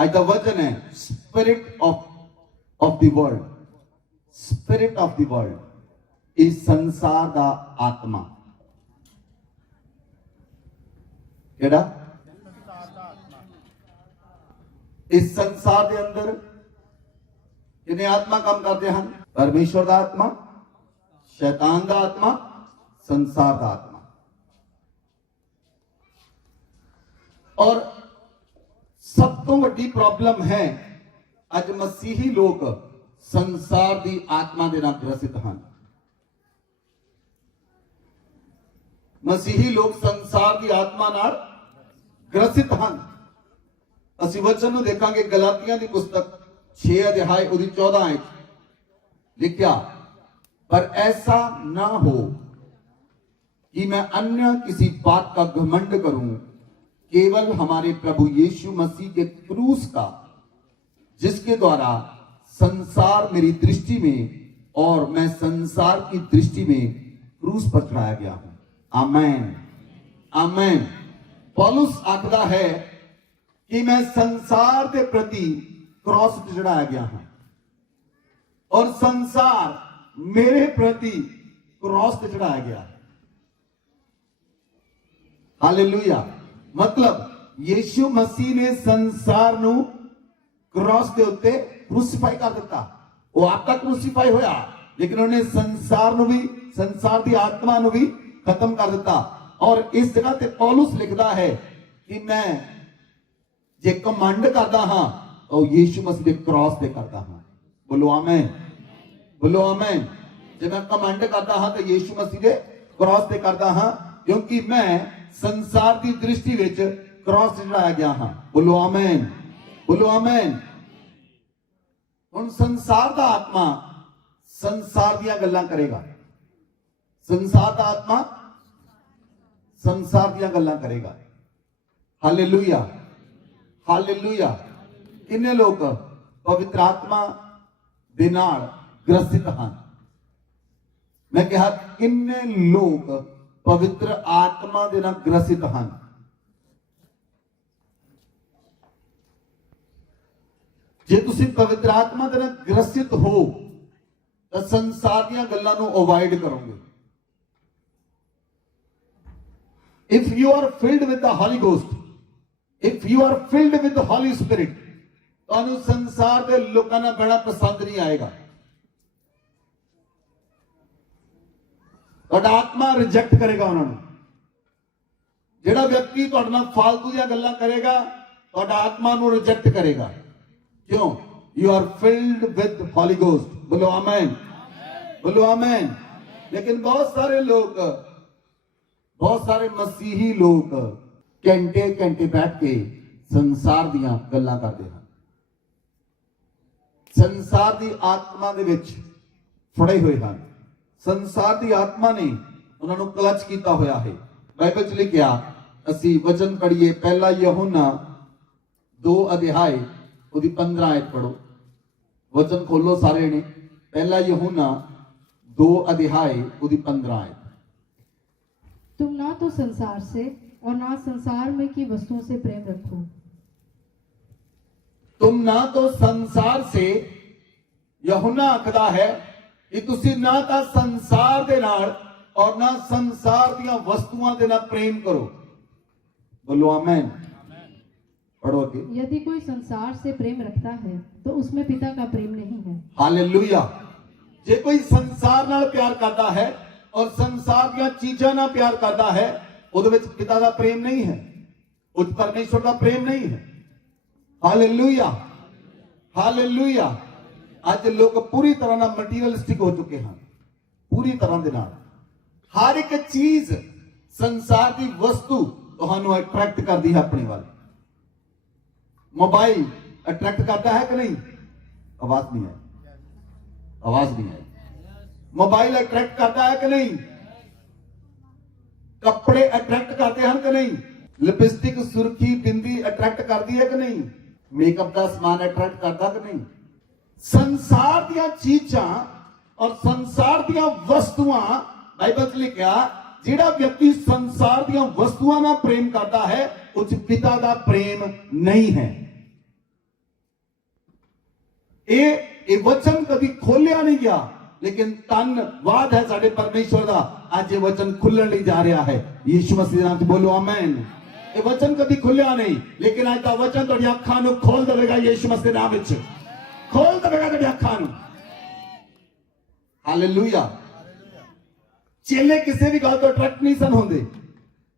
ਅੱਜ ਦਾ ਵਚਨ ਹੈ spirit of the world. Spirit of the world, ਇਸ ਸੰਸਾਰ ਦਾ ਆਤਮਾ। ਕਿਹੜਾ? ਇਸ ਸੰਸਾਰ ਦੇ ਅੰਦਰ ਕਿੰਨੇ ਆਤਮਾ ਕੰਮ ਕਰਦੇ ਹਨ? ਪਰਮੇਸ਼ਵਰ ਦਾ ਆਤਮਾ, ਸ਼ੈਤਾਨ ਦਾ ਆਤਮਾ, ਸੰਸਾਰ ਦਾ ਆਤਮਾ। ਔਰ ਸਭ ਤੋਂ ਵੱਡੀ ਪ੍ਰੋਬਲਮ ਹੈ ਅੱਜ ਮਸੀਹੀ ਲੋਕ ਸੰਸਾਰ ਦੀ ਆਤਮਾ ਦੇ ਨਾਲ ਗ੍ਰਸਿਤ ਹਨ। ਮਸੀਹੀ ਲੋਕ ਸੰਸਾਰ ਦੀ ਆਤਮਾ ਨਾਲ ਗ੍ਰਸਿਤ ਹਨ। ਅਸੀਂ ਵਚਨ ਨੂੰ ਦੇਖਾਂਗੇ ਗਲਾਤੀਆਂ ਦੀ ਪੁਸਤਕ 6 ਅਧਿਆਇ ਉਹਦੀ 14 ਵਿੱਚ ਲਿਖਿਆ, पर ऐसा ना हो कि मैं अन्य किसी बात का घमंड करूं, केवल हमारे प्रभु यीशु मसीह के क्रूस का, जिसके द्वारा संसार मेरी दृष्टि में और मैं संसार की दृष्टि में क्रूस पर चढ़ाया गया हूं। आमेन, आमेन। पौलुस आखदा है कि मैं संसार के प्रति क्रॉस पर चढ़ाया गया हूं और संसार मेरे प्रति क्रॉस पे चढ़ाया गया है। हालेलुया। मतलब यीशु मसीह ने संसार नू क्रॉस के उत्ते क्रूसीफाई कर दिता। वो आपका क्रूसीफाई होया, लेकिन उन्होंने संसार नू भी, संसार की आत्मा नू भी खत्म कर दिता। और इस जगह ते पौलुस लिखता है कि मैं जे कमांड करता हां तो यीशु मसीह के क्रॉस पे करता हां। बोलो आमीन, बोलो आमीन। जब मैं कमांड करता हाँ तो यीशु मसीह के क्रॉस पे करता हाँ, क्योंकि मैं संसार की दृष्टि विच क्रॉस चढ़ाया गया हाँ। बोलो आमीन, बोलो आमीन। हुण संसार का आत्मा संसार दियां गल्लां करेगा। संसार का आत्मा संसार दियां गल्लां करेगा। Hallelujah, hallelujah. किन्ने लोग पवित्र आत्मा दे नाल ग्रसित हैं? मैं कहा किन्ने लोग पवित्र आत्मा दे नाल ग्रसित हैं? जे तुसी पवित्र आत्मा दे नाल ग्रसित हो तो संसार दीयां गल्लां नूं अवॉइड करोगे। If you are filled with the Holy Ghost, if you are filled with the Holy Spirit, तुहानूं संसार दे लोकां नाल बड़ा पसंद नहीं आएगा। ਤੁਹਾਡਾ ਆਤਮਾ ਰਿਜੈਕਟ ਕਰੇਗਾ ਉਹਨਾਂ ਨੂੰ। ਜਿਹੜਾ ਵਿਅਕਤੀ ਤੁਹਾਡੇ ਨਾਲ ਫਾਲਤੂ ਦੀਆਂ ਗੱਲਾਂ ਕਰੇਗਾ ਤੁਹਾਡਾ ਆਤਮਾ ਨੂੰ ਰਿਜੈਕਟ ਕਰੇਗਾ। ਕਿਉਂ? You are filled with Holi ghost. ਬੋਲੋ ਆਮੇਨ, ਬੋਲੋ ਆਮੇਨ। लेकिन बहुत सारे लोग, बहुत सारे मसीही लोग घंटे घंटे बैठ के संसार दियां गल्लां करते हैं। संसार की आत्मा दे विच फड़े हुए हैं। संसार की आत्मा ने उन्होंने क्लच किया होया है। बाइबल च लिखिया, असी वचन पढ़िए पहला यूहन्ना 2 अध्याय उसकी 15 आयत पढ़ो। वचन खोलो सारे ने। पहला यूहन्ना 2 अध्याय उसकी 15 आयत। तुम ना तो संसार से और ना संसार में की वस्तुओं से प्रेम रखो। तुम ना तो संसार से, यूहन्ना आखदा है कि तुसी ना तो संसार दे नाल और ना संसार दियां वस्तुआं दे नाल प्रेम करो। बोलो आमीन, पढ़ो आगे। यदि कोई संसार से प्रेम रखता है तो उसमें पिता का प्रेम नहीं है। हालेलुया। जे कोई संसार नाल प्यार करता है और संसार दियां चीजां नाल प्यार करता है, उहदे विच पिता दा प्रेम नहीं है, उस परमेश्वर दा प्रेम नहीं है। Hallelujah, hallelujah. आज लोग पूरी तरह ना मटीरियलिस्टिक हो चुके हैं। पूरी तरह दे नाल हर एक चीज, संसार की वस्तु तुहानू अट्रैक्ट करती है अपने वाल। मोबाइल अट्रैक्ट करता है कि नहीं? आवाज नहीं आई, आवाज नहीं आई। मोबाइल अट्रैक्ट करता है कि नहीं? कपड़े अट्रैक्ट करते हैं कि नहीं? लिपस्टिक, सुर्खी, बिंदी अट्रैक्ट करती है कि नहीं? मेकअप का सामान अट्रैक्ट करता कि नहीं? संसार दियां चीजां और संसार दियां वस्तुआं, बाइबल लिखा, जिहड़ा व्यक्ति संसार दियां वस्तुआं नाल प्रेम करता है उस पिता दा प्रेम नहीं है। ਇਹ वचन कभी खोलिया नहीं गया, लेकिन धन्यवाद है साडे परमेश्वर दा, आज ये वचन खुलण नहीं जा रहा है। यीशु मसीह दे नाम से बोलो आमीन। ये वचन कभी खुलिया नहीं, लेकिन आज दा वचन तुहाडी अखां नूं खोल देवेगा। यीशु मसीह दे नाम विच खोल देवेगा तुहाडी अखां नूं। हालेलुया। चेले किसी भी गल तो अट्रैक्ट नहीं सन होंदे।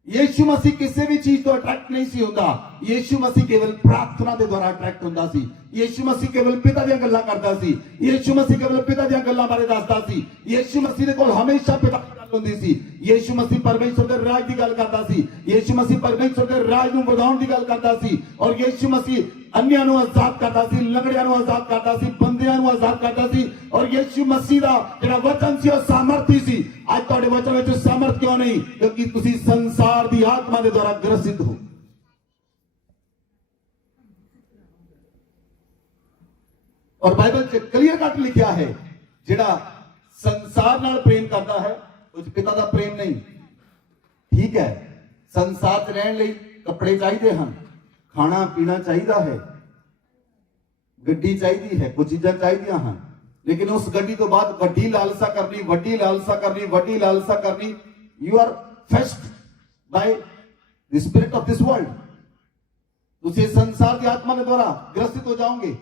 यीशु मसीह किसी भी चीज तो अट्रैक्ट नहीं सी होंदा। यीशु मसीह केवल प्रार्थना के द्वारा अट्रैक्ट होंदा सी। यीशु मसीह केवल पिता दी गल्लां करदा सी। यीशु मसीह केवल पिता दी गल्लां बारे दसदा सी। यीशु मसीह दे कोल हमेशा पिता दी गल हुंदी सी। यीशु मसीह परमेश्वर दे राज दी गल करदा सी। यीशु मसीह परमेश्वर दे राज नूं वधाउण दी गल करदा सी। और यीशु मसीह अन्यां नूं आजाद करदा सी, लंगड़ियां नूं आजाद करदा सी, बंदियां नूं आजाद करदा सी। और यीशु मसीह दा जिहड़ा वचन सी ओह सामर्थी सी। आज तुहाडे वचन विच सामर्थ क्यों नहीं? क्योंकि तुसीं संसार दी आत्मा दे द्वारा ग्रसित हो। और बाइबल च क्लियर कट लिखा है, जिहड़ा संसार नाल प्रेम करता है उस पिता दा प्रेम नहीं। ठीक है, संसार च रहण लई कपड़े चाहिए हैं, खाना पीना चाहिए है, गड्डी चाहिए है, कुछ चीज़ां चाहिए हैं, लेकिन उस गड्डी तो बाद वड्डी लालसा करनी, वड्डी लालसा करनी, वड्डी लालसा करनी। You are faced by the spirit of this world. तुसीं संसार की आत्मा के द्वारा ग्रसित हो जाओगे।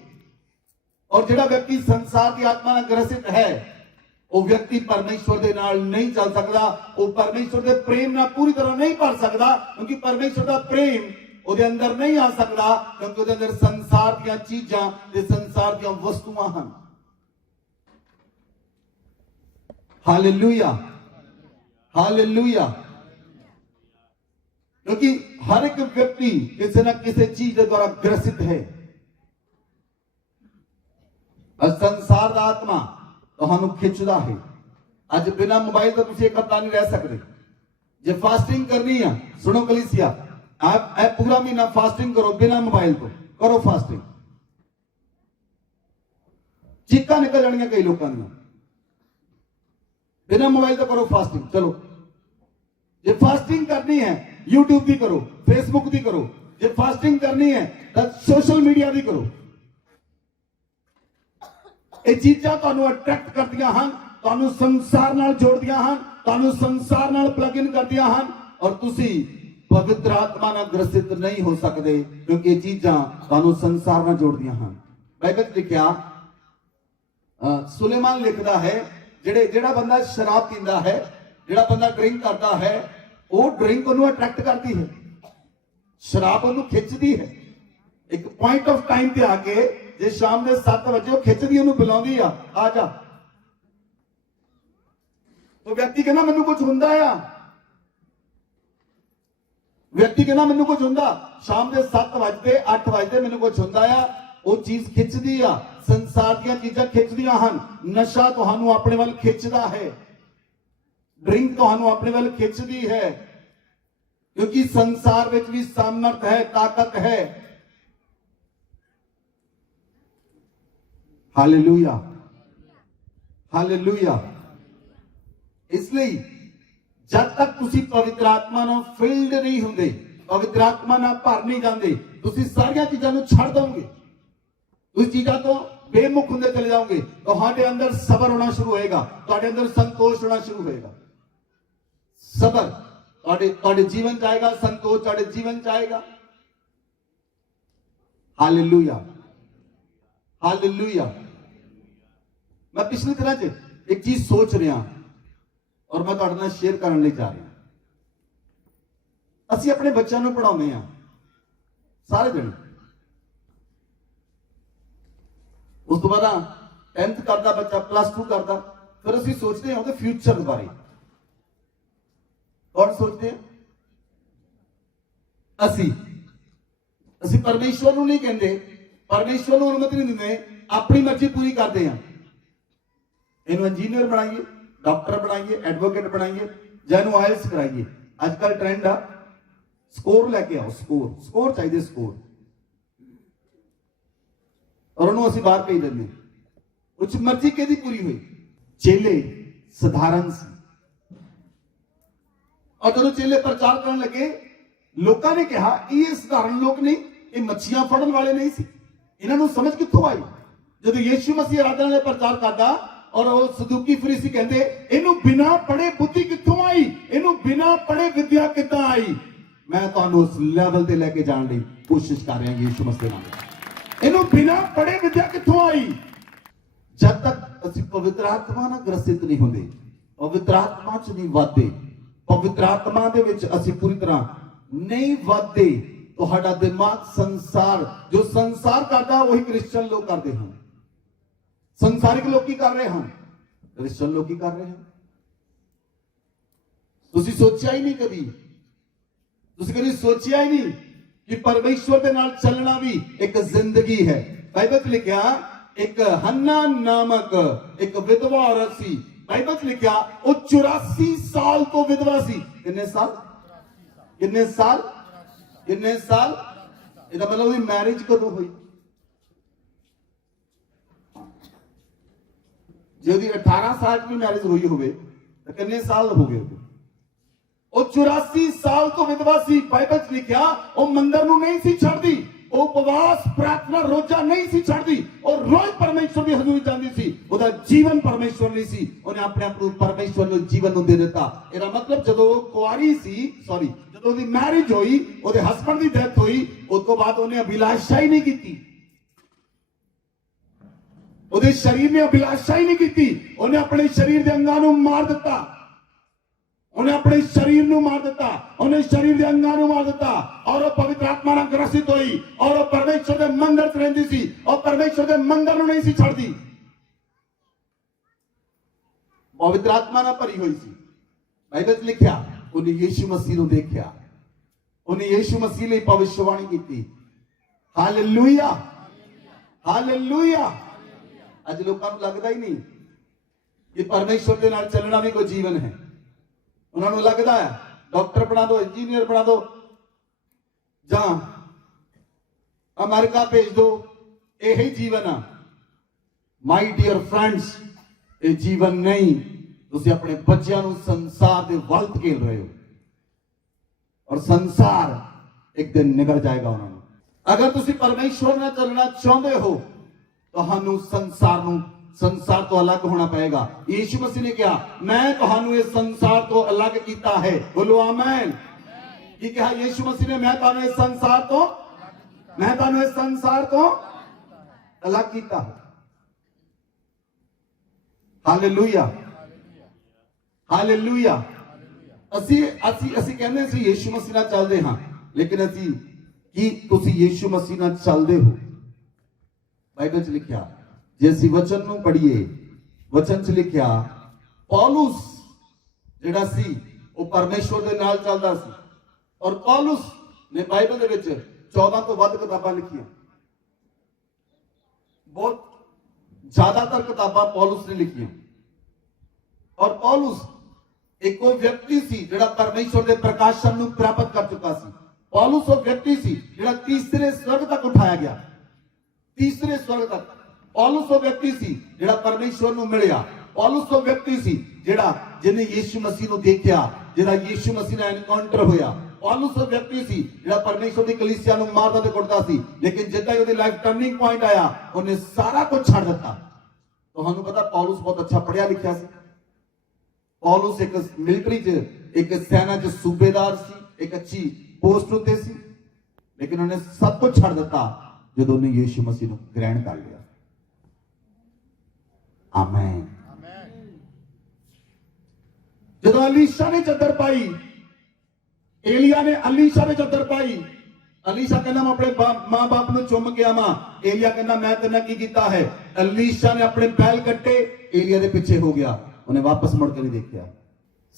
और जिहड़ा व्यक्ति संसार की आत्मा नाल ग्रसित है, वो व्यक्ति परमेश्वर दे नाल नहीं चल सकता। वो परमेश्वर दे प्रेम नाल पूरी तरह नहीं भर सकता, क्योंकि परमेश्वर दा प्रेम ਉਹਦੇ अंदर नहीं आ सकता, क्योंकि ਉਹਦੇ अंदर संसार ਦੀਆਂ चीज़ां ते संसार ਦੀਆਂ वस्तुआं ਹਨ। Hallelujah, hallelujah. क्योंकि हर एक व्यक्ति किसी न किसी चीज के द्वारा ग्रसित है। और संसार का आत्मा तुहानू खिंचदा है। अज बिना मोबाइल तो तुसीं एक हफ्ता नहीं रह सकते। जे फास्टिंग करनी है, सुनो कलीसिया, आप पूरा महीना फास्टिंग करो बिना मोबाइल तो, करो फास्टिंग। चीका निकल जानियां कई लोगों दी। बिना मोबाइल तो करो फास्टिंग। चलो, जे फास्टिंग करनी है यूट्यूब की करो, फेसबुक की करो। जे फास्टिंग करनी है तो सोशल मीडिया की करो। ये चीज़ां तुहानू अट्रैक्ट करदियां हन, तुहानू संसार नाल जोड़दियां हन, तुहानू संसार नाल प्लग इन करदियां हन। और तुसीं पवित्र आत्मा नाल ग्रसित नहीं हो सकते, क्योंकि ये चीज़ां तुहानू संसार नाल जोड़दियां हन। बाइबल च लिखिया, सुलेमान लिखदा है, जेड़ा बंदा शराब पींदा है, जेड़ा बंदा ड्रिंक करता है, वो ड्रिंक उन्हें अट्रैक्ट करती है, शराब उन्हें खिंचती है। एक पॉइंट ऑफ टाइम पे आके जे शाम के 7 बजे खिंचदी उन्हें बुलाउंदी आ जा, तो व्यक्ति कहना मैनू कुछ हुंदा आ, व्यक्ति कहना मैनू कुछ हुंदा। शाम के 7 बजते 8 बजते मैनू कुछ हुंदा आ, वो चीज खिंचदी आ। संसार दी चीज़ां खिंचदियां हन। नशा तुहानू अपने वाल खिंचदा है, ड्रिंक तुहानू अपने वाल खिंचदी है, क्योंकि संसार विच भी सामर्थ है, ताकत है। Hallelujah, hallelujah. इसलिए जब तक तुसी पवित्र आत्मा नाल फिल्ड नहीं होंदे, पवित्र आत्मा नाल भर नहीं जांदे, तुसी सारियां चीज़ां नूं छड्ड दोगे, उस चीज़ां तो बेमुख होंदे चले जाओगे। तुहाडे अंदर सबर होना शुरू होएगा, तुहाडे अंदर संतोष होना शुरू होएगा। सबर तुहाडे जीवन च आएगा, संतोष तुहाडे जीवन च आएगा। Hallelujah, hallelujah. मैं पिछली तरह से एक चीज सोच रहा और मैं तुहाडे नाल शेयर करने लिए जा रहा। असीं अपने बच्चों को पढ़ाउने हैं सारे जने, उस तो बाद 10th करता बच्चा, +2 करता, फिर असीं सोचते हैं उसके फ्यूचर बारे। कौन सोचते हैं? असी परमेश्वर को नहीं कहते, परमेश्वर को अनुमति नहीं देते, अपनी मर्जी पूरी करते हैं। इन्हों इंजीनियर बनाइए, डॉक्टर बनाइए, एडवोकेट बनाइए, या इन्हों आयल्स कराइए। आजकल ट्रेंड आ स्कोर लैके आओ, स्कोर चाहिए, स्कोर, और उन्होंने असीं बाहर भेज देंगे। कुछ मर्जी कहती पूरी हुई। चेले साधारण सी, और जो चेले प्रचार करने लगे, लोगों ने कहा ये साधारण लोग नहीं, ये मच्छियां फड़न वाले नहीं सी। इन्होंने समझ कित्थों आई? ਜਦੋਂ ਯੀਸ਼ੂ ਮਸੀਹ ਆਰਾਧਨਾ ਦਾ ਪ੍ਰਚਾਰ ਕਰਦਾ ਔਰ ਉਹ ਸਦੂਕੀ ਫਰੀਸੀ ਕਹਿੰਦੇ ਇਹਨੂੰ ਬਿਨਾ ਪੜੇ ਬੁੱਧੀ ਕਿੱਥੋਂ ਆਈ, ਇਹਨੂੰ ਬਿਨਾ ਪੜੇ ਵਿਦਿਆ ਕਿੱਦਾਂ ਆਈ। ਮੈਂ ਤੁਹਾਨੂੰ ਉਸ ਲੈਵਲ ਤੇ ਲੈ ਕੇ ਜਾਣ ਲਈ ਕੋਸ਼ਿਸ਼ ਕਰ ਰਿਹਾ ਯੀਸ਼ੂ ਮਸੀਹ ਨਾਲ। ਇਹਨੂੰ ਬਿਨਾ ਪੜੇ ਵਿਦਿਆ ਕਿੱਥੋਂ ਆਈ। ਜਦ ਤੱਕ ਅਸੀਂ ਪਵਿੱਤਰ ਆਤਮਾ ਨਾਲ ਗ੍ਰਸਿਤ ਨਹੀਂ ਹੁੰਦੇ, ਪਵਿੱਤਰ ਆਤਮਾ ਚ ਨਹੀਂ ਵੱਧਦੇ, ਪਵਿੱਤਰ ਆਤਮਾ ਦੇ ਵਿੱਚ ਅਸੀਂ ਪੂਰੀ ਤਰ੍ਹਾਂ ਨਹੀਂ ਵੱਧਦੇ, ਤੁਹਾਡਾ ਦਿਮਾਗ ਸੰਸਾਰ, ਜੋ ਸੰਸਾਰ ਕਰਦਾ ਉਹੀ ਕ੍ਰਿਸਚਨ ਲੋਕ ਕਰਦੇ ਹਨ। ਸੰਸਾਰਿਕ ਲੋਕ ਕੀ ਕਰ ਰਹੇ ਹਨ, ਕ੍ਰਿਸਚਨ ਲੋਕ ਕੀ ਕਰ ਰਹੇ ਹਨ। ਤੁਸੀਂ ਸੋਚਿਆ ਹੀ ਨਹੀਂ ਕਦੀ, ਤੁਸੀਂ ਕਦੀ ਸੋਚਿਆ ਹੀ ਨਹੀਂ ਕਿ ਪਰਮੇਸ਼ਵਰ ਦੇ ਨਾਲ ਚੱਲਣਾ ਵੀ ਇੱਕ ਜ਼ਿੰਦਗੀ ਹੈ। ਬਾਈਬਲ 'ਚ ਲਿਖਿਆ ਇੱਕ ਹੰਨਾ ਨਾਮਕ ਇੱਕ ਵਿਧਵਾ ਔਰਤ ਸੀ। ਬਾਈਬਲ 'ਚ ਲਿਖਿਆ ਉਹ 84 ਸਾਲ ਤੋਂ ਵਿਧਵਾ ਸੀ। ਕਿੰਨੇ ਸਾਲ, ਕਿੰਨੇ ਸਾਲ, ਕਿੰਨੇ ਸਾਲ। ਇਹਦਾ ਮਤਲਬ ਉਹਦੀ ਮੈਰਿਜ ਕਦੋਂ ਹੋਈ। ਜੇ ਉਹਦੀ 18 ਸਾਲ 'ਚ ਵੀ ਮੈਰਿਜ ਹੋਈ ਹੋਵੇ ਤਾਂ ਕਿੰਨੇ ਸਾਲ ਹੋ ਗਏ ਉਹਦੇ। ਉਹ 84 ਸਾਲ ਤੋਂ ਵਿਧਵਾ ਸੀ। ਬਾਈਬਲ 'ਚ ਲਿਖਿਆ ਉਹ ਮੰਦਰ ਨੂੰ ਨਹੀਂ ਸੀ ਛੱਡਦੀ, ਉਹ ਉਪਵਾਸ ਪ੍ਰਾਰਥਨਾ ਰੋਜ਼ਾ ਨਹੀਂ ਸੀ ਛੱਡਦੀ, ਉਹ ਰੋਜ਼ ਪਰਮੇਸ਼ਵਰ ਦੀ ਹਜ਼ੂਰੀ ਜਾਂਦੀ ਸੀ। ਉਹਦਾ ਜੀਵਨ ਪਰਮੇਸ਼ਵਰ ਲਈ ਸੀ, ਉਹਨੇ ਆਪਣੇ ਆਪ ਨੂੰ ਪਰਮੇਸ਼ਵਰ ਨੂੰ ਜੀਵਨ ਨੂੰ ਦੇ ਦਿੱਤਾ। ਇਹਦਾ ਮਤਲਬ ਜਦੋਂ ਉਹ ਕੁਆਰੀ ਸੀ, ਜਦੋਂ ਉਹਦੀ ਮੈਰਿਜ ਹੋਈ, ਉਹਦੇ ਹਸਬੰਡ ਦੀ ਡੈਥ ਹੋਈ, ਉਸ ਤੋਂ ਬਾਅਦ ਉਹਨੇ ਅਭਿਲਾਸ਼ਾ ਹੀ ਨਹੀਂ ਕੀਤੀ, ਉਹਦੇ ਸਰੀਰ ਨੇ ਅਭਿਲਾਸ਼ਾ ਹੀ ਨਹੀਂ ਕੀਤੀ। ਉਹਨੇ ਆਪਣੇ ਸਰੀਰ ਦੇ ਅੰਗਾਂ ਨੂੰ ਮਾਰ ਦਿੱਤਾ, ਉਹਨੇ ਆਪਣੇ ਸਰੀਰ ਨੂੰ ਮਾਰ ਦਿੱਤਾ, ਉਹਨੇ ਸਰੀਰ ਦੇ ਅੰਗਾਂ ਨੂੰ ਮਾਰ ਦਿੱਤਾ। ਔਰ ਉਹ ਪਵਿੱਤਰ ਆਤਮਾ ਨਾਲ ਗ੍ਰਸਿਤ ਹੋਈ ਔਰ ਉਹ ਪਰਮੇਸ਼ਵਰ ਦੇ ਮੰਦਰ 'ਚ ਰਹਿੰਦੀ ਸੀ, ਉਹ ਪਰਮੇਸ਼ਵਰ ਦੇ ਮੰਦਰ ਨੂੰ ਨਹੀਂ ਸੀ ਛੱਡਦੀ, ਪਵਿੱਤਰ ਆਤਮਾ ਨਾਲ ਭਰੀ ਹੋਈ ਸੀ। ਬਾਈਬਲ 'ਚ ਲਿਖਿਆ ਉਹਨੇ ਯੀਸ਼ੂ ਮਸੀਹ ਨੂੰ ਦੇਖਿਆ, ਉਹਨੇ ਯੀਸ਼ੂ ਮਸੀਹ ਲਈ ਭਵਿੱਖਬਾਣੀ ਕੀਤੀ। Hallelujah, hallelujah. ਅੱਜ ਲੋਕਾਂ ਨੂੰ ਲੱਗਦਾ ਹੀ ਨਹੀਂ ਕਿ ਪਰਮੇਸ਼ਵਰ ਦੇ ਨਾਲ ਚੱਲਣਾ ਵੀ ਕੋਈ ਜੀਵਨ ਹੈ। ਉਹਨਾਂ ਨੂੰ ਲੱਗਦਾ ਹੈ ਡਾਕਟਰ ਬਣਾ ਦੋ, ਇੰਜੀਨੀਅਰ ਬਣਾ ਦੋ ਜਾਂ ਅਮਰੀਕਾ ਭੇਜ ਦੋ, ਇਹੀ ਜੀਵਨ ਆ। ਮਾਈ ਡੀਅਰ ਫਰੈਂਡਸ, ਇਹ ਜੀਵਨ ਨਹੀਂ। ਤੁਸੀਂ ਆਪਣੇ ਬੱਚਿਆਂ ਨੂੰ ਸੰਸਾਰ ਦੇ ਵੱਲ ਧਕੇਲ ਰਹੇ ਹੋ ਔਰ ਸੰਸਾਰ ਇੱਕ ਦਿਨ ਨਿਕਲ ਜਾਏਗਾ ਉਹਨਾਂ ਨੂੰ। ਅਗਰ ਤੁਸੀਂ ਪਰਮੇਸ਼ਵਰ ਨਾਲ ਚੱਲਣਾ ਚਾਹੁੰਦੇ ਹੋ ਤੁਹਾਨੂੰ ਸੰਸਾਰ ਤੋਂ ਅਲੱਗ ਹੋਣਾ ਪਏਗਾ। ਯੀਸ਼ੂ ਮਸੀਹ ਨੇ ਕਿਹਾ ਮੈਂ ਤੁਹਾਨੂੰ ਇਸ ਸੰਸਾਰ ਤੋਂ ਅਲੱਗ ਕੀਤਾ ਹੈ। ਬੋਲੋ ਆਮੇਨ। ਕੀ ਕਿਹਾ ਯੀਸ਼ੂ ਮਸੀਹ ਨੇ? ਮੈਂ ਤੁਹਾਨੂੰ ਇਸ ਸੰਸਾਰ ਤੋਂ ਅਲੱਗ ਕੀਤਾ ਹੈ। Hallelujah, hallelujah. ਅਸੀਂ ਕਹਿੰਦੇ ਸੀ ਯੀਸ਼ੂ ਮਸੀਹ ਨਾਲ ਚੱਲਦੇ ਹਾਂ, ਲੇਕਿਨ ਕੀ ਤੁਸੀਂ ਯੀਸ਼ੂ ਮਸੀਹ ਨਾਲ ਚੱਲਦੇ ਹੋ? ਬਾਈਬਲ 'ਚ ਲਿਖਿਆ, ਜੇ ਅਸੀਂ ਵਚਨ ਨੂੰ ਪੜ੍ਹੀਏ, ਵਚਨ 'ਚ ਲਿਖਿਆ ਪੌਲੁਸ ਜਿਹੜਾ ਸੀ ਉਹ ਪਰਮੇਸ਼ਵਰ ਦੇ ਨਾਲ ਚੱਲਦਾ ਸੀ ਔਰ ਪੌਲੁਸ ਨੇ ਬਾਈਬਲ ਦੇ ਵਿੱਚ 14 ਤੋਂ ਵੱਧ ਕਿਤਾਬਾਂ ਲਿਖੀਆਂ। ਬਹੁਤ ਜ਼ਿਆਦਾਤਰ ਕਿਤਾਬਾਂ ਪੌਲੁਸ ਨੇ ਲਿਖੀਆਂ ਔਰ ਪੌਲੁਸ ਇੱਕ ਉਹ ਵਿਅਕਤੀ ਸੀ ਜਿਹੜਾ ਪਰਮੇਸ਼ਵਰ ਦੇ ਪ੍ਰਕਾਸ਼ਨ ਨੂੰ ਪ੍ਰਾਪਤ ਕਰ ਚੁੱਕਾ ਸੀ। ਪੌਲੁਸ ਉਹ ਵਿਅਕਤੀ ਸੀ ਜਿਹੜਾ ਤੀਸਰੇ ਸਵਰਗ ਤੱਕ ਉਠਾਇਆ ਗਿਆ, ਤੀਸਰੇ ਸਵਰਗ ਤੱਕ। ਪੌਲੁਸ ਉਹ ਵਿਅਕਤੀ ਸੀ ਜਿਹੜਾ ਪਰਮੇਸ਼ਵਰ ਨੂੰ ਮਿਲਿਆ। ਪੌਲੁਸ ਉਹ ਵਿਅਕਤੀ ਸੀ ਜਿਹਨੇ ਯੀਸ਼ੂ ਮਸੀਹ ਨੂੰ ਦੇਖਿਆ, ਜਿਹਦਾ ਯੀਸ਼ੂ ਮਸੀਹ ਨਾਲ ਐਨਕਾਊਂਟਰ ਹੋਇਆ। ਪੌਲੁਸ ਉਹ ਵਿਅਕਤੀ ਸੀ ਜਿਹੜਾ ਪਰਮੇਸ਼ਵਰ ਦੀ ਕਲੀਸਿਆ ਨੂੰ ਮਾਰਦਾ ਤੇ ਕੁੱਟਦਾ ਸੀ, ਲੇਕਿਨ ਜਿੱਦਾਂ ਹੀ ਉਹਦੀ ਲਾਈਫ ਟਰਨਿੰਗ ਪੁਆਇੰਟ ਆਇਆ ਉਹਨੇ ਸਾਰਾ ਕੁਝ ਛੱਡ ਦਿੱਤਾ। ਤੁਹਾਨੂੰ ਪਤਾ ਪੌਲੁਸ ਬਹੁਤ ਅੱਛਾ ਪੜ੍ਹਿਆ ਲਿਖਿਆ ਸੀ। ਪੌਲੁਸ ਇੱਕ ਮਿਲਟਰੀ 'ਚ, ਇੱਕ ਸੈਨਾ 'ਚ ਸੂਬੇਦਾਰ ਸੀ, ਇੱਕ ਅੱਛੀ ਪੋਸਟ ਉੱਤੇ ਸੀ, ਲੇਕਿਨ ਉਹਨੇ ਸਭ ਕੁਝ ਛੱਡ ਦਿੱਤਾ ਜਦੋਂ ਉਹਨੇ ਯੀਸ਼ੂ ਮਸੀਹ ਨੂੰ ਗ੍ਰਹਿਣ ਕਰ ਲਿਆ। ਆਮੇਨ। ਜਦੋਂ ਅਲੀਸ਼ਾ ਨੇ ਚੱਦਰ ਪਾਈ, ਏਲੀਆ ਨੇ ਅਲੀਸ਼ਾ ਨੇ ਚੱਦਰ ਪਾਈ। ਅਲੀਸ਼ਾ ਕਹਿੰਦਾ ਮੈਂ ਆਪਣੇ ਮਾਂ ਬਾਪ ਨੂੰ ਚੁੰਮ ਕੇ ਆਵਾਂ। ਏਲੀਆ ਕਹਿੰਦਾ ਮੈਂ ਤੇਰੇ ਨਾਲ ਕੀ ਕੀਤਾ ਹੈ। ਅਲੀਸ਼ਾ ਨੇ ਆਪਣੇ ਬੈਲ ਕੱਟੇ, ਏਲੀਆ ਦੇ ਪਿੱਛੇ ਹੋ ਗਿਆ, ਉਹਨੇ ਵਾਪਸ ਮੁੜ ਕੇ ਨਹੀਂ ਦੇਖਿਆ।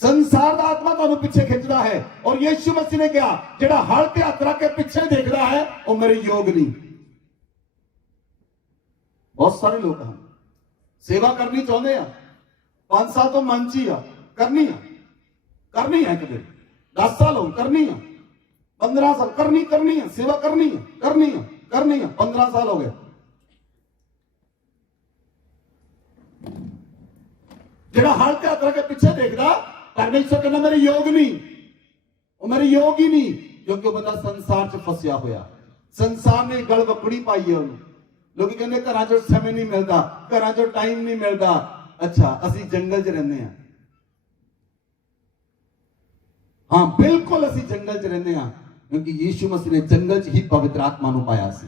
ਸੰਸਾਰ ਦਾ ਆਤਮਾ ਤੁਹਾਨੂੰ ਪਿੱਛੇ ਖਿੱਚਦਾ ਹੈ ਔਰ ਯੀਸ਼ੂ ਮਸੀਹ ਨੇ ਕਿਹਾ ਜਿਹੜਾ ਹਲ ਤੇ ਹੱਥ ਰੱਖ ਕੇ ਪਿੱਛੇ ਦੇਖਦਾ ਹੈ ਉਹ ਮੇਰੇ ਯੋਗ ਨਹੀਂ। ਬਹੁਤ ਸਾਰੇ ਲੋਕ ਹਨ ਸੇਵਾ ਕਰਨੀ ਚਾਹੁੰਦੇ ਆ, 5 ਸਾਲ ਤੋਂ ਮਨ 'ਚ ਹੀ ਆ, ਕਰਨੀ ਹੈ ਕਦੇ 10 ਸਾਲ ਹੋ ਕਰਨੀ ਆ, 15 ਸਾਲ ਕਰਨੀ ਹੈ, ਸੇਵਾ ਕਰਨੀ ਹੈ 15 ਸਾਲ ਹੋ ਗਏ। ਜਿਹੜਾ ਹਲ ਤੇ ਹੱਥ ਰੱਖ ਕੇ ਪਿੱਛੇ ਦੇਖਦਾ, ਪਰਮੇਸ਼ਰ ਕਹਿੰਦਾ ਮੇਰੇ ਯੋਗ ਨਹੀਂ, ਉਹ ਮੇਰੇ ਯੋਗ ਹੀ ਨਹੀਂ, ਕਿਉਂਕਿ ਉਹ ਬੰਦਾ ਸੰਸਾਰ 'ਚ ਫਸਿਆ ਹੋਇਆ। ਸੰਸਾਰ ਨੇ ਗਲ ਵਕੜੀ ਪਾਈ ਹੈ ਉਹਨੂੰ, ਲੋਕੀ ਕਹਿੰਦੇ ਘਰਾਂ 'ਚ ਸਮੇਂ ਨਹੀਂ ਮਿਲਦਾ, ਘਰਾਂ 'ਚ ਟਾਈਮ ਨਹੀਂ ਮਿਲਦਾ। ਅੱਛਾ, ਅਸੀਂ ਜੰਗਲ 'ਚ ਰਹਿੰਦੇ ਹਾਂ। ਹਾਂ, ਬਿਲਕੁਲ ਅਸੀਂ ਜੰਗਲ 'ਚ ਰਹਿੰਦੇ ਹਾਂ, ਕਿਉਂਕਿ ਯੀਸ਼ੂ ਮਸੀਹ ਨੇ ਜੰਗਲ 'ਚ ਹੀ ਪਵਿੱਤਰ ਆਤਮਾ ਨੂੰ ਪਾਇਆ ਸੀ।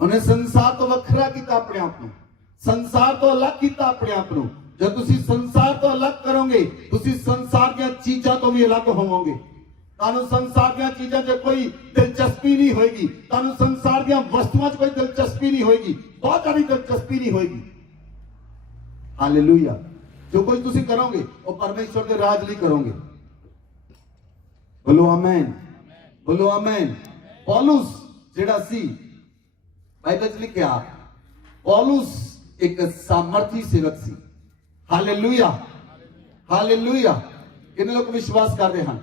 ਉਹਨੇ ਸੰਸਾਰ ਤੋਂ ਵੱਖਰਾ ਕੀਤਾ ਆਪਣੇ ਆਪ ਨੂੰ, ਸੰਸਾਰ ਤੋਂ ਅਲੱਗ ਕੀਤਾ ਆਪਣੇ ਆਪ ਨੂੰ। ਜਦ ਤੁਸੀਂ ਸੰਸਾਰ ਤੋਂ ਅਲੱਗ ਕਰੋਗੇ, ਤੁਸੀਂ ਸੰਸਾਰ ਦੀਆਂ ਚੀਜ਼ਾਂ ਤੋਂ ਵੀ ਅਲੱਗ ਹੋਵੋਗੇ। ਤੁਹਾਨੂੰ ਸੰਸਾਰ ਦੀਆਂ ਚੀਜ਼ਾਂ 'ਚ ਕੋਈ ਦਿਲਚਸਪੀ ਨਹੀਂ ਹੋਏਗੀ, ਤੁਹਾਨੂੰ ਸੰਸਾਰ ਦੀਆਂ ਵਸਤੂਆਂ 'ਚ ਕੋਈ ਦਿਲਚਸਪੀ ਨਹੀਂ ਹੋਏਗੀ, ਬਹੁਤ ਜ਼ਿਆਦਾ ਦਿਲਚਸਪੀ ਨਹੀਂ ਹੋਏਗੀ। ਹਾਲੇਲੂਇਆ। ਜੋ ਕੁਝ ਤੁਸੀਂ ਕਰੋਗੇ ਉਹ ਪਰਮੇਸ਼ਵਰ ਦੇ ਰਾਜ ਲਈ ਕਰੋਗੇ। ਬੋਲੋ ਆਮੇਨ, ਬੋਲੋ ਆਮੇਨ। ਪੌਲੁਸ ਜਿਹੜਾ ਸੀ, ਬਾਈਬਲ 'ਚ ਲਿਖਿਆ, ਪੌਲੁਸ ਇੱਕ ਸਾਮਰਥੀ ਸੇਵਕ ਸੀ। Hallelujah, hallelujah. ਕਿੰਨੇ ਲੋਕ ਵਿਸ਼ਵਾਸ ਕਰਦੇ ਹਨ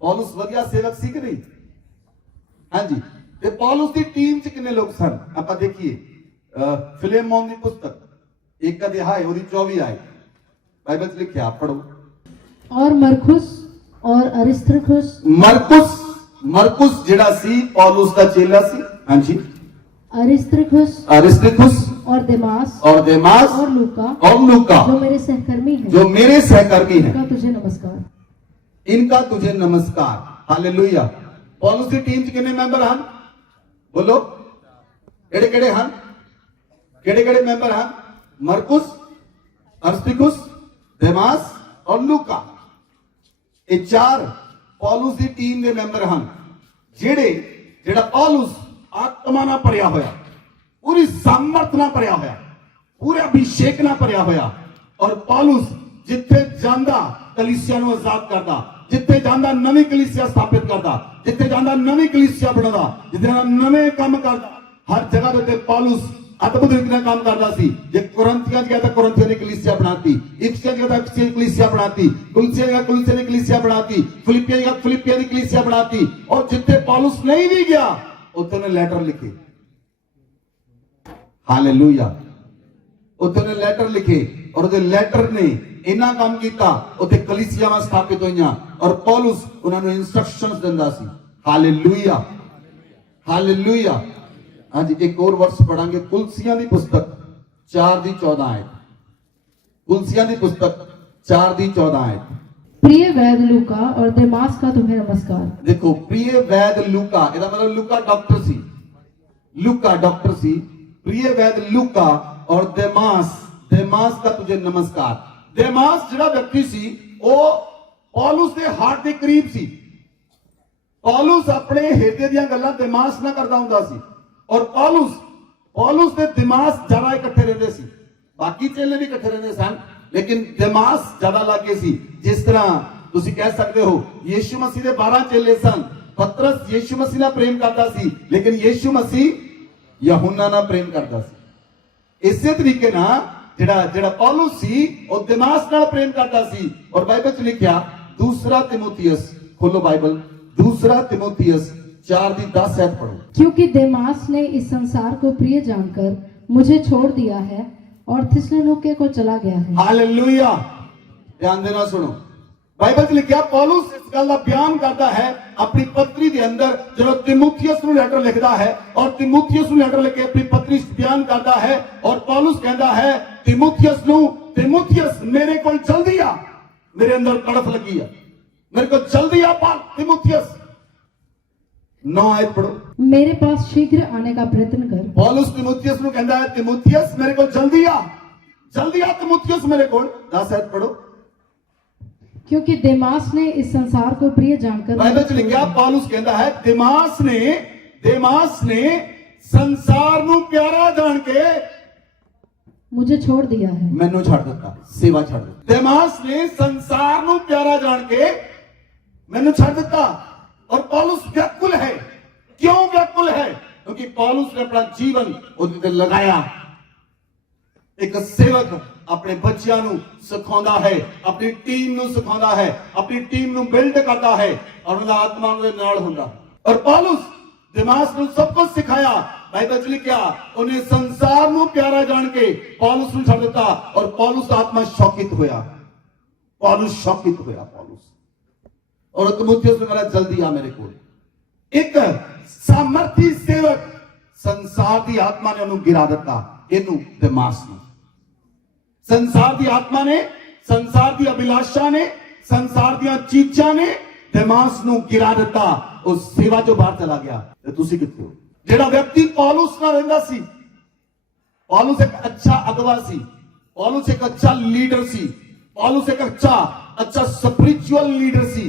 ਪੌਲੁਸ ਵਧੀਆ ਸੇਵਕ ਸੀ ਕਿ ਨਹੀਂ? ਹਾਂਜੀ। ਤੇ ਪੌਲੁਸ ਦੀ ਟੀਮ 'ਚ ਕਿੰਨੇ ਲੋਕ ਸਨ? ਆਪਾਂ ਦੇਖੀਏ ਫਿਲੇਮੋਨ ਦੀ ਪੁਸਤਕ 1 ਅਧਿਆਇ ਉਹਦੀ 24 ਆਇਤ ਬਾਈਬਲ 'ਚ ਲਿਖਿਆ, ਪੜੋ। और मरकुस और अरिस्तर्खुस ਮਰकुस ਜਿਹੜਾ ਸੀ ਪੌਲੁਸ ਦਾ ਚੇਲਾ ਸੀ। ਹਾਂਜੀ। अरिस्तर्खुस और देमास और लूका जो मेरे सहकर्मी हैं का तुझे नमस्कार। इनका तुझे नमस्कार। हालेलुया। पौलुस ਦੀ ਟੀਮ 'ਚ ਕਿੰਨੇ ਮੈਂਬਰ ਹਨ? ਬੋਲੋ, ਕਿਹੜੇ ਹਨ? ਕਿਹੜੇ ਮੈਂਬਰ ਹਨ? ਮਰकुस, ਅਰਿਸਤਿਕੁਸ, ਦੇਮਾਸ ਔਰ ਲੂਕਾ। ਇਹ ਚਾਰ ਪੌਲੁਸ ਦੀ ਟੀਮ ਦੇ ਮੈਂਬਰ ਹਨ। ਜਿਹੜਾ ਪੌਲੁਸ ਆਤਮਾ ਨਾਲ ਭਰਿਆ ਹੋਇਆ, ਪੂਰੀ ਸਾਮਰਥ ਨਾਲ ਭਰਿਆ ਹੋਇਆ, ਪੂਰੇ ਅਭਿਸ਼ੇਕ ਨਾਲ ਭਰਿਆ ਹੋਇਆ। ਔਰ ਪੌਲੁਸ ਜਿੱਥੇ ਜਾਂਦਾ ਕਲੀਸਿਆ ਨੂੰ ਆਜ਼ਾਦ ਕਰਦਾ, ਜਿੱਥੇ ਜਾਂਦਾ ਨਵੀਂ ਕਲੀਸਿਆ ਸਥਾਪਿਤ ਕਰਦਾ, ਜਿੱਥੇ ਜਾਂਦਾ ਨਵੀਂ ਕਲੀਸਿਆ ਬਣਾਉਂਦਾ, ਜਿੱਥੇ ਨਵੇਂ ਕੰਮ ਕਰਦਾ। ਹਰ ਜਗ੍ਹਾ ਦੇ ਉੱਤੇ ਪੌਲੁਸ ਅਦਭੁਤ ਰੀਤੀ ਨਾਲ ਕੰਮ ਕਰਦਾ ਸੀ। ਜੇ ਕੁਰਿੰਥੀਆਂ 'ਚ ਗਿਆ ਤਾਂ ਕੁਰਿੰਥੀਆਂ ਦੀ ਕਲੀਸਿਆ ਬਣਾਤੀ, ਇਫਸੀਆਂ 'ਚ ਗਿਆ ਤਾਂ ਇਫਸੀਆਂ ਦੀ ਕਲੀਸਿਆ ਬਣਾਤੀ, ਕੁਲਸੀਆ ਗਿਆ ਕੁਲਸੀਆ ਦੀ ਕਲੀਸਿਆ ਬਣਾਤੀ, ਫਿਲਿੱਪੀਆਂ ਗਿਆ ਫਿਲਿੱਪੀਆਂ ਦੀ ਕਲੀਸਿਆ ਬਣਾਤੀ। ਔਰ ਜਿੱਥੇ ਪੌਲੁਸ ਨਹੀਂ ਵੀ ਗਿਆ ਉੱਥੇ ਉਹਨੇ ਲੈਟਰ ਲਿਖੇ। ਹਾਲੇਲੂਇਆ। ਉੱਥੇ ਉਹਨੇ ਲੈਟਰ ਲਿਖੇ ਔਰ ਉਹਦੇ ਲੈਟਰ ਨੇ ਇੰਨਾ ਕੰਮ ਕੀਤਾ, ਉੱਥੇ ਕਲੀਸਿਆਵਾਂ ਸਥਾਪਿਤ ਹੋਈਆਂ ਔਰ ਪੌਲੁਸ ਉਹਨਾਂ ਨੂੰ ਇਨਸਟਰਕਸ਼ਨਸ ਦਿੰਦਾ ਸੀ। Hallelujah, hallelujah. ਅੱਜ ਇੱਕ ਹੋਰ ਵਰਸ ਪੜਾਂਗੇ, ਕੁਲਸੀਆਂ ਦੀ ਪੁਸਤਕ 4 ਦੀ 14 ਆਇਤ। कुलसिया की पुस्तक 4 ਦੀ 14 आयत। प्रिय वैद लूका और देमास का तुम्हें नमस्कार। देखो, प्रिय वैद लूका, ਇਹਦਾ मतलब लूका डॉक्टर सी, लूका डॉक्टर सी। प्रिय वैद लूका और देमास का तुझे नमस्कार। देमास ਜਿਹੜਾ व्यक्ति सी ਉਹ ਪੌਲੁਸ ਦੇ ਹਾਰਟ ਦੇ ਕਰੀਬ ਸੀ। ਪੌਲੁਸ ਆਪਣੇ ਹਿਰਦੇ ਦੀਆਂ ਗੱਲਾਂ ਦੇਮਾਸ ਨਾਲ ਕਰਦਾ ਹੁੰਦਾ ਸੀ ਔਰ ਪੌਲੁਸ ਦੇ ਦੇਮਾਸ ਜ਼ਿਆਦਾ ਇਕੱਠੇ ਰਹਿੰਦੇ ਸੀ। ਬਾਕੀ ਚੇਲੇ ਵੀ ਇਕੱਠੇ ਰਹਿੰਦੇ ਸਨ ਲੇਕਿਨ ਦੇਮਾਸ ਜ਼ਿਆਦਾ ਲੱਗੇ ਸੀ। ਜਿਸ ਤਰ੍ਹਾਂ ਤੁਸੀਂ ਕਹਿ ਸਕਦੇ ਹੋ ਯੀਸ਼ੂ ਮਸੀਹ ਦੇ 12 ਚੇਲੇ ਸਨ। ਪਤਰਸ ਯੀਸ਼ੂ ਮਸੀਹ ਨਾਲ ਪ੍ਰੇਮ ਕਰਦਾ ਸੀ ਲੇਕਿਨ ਯੀਸ਼ੂ ਮਸੀਹ ਯਹੂਨਾ ਨਾਲ ਪ੍ਰੇਮ ਕਰਦਾ ਸੀ। ਇਸੇ ਤਰੀਕੇ ਨਾਲ ਜਿਹੜਾ ਪੌਲੁਸ ਸੀ ਉਹ ਦੇਮਾਸ ਨਾਲ ਪ੍ਰੇਮ ਕਰਦਾ ਸੀ। ਔਰ ਬਾਈਬਲ 'ਚ ਲਿਖਿਆ दूसरा तिमोथियस, खोलो बाइबल, दूसरा तिमोथियस 4 ਦੀ 10 ऐत पढ़ो। क्योंकि देमास ने इस संसार को प्रिय जानकर मुझे छोड़ दिया है और थिस्सलुनीके को चला गया है। हालेलुया। ध्यान देना सुनो, बाइबल 'ਚ ਲਿਖਿਆ ਪੌਲੁਸ ਇਸ ਗੱਲ ਦਾ ਬਿਆਨ ਕਰਦਾ ਹੈ ਆਪਣੀ ਪੱਤਰੀ ਦੇ ਅੰਦਰ ਜਦੋਂ ਤਿਮੋਥੀਅਸ ਨੂੰ ਲੈਟਰ ਲਿਖਦਾ ਹੈ ਔਰ ਤਿਮੋਥੀਅਸ ਨੂੰ ਲੈਟਰ ਲਿਖ ਕੇ ਆਪਣੀ ਪੱਤਰੀ 'ਚ ਬਿਆਨ ਕਰਦਾ ਹੈ ਔਰ ਪੌਲੁਸ ਕਹਿੰਦਾ ਹੈ ਤਿਮੋਥੀਅਸ ਨੂੰ, ਤਿਮੋਥੀਅਸ ਮੇਰੇ ਕੋਲ ਜਲਦੀ ਆ, मेरे अंदर तड़फ लगी है, मेरे को जल्दी आ पा तिमोथियस। 9 आयत पढ़ो। मेरे पास शीघ्र आने का प्रयत्न कर। पौलुस तिमोथियस ਨੂੰ ਕਹਿੰਦਾ ਹੈ तिमोथियस मेरे को जल्दी आ तिमोथियस मेरे को। 10 आयत पढ़ो। क्योंकि देमास ने इस संसार को प्रिय जानकर, बाइबल 'ਚ ਲਿਖਿਆ ਪੌਲੁਸ ਕਹਿੰਦਾ ਹੈ ਦੇਮਾਸ ਨੇ ਸੰਸਾਰ ਨੂੰ ਪਿਆਰਾ ਜਾਣ ਕੇ मुझे छोड़ दिया है। ਮੈਨੂੰ ਛੱਡ ਦਿੱਤਾ, ਸੇਵਾ ਛੱਡ ਦਿੱਤੀ। ਦੇਮਾਸ ਨੇ ਸੰਸਾਰ ਨੂੰ ਪਿਆਰਾ ਜਾਣ ਕੇ ਮੈਨੂੰ ਛੱਡ ਦਿੱਤਾ। और पौलुस व्याकुल है। क्यों व्याकुल है? क्योंकि पौलुस ने अपना जीवन ਉਹਦੇ ਤੇ ਲਗਾਇਆ। ਇੱਕ ਸੇਵਕ ਆਪਣੇ ਬੱਚਿਆਂ ਨੂੰ ਸਿਖਾਉਂਦਾ ਹੈ, ਆਪਣੀ ਟੀਮ ਨੂੰ ਸਿਖਾਉਂਦਾ ਹੈ, ਆਪਣੀ ਟੀਮ ਨੂੰ ਬਿਲਡ ਕਰਦਾ ਹੈ ਔਰ ਉਹਦਾ ਆਤਮਾ ਉਹਦੇ ਨਾਲ ਹੁੰਦਾ। ਔਰ ਪੌਲੁਸ ਦੇਮਾਸ ਨੂੰ ਸਭ ਕੁਝ ਸਿਖਾਇਆ। ਬਾਈਬਲ 'ਚ ਲਿਖਿਆ ਉਹਨੇ ਸੰਸਾਰ ਨੂੰ ਪਿਆਰਾ ਜਾਣ ਕੇ ਪੌਲੁਸ ਨੂੰ ਛੱਡ ਦਿੱਤਾ ਔਰ ਪੌਲੁਸ ਦਾ ਆਤਮਾ ਸ਼ੌਕਿਤ ਹੋਇਆ। ਪੌਲੁਸ ਔਰ ਤਿਮੋਥੀਅਸ ਨੂੰ ਕਹਿੰਦਾ ਜਲਦੀ ਆ ਮੇਰੇ ਕੋਲ। एक सामर्थी सेवक संसार की आत्मा ने उन्हें गिरा दिता, इनू दिमास नूं। संसार की आत्मा ने, संसार की अभिलाषा ने, संसार दी चीज़ां ने दिमास नूं गिरा दिता, उस सेवा चों बाहर चला गया। ते तुसीं कित्थे हो? जिहड़ा व्यक्ति पौलुस नाल रहिंदा सी, पौलुस एक अच्छा अगवा सी, पौलुस एक अच्छा लीडर सी, पौलुस एक अच्छा स्पिरिचुअल लीडर सी,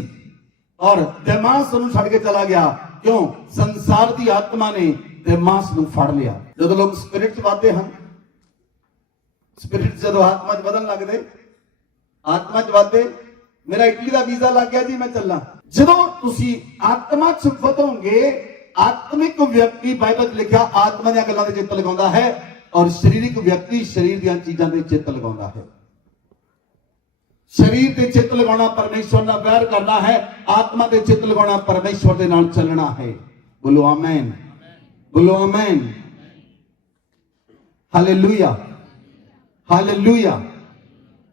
और दिमास उन्हें छड़ के चला गया। क्यों? संसार की आत्मा ने दिमास नूं फड़ लिया। जदों लोग स्पिरिट च वधदे हन, स्पिरिट जदों आत्मा च वधन लगदे, आत्मा च वधदे, मेरा इटली का वीजा लग गया जी, मैं चलना। जदों तुसीं आत्मा च वधोगे, आत्मिक व्यक्ति बाइबल च लिखिया आत्मा दी गल्लां ते चित्त लगाउंदा है, और शरीरिक व्यक्ति शरीर दी चीज़ां ते चित्त लगाउंदा है। शरीर ते चित्त लगाना परमेश्वर नाल वैर करना है, आत्मा ते चित्त लगाना परमेश्वर दे नाल चलना है। बोलो आमीन, बोलो आमीन, हालेलुया, हालेलुया।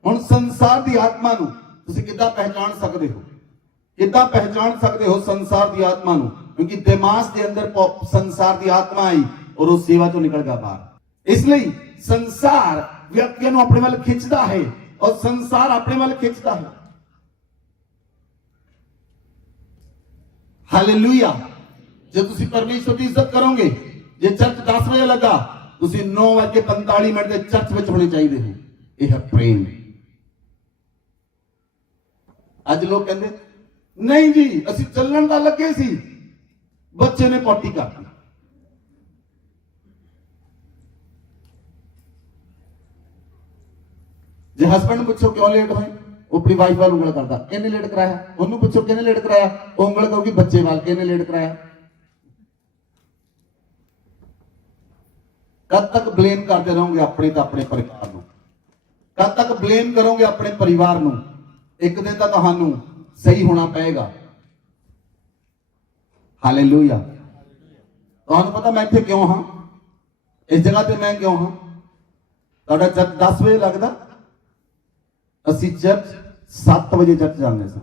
हुण संसार दी आत्मा नूं तुसीं किद्दां पहचान सकदे हो? किद्दां पहचान सकदे हो संसार दी आत्मा नूं? क्योंकि दिमाग के अंदर संसार की आत्मा आई और वो सेवा चों निकल गया बाहर। इसलिए संसार व्यक्ति नूं अपने वाल खिंचदा है और संसार अपने वाल खिंचदा है। हालेलुया। जब तुसीं परमेश्वर की इज्जत करोगे, जे चर्च 10 बजे लगा, तुसीं 9:45 के चर्च में होने चाहिए हो। यह है प्रेम। अज लोग कहते नहीं जी असीं चलण दा लगे सी, बच्चे ने पॉटी कर दी। जे हस्बैंड पूछो क्यों लेट होए, वो अपनी वाइफ वाल उंगल करता, किहने लेट कराया। उन्होंने पूछो किहने लेट कराया, वो उंगल कहूगी बच्चे वाल, किहने लेट कराया। कद तक ब्लेम करते रहोगे अपने तो अपने परिवार को? कद तक ब्लेम करोगे अपने परिवार को? एक दिन तो तुहानू सही होना पड़ेगा। हालेलुया। तुहानू पता मैं इत्थे क्यों हाँ, इस जगह पे मैं क्यों हाँ? तुहाडा चर्च 10 बजे लगदा, असीं चर्च 7 बजे चर्च जाने सा,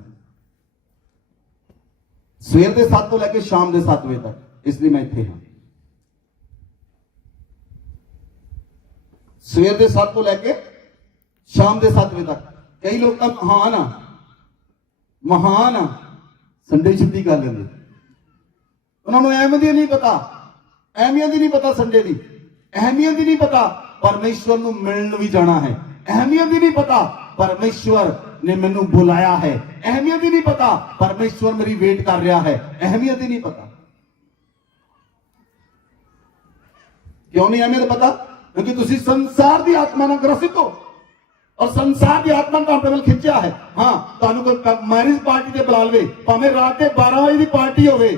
सवेर के 7 तो लैके शाम के 7 बजे तक। इसलिए मैं इत्थे हाँ। सवेर के 7 तो लैके शाम के 7 बजे तक। कई लोग तो महान आ संडे छुट्टी कर लेंगे। उन्होंने अहमियत ही नहीं पता, अहमियत ही नहीं पता संडे की, अहमियत ही नहीं पता परमेश्वर को मिलने भी जाना है, अहमियत ही नहीं पता परमेश्वर ने मैनू बुलाया है, अहमियत ही नहीं पता परमेश्वर मेरी वेट कर रहा है, अहमियत ही नहीं पता। क्यों नहीं अहमियत पता? क्योंकि तुसी संसार की आत्मा ना ग्रसित हो, और संसार की आत्मा ने तुहाडे वल खिंचिया है। हाँ, तुहानू कोई मैरिज पार्टी ते बुला लवे, भावें रात के 12 बजे की पार्टी होवे,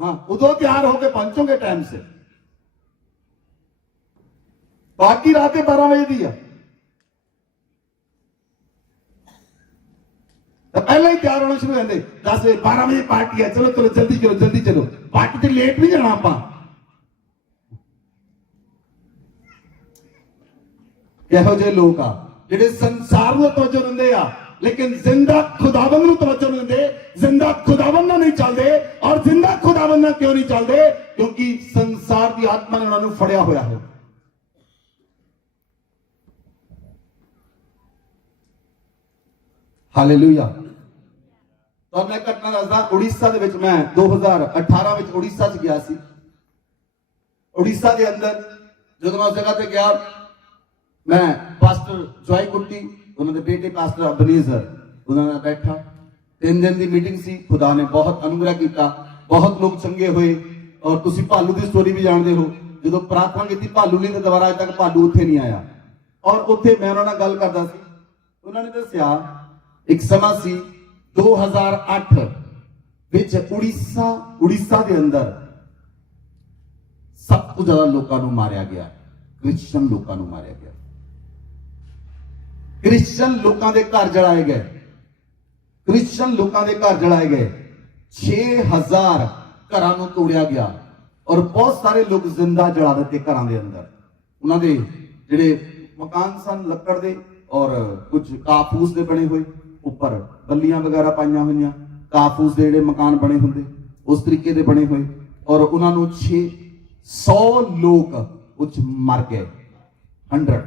हाँ उदों तैयार होकर पहुंचोगे टाइम से। पार्टी रात के 12 बजे की है, तो पहले ही तैयार होना शुरू करते। 10 बजे 12 बजे पार्टी है, चलो चलो जल्दी चलो जल्दी चलो। पार्टी से लेट नहीं जाना आप। किहो जे लोग आ जिहड़े संसार को तवज्जो दिंदे आ, लेकिन जिंदा खुदावंद को तवज्जो नहीं देते, जिंदा खुदावंद नाल नहीं चलते। और जिंदा खुदावंद नाल क्यों नहीं चलते? क्योंकि संसार की आत्मा ने उन्होंने फड़िया होया है। हालेलुया। तो मैं घटना दसदा, उड़ीसा दे विच मैं 2018 विच उड़ीसा च गया सी। उड़ीसा के अंदर जब मैं उस जगह पे गया, मैं पास्टर जॉय गुट्टी, उन्होंने बेटे पास्टर अबनीजर, उन्होंने बैठा। 3 दिन की मीटिंग सी। खुदा ने बहुत अनुग्रह किया, बहुत लोग चंगे हुए। और तुसी भालू की स्टोरी भी जानते हो, जो प्रार्थना की भालू नहीं तो दोबारा अज तक भालू उत्थे नहीं आया। और उत्थे मैं उन्होंने गल करता सी, उन्होंने दस्या एक समा सी 2008 विच उड़ीसा के अंदर सब तो ज्यादा लोगों को मारिया गया, क्रिश्चियन लोगों को मारिया गया। क्रिश्चियन लोगों के घर जलाए गए, क्रिश्चियन लोगों के घर जलाए गए। 6000 घरों को तोड़िया गया और बहुत सारे लोग जिंदा जला दिते घरों के अंदर। उन्होंने जिहड़े मकान सन लकड़ दे और कुछ काफूस के बने हुए, उपर बल्लियां वगैरह पाइया हुई, काफूस के जिहड़े मकान बने होंगे उस तरीके दे बने हुए और उन्होंने 600 लोग उच मर गए 100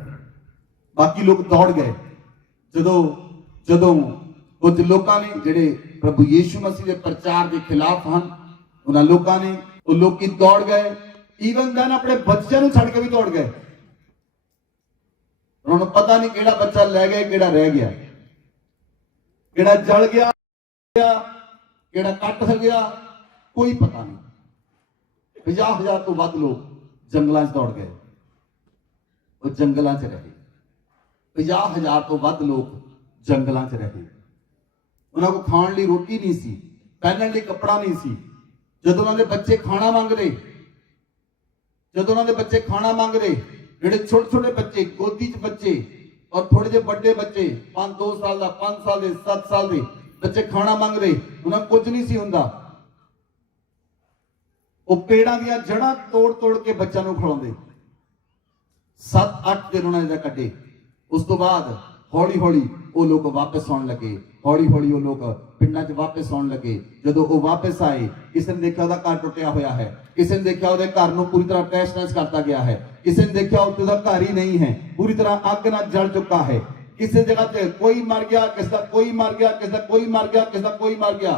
बाकी लोग दौड़ गए जदों जदों कुछ लोगों ने जिहड़े प्रभु यीशु मसीह के प्रचार के खिलाफ हैं उन्होंने लोगों ने वो लोग दौड़ गए ईवन दैन अपने बच्चों को छड़ के भी दौड़ गए उन्होंने पता नहीं केड़ा बच्चा लै गए केड़ा रह गया केड़ा जल गया केड़ा कट गया कोई पता नहीं 50,000 तो वध लोग जंगलों दौड़ गए वो जंगलों च रहे 50,000 तो वध लोग जंगलों च रहे उन्होंने को खाने लिए रोटी नहीं सी पहनने लिए कपड़ा नहीं सी जब उन्होंने बच्चे खाना मांगते जब उन्होंने बच्चे खाना मांगते ਜਿਹੜੇ छोटे छोटे बच्चे गोदी च बच्चे और थोड़े जे बड़े बच्चे 2 साल का 5 साल के 7 साल के बच्चे खाना मांगते उन्हें कुछ नहीं सी हुंदा वो पेड़ां ਦੀਆਂ जड़ां तोड़ तोड़ के बच्चों को खिलाते 7-8 दिन उन्होंने कटे उस तो बाद हौली हौली वो लोग वापस आने लगे हौली हौली वो लोग पिंडां च वापस आने लगे जदों वो वापस आए किसी ने देखा उसका घर टुटिया होया है किसी ने देखा उसके घर को पूरी तरह तहस नहस करता गया है किसी ने देखा उसका घर ही नहीं है पूरी तरह अग नाल जल चुका है किसी जगह पे कोई मर गया किसी का कोई मर गया किसी का कोई मर गया किसी का कोई मर गया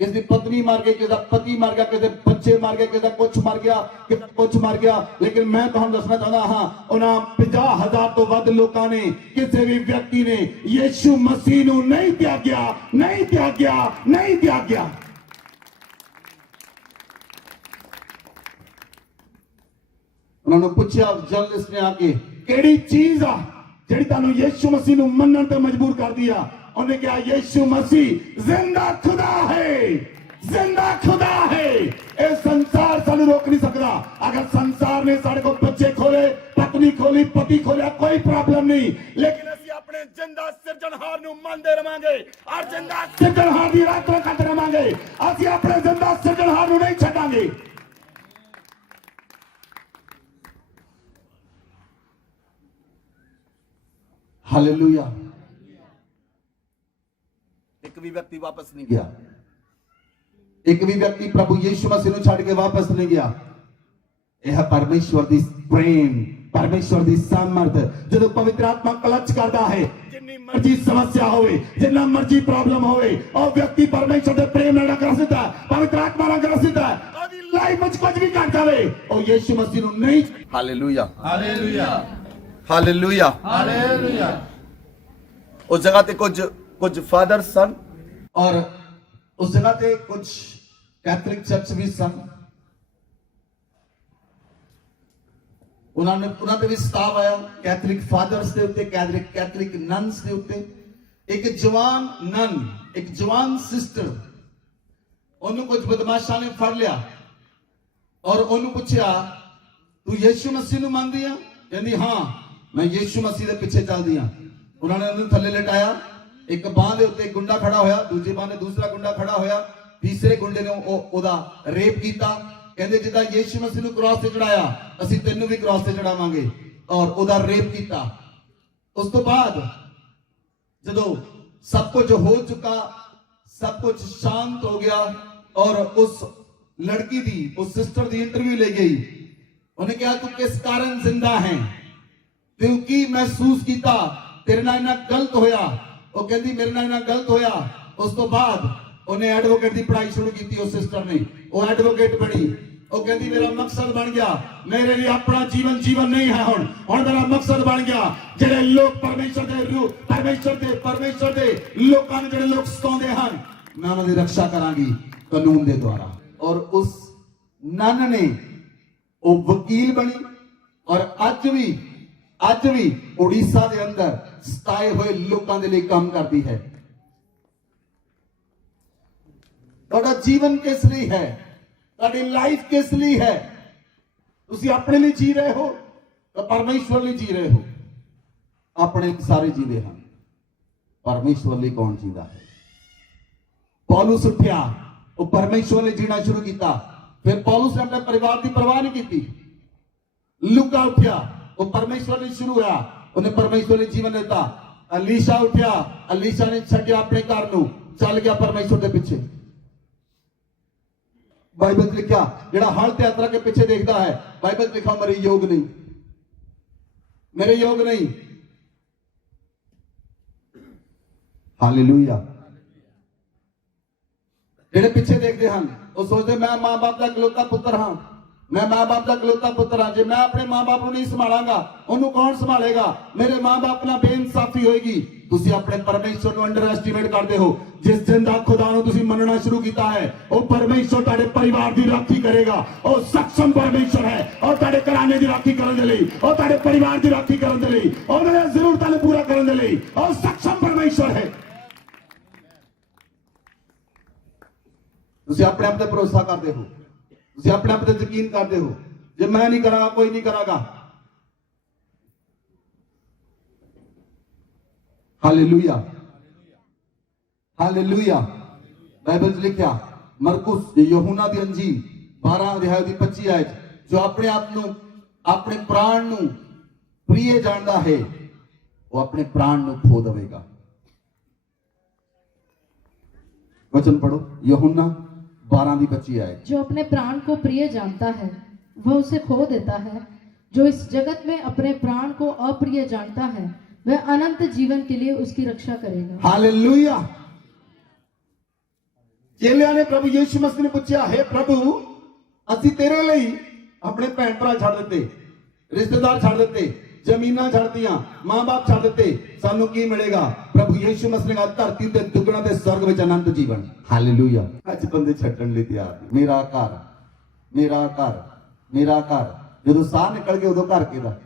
किसी की पत्नी मर गई किसी का पति मर गया किसी बच्चे मर गए किसी का कुछ मर गया किसी का कुछ मर गया लेकिन मैं तुहानू दसना चाहता हाँ उन्होंने 50,000 तो वध लोगों ने किसी भी व्यक्ति ने यीशु मसीह नू नहीं त्याग्या नहीं त्याग्या नहीं त्याग्या उन्होंने पूछा जर्नलिस्ट ने आके केड़ी चीज आ जिहड़ी तुहानू यीशु मसीह नू मनण ते मजबूर कर दिया उन्हें कहा यीशु मसीह जिंदा खुदा है जिंदा खुदा है ये संसार सानू रोक नहीं सकता अगर संसार ने साढ़े को बच्चे खोले पत्नी खोली पति खोलिया कोई प्रॉब्लम नहीं लेकिन असी अपने जिंदा सिरजनहार नू मनदे रहांगे और जिंदा सिरजनहार दी राखी करते रहांगे असी अपने जिंदा सिरजनहार नू नहीं छड्डांगे हालेलुया एक भी व्यक्ति वापस नहीं गया एक भी व्यक्ति प्रभु यीशु मसीह को छड़ के वापस नहीं गया यह परमेश्वर दी प्रेम परमेश्वर दी सामर्थ जो पवित्र आत्मा क्लच करता है जिन्नी मर्जी समस्या होवे जिन्ना मर्जी प्रॉब्लम होवे और व्यक्ति परमेश्वर दे प्रेम नाल ग्रसित है पवित्र आत्मा नाल ग्रसित है ओदी लाइफ में कुछ भी कर जावे और यीशु मसीह नु नहीं हालेलुया हालेलुया हालेलुया हालेलुया उस जगह ते कुछ फादर सन और उस जगह पे कुछ कैथलिक चर्च भी सन उन्होंने भी सताव आया कैथलिक फादर्स के उत्ते कैथलिक नन्स के उत्ते एक जवान नन एक जवान सिस्टर उन्होंने कुछ बदमाशा ने फड़ लिया और उन्होंने पूछा तू यीशु मसीह नू मानदी आ कहंदी हां मैं यीशु मसीह के पीछे चलदी हां उन्होंने उन्हें थले लटाया एक बांह दे उत्ते गुंडा खड़ा होया दूजे बांह ने दूसरा गुंडा खड़ा होया तीसरे गुंडे ने ओदा रेप कीता कहंदे जिदा यीशु मसीह नू क्रॉस ते चढ़ाया ਅਸੀਂ ਤੈਨੂੰ भी क्रॉस ते चढ़ावांगे और ओदा रेप कीता उस तो बाद जदों सब कुछ हो चुका सब कुछ शांत हो गया और उस लड़की दी उस सिस्टर दी इंटरव्यू ले गई उन्हें कहा तू किस कारण जिंदा है तू की महसूस कीता तेरे नाल इन्ना गलत होया वो कहती मेरे नाल इन्ना गलत होया उस तो बाद उन्हें एडवोकेट की पढ़ाई शुरू की उस सिस्टर ने वो एडवोकेट बनी वो कहती मेरा मकसद बन गया मेरे लिए अपना जीवन जीवन नहीं है हुण मेरा मकसद बन गया जेडे लोग परमेश्वर दे लोकां नूं जेडे लोग सताउंदे हन मैं उन्हां दी रक्षा करांगी कानून दे द्वारा और उस नन ने वो वकील बनी और अज भी उड़ीसा के अंदर सताए हुए लोगों के लिए काम करती है ਤੁਹਾਡਾ जीवन किस लिए है ਤੁਹਾਡੀ लाइफ किस लिए है ਤੁਸੀਂ अपने लिए जी रहे हो तो परमेश्वर लिए जी रहे हो अपने सारे जीवे हैं परमेश्वर लिए कौन जीता है पौलुस उठा वो परमेश्वर ने जीना शुरू किया फिर पौलुस ने अपने परिवार की परवाह नहीं की लूका उठा वो परमेश्वर ने शुरू हुआ उन्हें परमेश्वर ने जीवन देता अलीशा उठा अलीशा ने छड्या अपने घर नूं चल गया परमेश्वर के पीछे बाइबल च लिखा जेड़ा हल ते यात्रा के पीछे देखता है, बाइबल च लिखा मेरे योग नहीं, मेरे योग नहीं। हालेलुया। जेड़े पीछे देखते हैं वो सोचते मैं मां बाप का इकलौता पुत्र हाँ, मैं मां बाप का इकलौता पुत्र हाँ, जे मैं अपने मां बाप को नहीं संभालांगा उन्होंने कौन संभालेगा, मेरे मां बाप ना बेइंसाफी होएगी। तुसी अपने परमेश्वर को अंडर एस्टिमेट करते हो। जिस दिन दा खुदा ਨੂੰ ਤੁਸੀਂ ਮੰਨਣਾ ਸ਼ੁਰੂ ਕੀਤਾ ਹੈ ਉਹ ਪਰਮੇਸ਼ਰ ਤੁਹਾਡੇ ਪਰਿਵਾਰ ਦੀ ਰਾਖੀ ਕਰੇਗਾ। ਉਹ ਸક્ષਮ ਪਰਮੇਸ਼ਰ ਹੈ ਔਰ ਤੁਹਾਡੇ ਘਰਾਣੇ ਦੀ ਰਾਖੀ ਕਰਨ ਦੇ ਲਈ, ਉਹ ਤੁਹਾਡੇ ਪਰਿਵਾਰ ਦੀ ਰਾਖੀ ਕਰਨ ਦੇ ਲਈ, ਉਹਨਾਂ ਦੀਆਂ ਜ਼ਰੂਰਤਾਂ ਨੂੰ ਪੂਰਾ ਕਰਨ ਦੇ ਲਈ ਉਹ ਸક્ષਮ ਪਰਮੇਸ਼ਰ ਹੈ। ਤੁਸੀਂ ਆਪਣੇ ਆਪ ਤੇ ਭਰੋਸਾ ਕਰਦੇ ਹੋ, ਤੁਸੀਂ ਆਪਣੇ ਆਪ ਤੇ ਯਕੀਨ ਕਰਦੇ ਹੋ ਜੇ ਮੈਂ ਨਹੀਂ ਕਰਾਂਗਾ ਕੋਈ ਨਹੀਂ ਕਰਾਂਗਾ। Hallelujah, hallelujah. बाइबल च लिखा मरकुस यूहन्ना दी अंजील 12 अध्याय दी 25 आयत, जो अपने आप नु अपने प्राण नु प्रिय जानदा है वो अपने प्राण नु खो देवेगा। वचन पढ़ो, यूहन्ना 12 दी 25 आयत। जो अपने प्राण को प्रिय जानता है वह उसे खो देता है, जो इस जगत में अपने प्राण को अप्रिय जानता है वह अनंत जीवन के लिए उसकी रक्षा करेगा। हालेलुया। चेलियां ने प्रभु यीशु मसीह ने पूछा, हे प्रभु ਅਸੀਂ ਤੇਰੇ ਲਈ ਆਪਣੇ ਭੈਣ ਭਰਾ ਛੱਡ ਦਿੱਤੇ, ਰਿਸ਼ਤੇਦਾਰ ਛੱਡ ਦਿੱਤੇ, ਜ਼ਮੀਨਾਂ ਛੱਡਤੀਆਂ, ਮਾਂ-ਬਾਪ ਛੱਡ ਦਿੱਤੇ, ਸਾਨੂੰ ਕੀ ਮਿਲੇਗਾ? ਪ੍ਰਭੂ ਯੀਸ਼ੂ ਮਸੀਹ ਨੇ ਕਹਾ ਧਰਤੀ ਉੱਤੇ ਦੁੱਗਣਾ ਤੇ ਸਵਰਗ ਵਿੱਚ ਅਨੰਤ ਜੀਵਨ। ਹਾਲੇਲੂਇਆ। ਅੱਜ ਬੰਦੇ ਛੱਡਣ ਲਈ ਤਿਆਰ ਨੇ। ਮੇਰਾ ਘਰ, ਮੇਰਾ ਘਰ, ਮੇਰਾ ਘਰ, ਜਦੋਂ ਸਾਹ ਨਿਕਲ ਗਿਆ ਉਦੋਂ ਘਰ ਕਿਹਦਾ?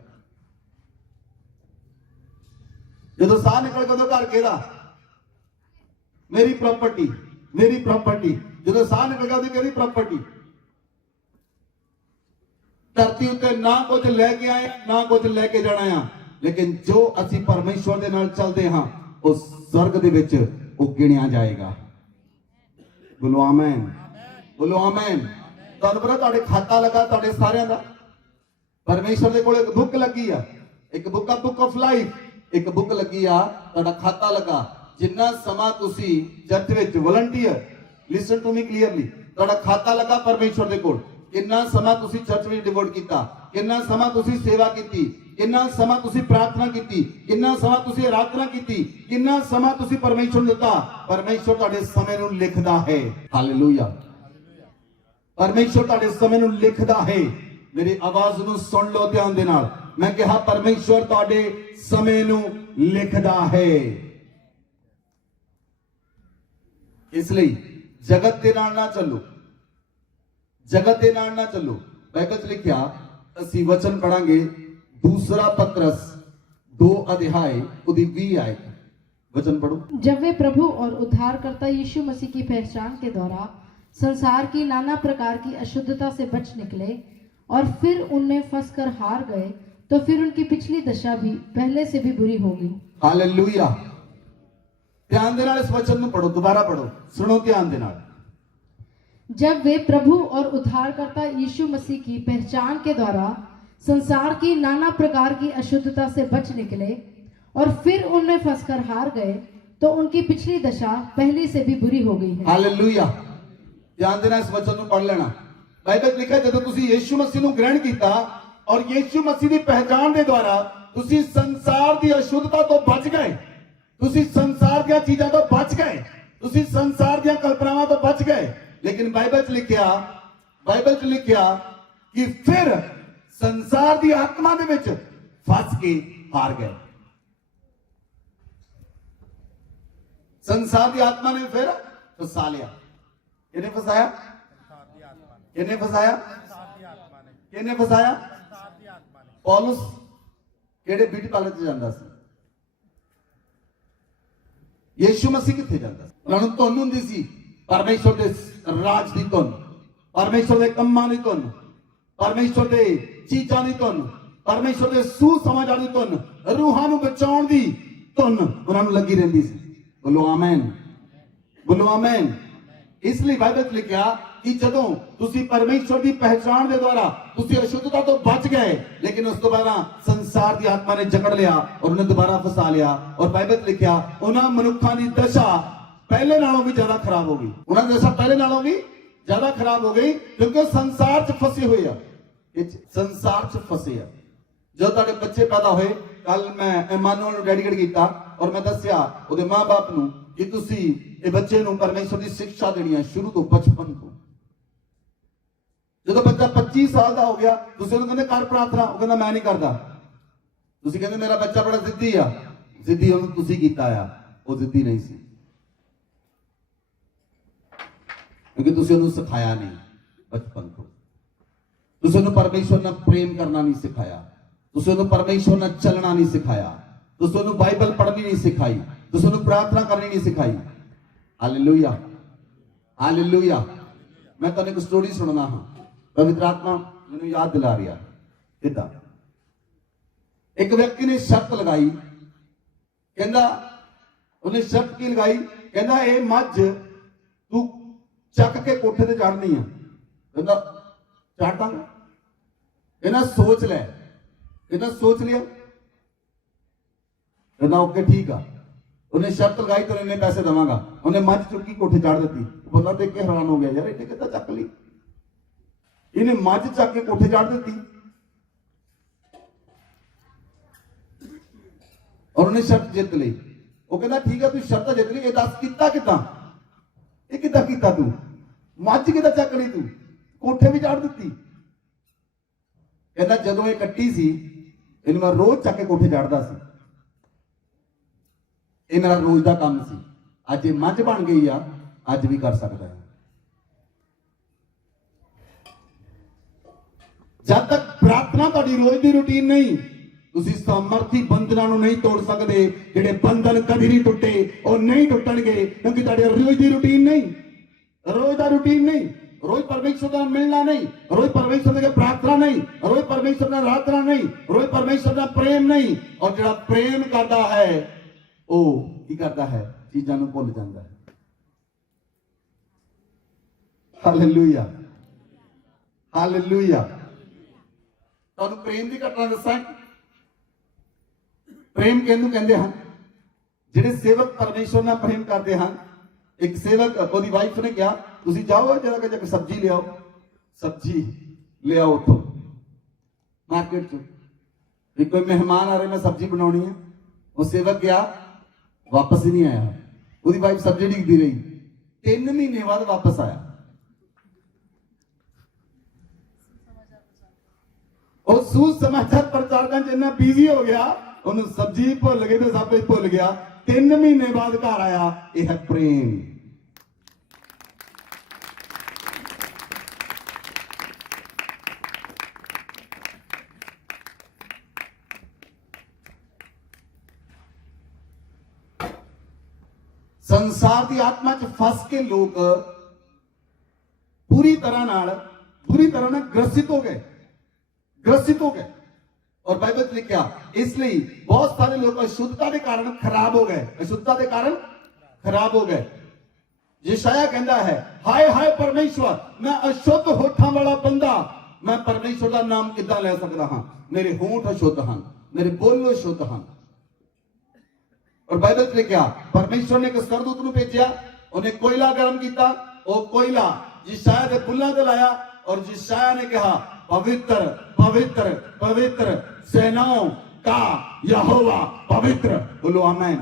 ਜਦੋਂ ਸਾਹ ਨਿਕਲ ਗਿਆ ਉਦੋਂ ਘਰ ਕਿਹਦਾ? ਮੇਰੀ ਪ੍ਰਾਪਰਟੀ, ਮੇਰੀ ਪ੍ਰਾਪਰਟੀ। ਜਦੋਂ ਸਾਹ ਨਿਕਲ ਗਿਆ ਉਹਦੀ ਕਿਹਦੀ ਪ੍ਰਾਪਰਟੀ? ਧਰਤੀ ਉੱਤੇ ਨਾ ਕੁਝ ਲੈ ਕੇ ਆਏ ਨਾ ਕੁਝ ਲੈ ਕੇ ਜਾਣਾ ਆ, ਲੇਕਿਨ ਜੋ ਅਸੀਂ ਪਰਮੇਸ਼ਵਰ ਦੇ ਨਾਲ ਚੱਲਦੇ ਹਾਂ ਉਹ ਸਵਰਗ ਦੇ ਵਿੱਚ ਉਹ ਗਿਣਿਆ ਜਾਏਗਾ। ਬੋਲੋ ਆਮੇਨ, ਬੋਲੋ ਆਮੇਨ। ਤੁਹਾਨੂੰ ਪਤਾ ਤੁਹਾਡੇ ਖਾਤਾ ਲੱਗਾ ਤੁਹਾਡੇ ਸਾਰਿਆਂ ਦਾ। ਪਰਮੇਸ਼ਵਰ ਦੇ ਕੋਲ ਇੱਕ ਬੁੱਕ ਲੱਗੀ ਆ, ਇੱਕ ਬੁੱਕ ਆ ਬੁੱਕ ਆਫ ਲਾਈਫ, ਇੱਕ ਬੁੱਕ ਲੱਗੀ ਆ, ਤੁਹਾਡਾ ਖਾਤਾ ਲੱਗਾ। ਜਿੰਨਾ ਸਮਾਂ ਤੁਸੀਂ ਚਰਚ ਵਿੱਚ volunteer, listen to me clearly, ਤੁਹਾਡਾ ਖਾਤਾ ਲੱਗਾ ਪਰਮੇਸ਼ਵਰ ਦੇ ਕੋਲ। ਕਿੰਨਾ ਸਮਾਂ ਤੁਸੀਂ ਚਰਚ ਵਿੱਚ ਡਿਵੋਟ ਕੀਤਾ, ਕਿੰਨਾ ਸਮਾਂ ਤੁਸੀਂ ਸੇਵਾ ਕੀਤੀ, ਕਿੰਨਾ ਸਮਾਂ ਤੁਸੀਂ ਪ੍ਰਾਰਥਨਾ ਕੀਤੀ, ਕਿੰਨਾ ਸਮਾਂ ਤੁਸੀਂ ਆਰਾਧਨਾ ਕੀਤੀ, ਕਿੰਨਾ ਸਮਾਂ ਤੁਸੀਂ ਪਰਮੇਸ਼ਵਰ ਨੂੰ ਦਿੱਤਾ। ਪਰਮੇਸ਼ਵਰ ਤੁਹਾਡੇ ਸਮੇਂ ਨੂੰ ਲਿਖਦਾ ਹੈ। ਹਾਲੇਲੂਇਆ। ਪਰਮੇਸ਼ਵਰ ਤੁਹਾਡੇ ਸਮੇਂ ਨੂੰ ਲਿਖਦਾ ਹੈ। ਮੇਰੀ ਆਵਾਜ਼ ਨੂੰ ਸੁਣ ਲਓ ਧਿਆਨ ਦੇ ਨਾਲ। ਮੈਂ ਕਿਹਾ ਪਰਮੇਸ਼ਵਰ ਤੁਹਾਡੇ ਸਮੇਂ ਨੂੰ ਲਿਖਦਾ ਹੈ। ਇਸ ਲਈ ਜਗਤ ਦੇ ਨਾਲ ਨਾ ਚੱਲੋ, ਜਗਤ ਦੇ ਨਾਲ ਨਾ ਚੱਲੋ। ਬਾਈਬਲ 'ਚ ਲਿਖਿਆ, ਅਸੀਂ ਵਚਨ ਪੜਾਂਗੇ दूसरा पत्रस 2 अध्याय उसकी 20 आयत। वचन पढ़ो। जब वे प्रभु और उद्धारकर्ता यीशु मसीह की पहचान के द्वारा संसार की नाना प्रकार की अशुद्धता से बच निकले और फिर उनमें फंसकर हार गए, तो फिर उनकी पिछली दशा भी पहले से भी बुरी होगी। हालेलुया। ध्यान देना, इस वचन को पढ़ो, दोबारा पढ़ो, सुनो ध्यान देना। जब वे प्रभु और उद्धारकर्ता यीशु मसीह की पहचान के द्वारा संसार की नाना प्रकार की अशुद्धता से बच निकले और फिर उनमें फंसकर हार गए, तो उनकी पिछली दशा पहले से भी बुरी हो गई है। हालेलुया। ध्यान देना, इस वचन को पढ़ लेना। बाइबल लिखा, जब तुसी यीशु मसीह ਨੂੰ ग्रहण ਕੀਤਾ और यीशु मसीह ਦੀ ਪਹਿਚਾਨ ਦੇ ਦੁਆਰਾ ਤੁਸੀਂ ਸੰਸਾਰ ਦੀ ਅਸ਼ੁੱਧਤਾ ਤੋਂ ਬਚ ਗਏ, ਤੁਸੀਂ ਸੰਸਾਰ ਦੀਆਂ ਚੀਜ਼ਾਂ ਤੋਂ ਬਚ ਗਏ, ਤੁਸੀਂ ਸੰਸਾਰ ਦੀਆਂ ਕਲਪਨਾਵਾਂ ਤੋਂ ਬਚ ਗਏ। लेकिन बाइबल 'ਚ ਲਿਖਿਆ, ਬਾਈਬਲ 'ਚ ਲਿਖਿਆ ਕਿ ਫਿਰ संसार की आत्मा दे विच फस के हार गए। संसार की आत्मा ने फिर फसा लिया। किने फसाया? किने फसाया? किने फसाया? पौलुस केड़े ब्यूटी पार्लर च जांदा सी? यीशु मसीह किथे जांदा सी? उन्हां नूं धुन हुंदी सी परमेश्वर दे राज दी धुन, परमेश्वर दे कंमां दी धुन, परमेश्वर दे चीजां दी धुन, परमेश्वर दे सुसमाचार दी धुन, रूहां नूं बचाउण दी धुन उन्हां नूं लगी रहिंदी सी। बोलो आमीन, बोलो आमीन। इसलिए बाइबल 'ਚ लिखिया कि जदों तुसी परमेश्वर दी पहचान दे द्वारा तुसी अशुद्धता तो बच गए, लेकिन उस दोबारा संसार दी आत्मा ने जकड़ लिया और उन्हें दोबारा फसा लिया। और बाइबल 'ਚ लिखिया उन्हां मनुखां दी दशा पहले नालों भी ज्यादा खराब हो गई। उन्हां दी दशा पहले नालों भी ज्यादा खराब हो गई क्योंकि वो संसार च फसे हुए आ, संसार च फसे आ। जो तुहाडे बच्चे पैदा होए, कल मैं इमानुअल ਨੂੰ ਡੈਡੀਕੇਟ ਕੀਤਾ ਔਰ ਮੈਂ ਦੱਸਿਆ ਉਹਦੇ ਮਾਂ-ਬਾਪ ਨੂੰ ਕਿ ਤੁਸੀਂ ਇਹ ਬੱਚੇ ਨੂੰ ਪਰਮੇਸ਼ਰ ਦੀ ਸਿੱਖਿਆ ਦੇਣੀ ਹੈ ਸ਼ੁਰੂ ਤੋਂ, ਬਚਪਨ ਤੋਂ। ਜਦੋਂ ਬੱਚਾ 25 ਸਾਲ ਦਾ ਹੋ ਗਿਆ, ਤੁਸੀਂ ਉਹਨੂੰ ਕਹਿੰਦੇ ਕਰ ਪ੍ਰਾਰਥਨਾ, ਉਹ ਕਹਿੰਦਾ ਮੈਂ ਨਹੀਂ ਕਰਦਾ। ਤੁਸੀਂ ਕਹਿੰਦੇ ਮੇਰਾ ਬੱਚਾ ਬੜਾ ਜ਼ਿੱਦੀ ਆ, ਜ਼ਿੱਦੀ ਉਹਨੂੰ ਤੁਸੀਂ ਕੀਤਾ ਆ, ਉਹ ਜ਼ਿੱਦੀ ਨਹੀਂ ਸੀ ਕਿਉਂਕਿ ਤੁਸੀਂ ਉਹਨੂੰ ਸਿਖਾਇਆ ਨਹੀਂ ਬਚਪਨ ਤੋਂ। ਤੁਸੀਂ ਉਹਨੂੰ ਪਰਮੇਸ਼ਰ ਨਾਲ ਪ੍ਰੇਮ ਕਰਨਾ ਨਹੀਂ ਸਿਖਾਇਆ, ਤੁਸੀਂ ਉਹਨੂੰ ਪਰਮੇਸ਼ਰ ਨਾਲ ਚੱਲਣਾ ਨਹੀਂ ਸਿਖਾਇਆ, ਤੁਸੀਂ ਉਹਨੂੰ ਬਾਈਬਲ ਪੜ੍ਹਨੀ ਨਹੀਂ ਸਿਖਾਈ, ਤੁਸੀਂ ਉਹਨੂੰ ਪ੍ਰਾਰਥਨਾ ਕਰਨੀ ਨਹੀਂ ਸਿਖਾਈ। Hallelujah, hallelujah. ਮੈਂ ਤੁਹਾਨੂੰ ਇੱਕ ਸਟੋਰੀ ਸੁਣਾਉਣਾ ਹਾਂ, ਪਵਿੱਤਰ ਆਤਮਾ ਮੈਨੂੰ ਯਾਦ ਦਿਲਾ ਰਿਹਾ। ਇਦਾਂ ਇੱਕ ਵਿਅਕਤੀ ਨੇ ਸ਼ਰਤ ਲਗਾਈ, ਕਹਿੰਦਾ ਉਹਨੇ ਸ਼ਰਤ ਕੀ ਲਗਾਈ, ਕਹਿੰਦਾ ਇਹ ਮੱਝ ਤੂੰ ਚੱਕ ਕੇ ਕੋਠੇ ਤੇ ਚੜ੍ਹਨੀ ਆ। ਕਹਿੰਦਾ ਚੜ੍ਹ ਦਾਂਗਾ। ਕਹਿੰਦਾ ਸੋਚ ਲੈ, ਕਹਿੰਦਾ ਸੋਚ ਲਿਆ। ਕਹਿੰਦਾ ਓਕੇ ਠੀਕ ਆ। ਉਹਨੇ ਸ਼ਰਤ ਲਗਾਈ ਤੇ ਇੰਨੇ ਪੈਸੇ ਦੇਵਾਂਗਾ। ਉਹਨੇ ਮੱਝ ਚੁੱਕੀ ਕੋਠੇ ਚੜ੍ਹ ਦਿੱਤੀ। ਬੰਦਾ ਦੇਖ ਕੇ ਹੈਰਾਨ ਹੋ ਗਿਆ, ਯਾਰ ਇਹਨੇ ਕਿੱਦਾਂ ਚੱਕ ਲਈ, ਇਹਨੇ ਮੱਝ ਚੱਕ ਕੇ ਕੋਠੇ ਚੜ੍ਹ ਦਿੱਤੀ। ਔਰ ਉਹਨੇ ਸ਼ਰਤ ਜਿੱਤ ਲਈ। ਉਹ ਕਹਿੰਦਾ ਠੀਕ ਆ ਤੂੰ ਸ਼ਰਤ ਜਿੱਤ ਲਈ, ਇਹ ਦੱਸ ਕੀਤਾ ਕਿੱਦਾਂ, ਇਹ ਕਿੱਦਾਂ ਕੀਤਾ ਤੂੰ, ਮੱਝ ਕਿੱਦਾਂ ਚੱਕ ਲਈ ਤੂੰ, ਕੋਠੇ ਵੀ ਚੜ੍ਹ ਦਿੱਤੀ। ਕਹਿੰਦਾ ਜਦੋਂ ਇਹ ਕੱਟੀ ਸੀ ਇਹਨੂੰ ਮੈਂ ਰੋਜ਼ ਚੱਕ ਕੇ ਕੋਠੇ ਚੜ੍ਹਦਾ ਸੀ, ਇਹ ਮੇਰਾ ਰੋਜ਼ ਦਾ ਕੰਮ ਸੀ। ਅੱਜ ਇਹ ਮੱਝ ਬਣ ਗਈ ਆ, ਅੱਜ ਵੀ ਕਰ ਸਕਦਾ ਹੈ। ਜਦ ਤੱਕ ਪ੍ਰਾਰਥਨਾ ਤੁਹਾਡੀ ਰੋਜ਼ ਦੀ ਰੁਟੀਨ ਨਹੀਂ, ਤੁਸੀਂ ਸਾਮਰਥੀ ਬੰਧਨਾਂ ਨੂੰ ਨਹੀਂ ਤੋੜ ਸਕਦੇ। ਜਿਹੜੇ ਬੰਧਨ ਕਦੀ ਨਹੀਂ ਟੁੱਟੇ ਉਹ ਨਹੀਂ ਟੁੱਟਣਗੇ ਕਿਉਂਕਿ ਤੁਹਾਡੀ ਰੋਜ਼ ਦੀ ਰੁਟੀਨ ਨਹੀਂ, ਰੋਜ਼ ਦਾ ਰੁਟੀਨ ਨਹੀਂ, रोज परमेश्वर का मिलना नहीं, रोज परमेश्वर के प्रार्थना नहीं, रोज परमेश्वर का प्रार्थना नहीं, रोज परमेश्वर का प्रेम नहीं। और जो प्रेम करता है वो की करता है, चीज़ों को भूल जाता है। Hallelujah, hallelujah. तो प्रेम की घटना दसा, प्रेम किहनूं कहंदे हन, जिहड़े सेवक परमेश्वर नाल प्रेम करते हैं। एक सेवक ओदी वाइफ ने कहा तुसी जाओ जरा कि सब्जी ले आओ, सब्जी ले आओ उठो मार्केट चो, कोई मेहमान आ रहे मैं सब्जी बनानी है। वो सेवक गया, वापस ही नहीं आया। ओदी वाइफ सब्जी डिगदी रही, 3 महीने बाद वापस आया। और सुसमाचार प्रचारक जिन्ना बिजी हो गया, उन्होंने सब्जी भुल गए तो सब कुछ भुल गया। 3 महीने बाद घर आया। यह है प्रेम। संसार की आत्मा च फस के लोग पूरी तरह ग्रसित हो गए, ग्रसित हो गए। और बाइबल ने लिखा इसलिए बहुत सारे लोग अशुद्धता के कारण खराब हो गए, अशुद्धता के कारण खराब हो गए। यशाया कहता है हाय हाय परमेश्वर, मैं अशुद्ध होठा वाला बंदा, मैं परमेश्वर का नाम किदा ले सकता हाँ, मेरे होठ अशुद्ध हैं, मेरे बोल अशुद्ध हैं। और बाइबल ने लिखा परमेश्वर ने एक सरदूत को भेजा, उन्हें कोयला गर्म किया, वो कोयला यशाया के बुल्लां ते लाया और यशाया ने कहा पवित्र पवित्र पवित्र सेनाओं का यहोवा पवित्र। बोलो आमीन।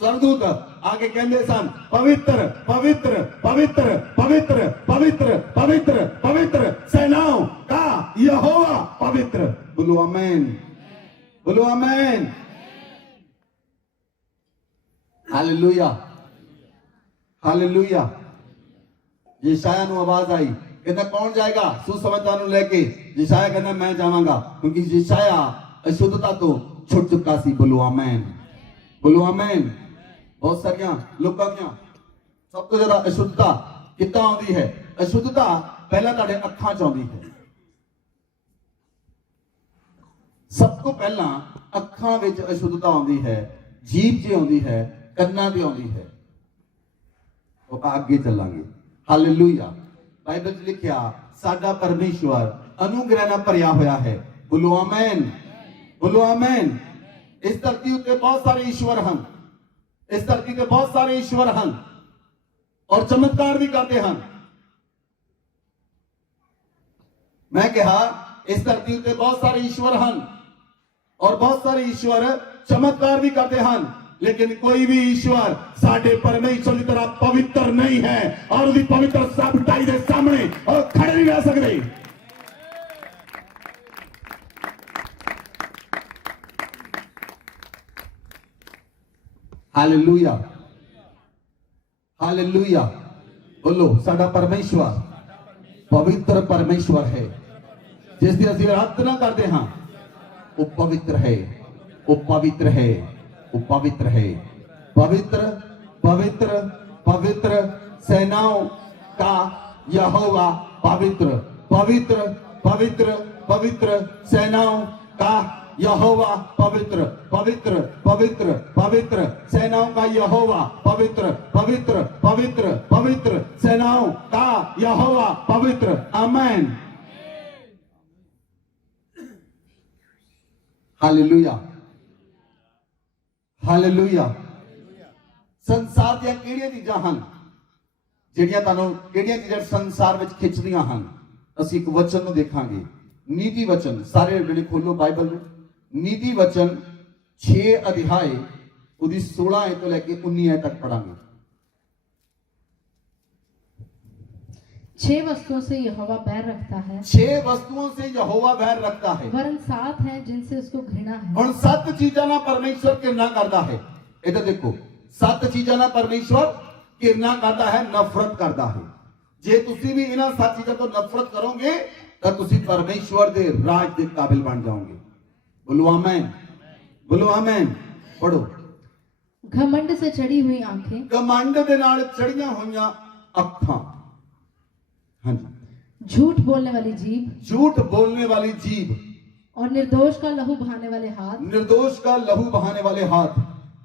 सरदूत आगे कहते सन पवित्र पवित्र पवित्र पवित्र पवित्र पवित्र पवित्र सेनाओं का यहोवा पवित्र। बोलो आमीन, बोलो आमीन। हालेलुया, हालेलुया। यशाया नु आवाज आई, कहता कौन जाएगा सुसमाचार लेके। यशाया कहना मैं जावांगा क्योंकि यशाया अशुद्धता तो छुट चुका सी। बोलो आमीन, बोलो आमीन। बहुत सारियां लोगों दी सब तो ज्यादा अशुद्धता कितना आती है? अशुद्धता पहला तुहाडे अखां च आउंदी है। सब तो पहला अखां विच अशुद्धता आउंदी है, जीभ च आउंदी है, कन्ना ते आउंदी है। वो आगे चलांगे। हालेलुया। बाइबल च लिखिया साडा परमेश्वर अनुग्रह नाल भरिया होया है। बोलो आमीन, बोलो आमीन। इस धरती उत्ते बहुत सारे ईश्वर हैं, इस धरती पे बहुत सारे ईश्वर हैं और चमत्कार भी करते हैं। मैं कहा इस धरती उत्ते बहुत सारे ईश्वर हैं और बहुत सारे ईश्वर चमत्कार भी करते हैं, लेकिन कोई भी ईश्वर साडे परमेश्वर की तरह पवित्र नहीं है और उसकी पवित्र साबिताई के सामने और खड़े नहीं रह सकते। Hallelujah, hallelujah. बोलो, साडा परमेश्वर पवित्र परमेश्वर है, जिसकी ਅਸੀਂ आराधना करते हैं वो पवित्र है, वो पवित्र है, वो पवित्र है। पवित्र पवित्र पवित्र सेनाओं का यहोवा पवित्र, पवित्र पवित्र पवित्र सेनाओं का यहोवा पवित्र, पवित्र पवित्र पवित्र सेनाओं का यहोवा पवित्र, पवित्र पवित्र पवित्र सेनाओं का यहोवा पवित्र। आमीन, हालेलुया, हालेलुया। संसार ਦੀਆਂ ਕਿਹੜੀਆਂ ਚੀਜ਼ਾਂ ਹਨ ਜਿਹੜੀਆਂ ਤੁਹਾਨੂੰ ਕਿਹੜੀਆਂ ਚੀਜ਼ਾਂ ਸੰਸਾਰ ਵਿੱਚ ਖਿੱਚਦੀਆਂ ਹਨ? ਅਸੀਂ ਇੱਕ ਵਚਨ ਨੂੰ ਦੇਖਾਂਗੇ, ਨੀਤੀ ਵਚਨ। ਸਾਰੇ ਜਿਹੜੇ ਖੋਲੋ ਬਾਈਬਲ ਨੂੰ, ਨੀਤੀ ਵਚਨ 6 ਅਧਿਆਏ ਉਹਦੀ 16 ਆਇਤ ਤੋਂ ਲੈ ਕੇ 19 ਆਇਤ ਤੱਕ ਪੜਾਂਗੇ। 6 वस्तुओं से यहोवा बैर रखता है, 6 वस्तुओं से यहोवा बैर रखता है, वरन 7 हैं जिनसे उसको घृणा है। ਹੁਣ 7 ਚੀਜ਼ਾਂ ਨਾਲ ਪਰਮੇਸ਼ਵਰ ਘਿਰਨਾ ਕਰਦਾ ਹੈ। इधर देखो, 7 ਚੀਜ਼ਾਂ ਨਾਲ ਪਰਮੇਸ਼ਵਰ ਘਿਰਨਾ ਕਰਦਾ ਹੈ, ਨਫ਼ਰਤ ਕਰਦਾ ਹੈ। ਜੇ ਤੁਸੀਂ ਵੀ ਇਹਨਾਂ 7 ਚੀਜ਼ਾਂ ਤੋਂ ਨਫ਼ਰਤ ਕਰੋਗੇ ਤਾਂ ਤੁਸੀਂ ਪਰਮੇਸ਼ਵਰ ਦੇ ਰਾਜ ਦੇ ਕਾਬਿਲ ਬਣ ਜਾਓਗੇ। बोलो आमीन, बोलो आमीन। पढ़ो। घमंड से चढ़ी हुई आंखें, घमंड ਦੇ ਨਾਲ ਚੜੀਆਂ ਹੋਈਆਂ ਅੱਖਾਂ। हाँ जी। झूठ बोलने वाली जीभ, झूठ बोलने वाली जीभ, और निर्दोष का लहू बहाने वाले हाथ, निर्दोष का लहू बहाने वाले हाथ,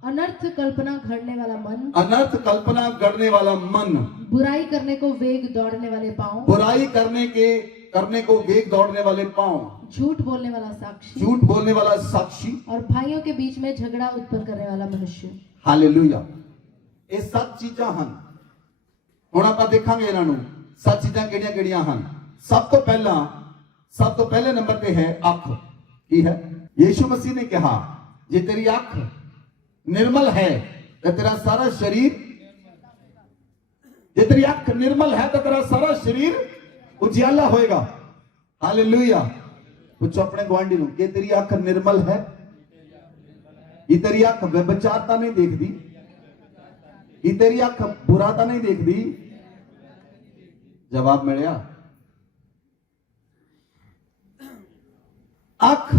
अनर्थ कल्पना घड़ने वाला मन, अनर्थ कल्पना करने वाला मन, बुराई करने को वेग दौड़ने वाले पांव, बुराई करने को वेग दौड़ने वाले पांव, झूठ बोलने वाला साक्षी, झूठ बोलने वाला साक्षी, और भाइयों के बीच में झगड़ा उत्पन्न करने वाला मनुष्य। हालेलुया। ये 7 चीजां ਹਨ। ਹੁਣ ਆਪਾਂ ਦੇਖਾਂਗੇ ਇਹਨਾਂ ਨੂੰ 7 ਚੀਜ਼ਾਂ ਕਿਹੜੀਆਂ-ਕਿਹੜੀਆਂ ਹਨ। ਸਭ ਤੋਂ ਪਹਿਲੇ ਨੰਬਰ ਤੇ ਹੈ ਅੱਖ। ਕੀ ਹੈ? ਯीशु मसीह ने कहा, ਜੇ ਤੇਰੀ ਅੱਖ निर्मल है तो तेरा सारा शरीर, जे तेरी अख निर्मल है तो तेरा सारा शरीर उजियाला होएगा। हालेलुया। पूछो अपने गुआंढी ਨੂੰ, कि तेरी अख निर्मल है? ये तेरी अख व्यभिचारता नहीं देखती? ये तेरी अख बुरा तो नहीं देखती? जवाब मिलिया। अख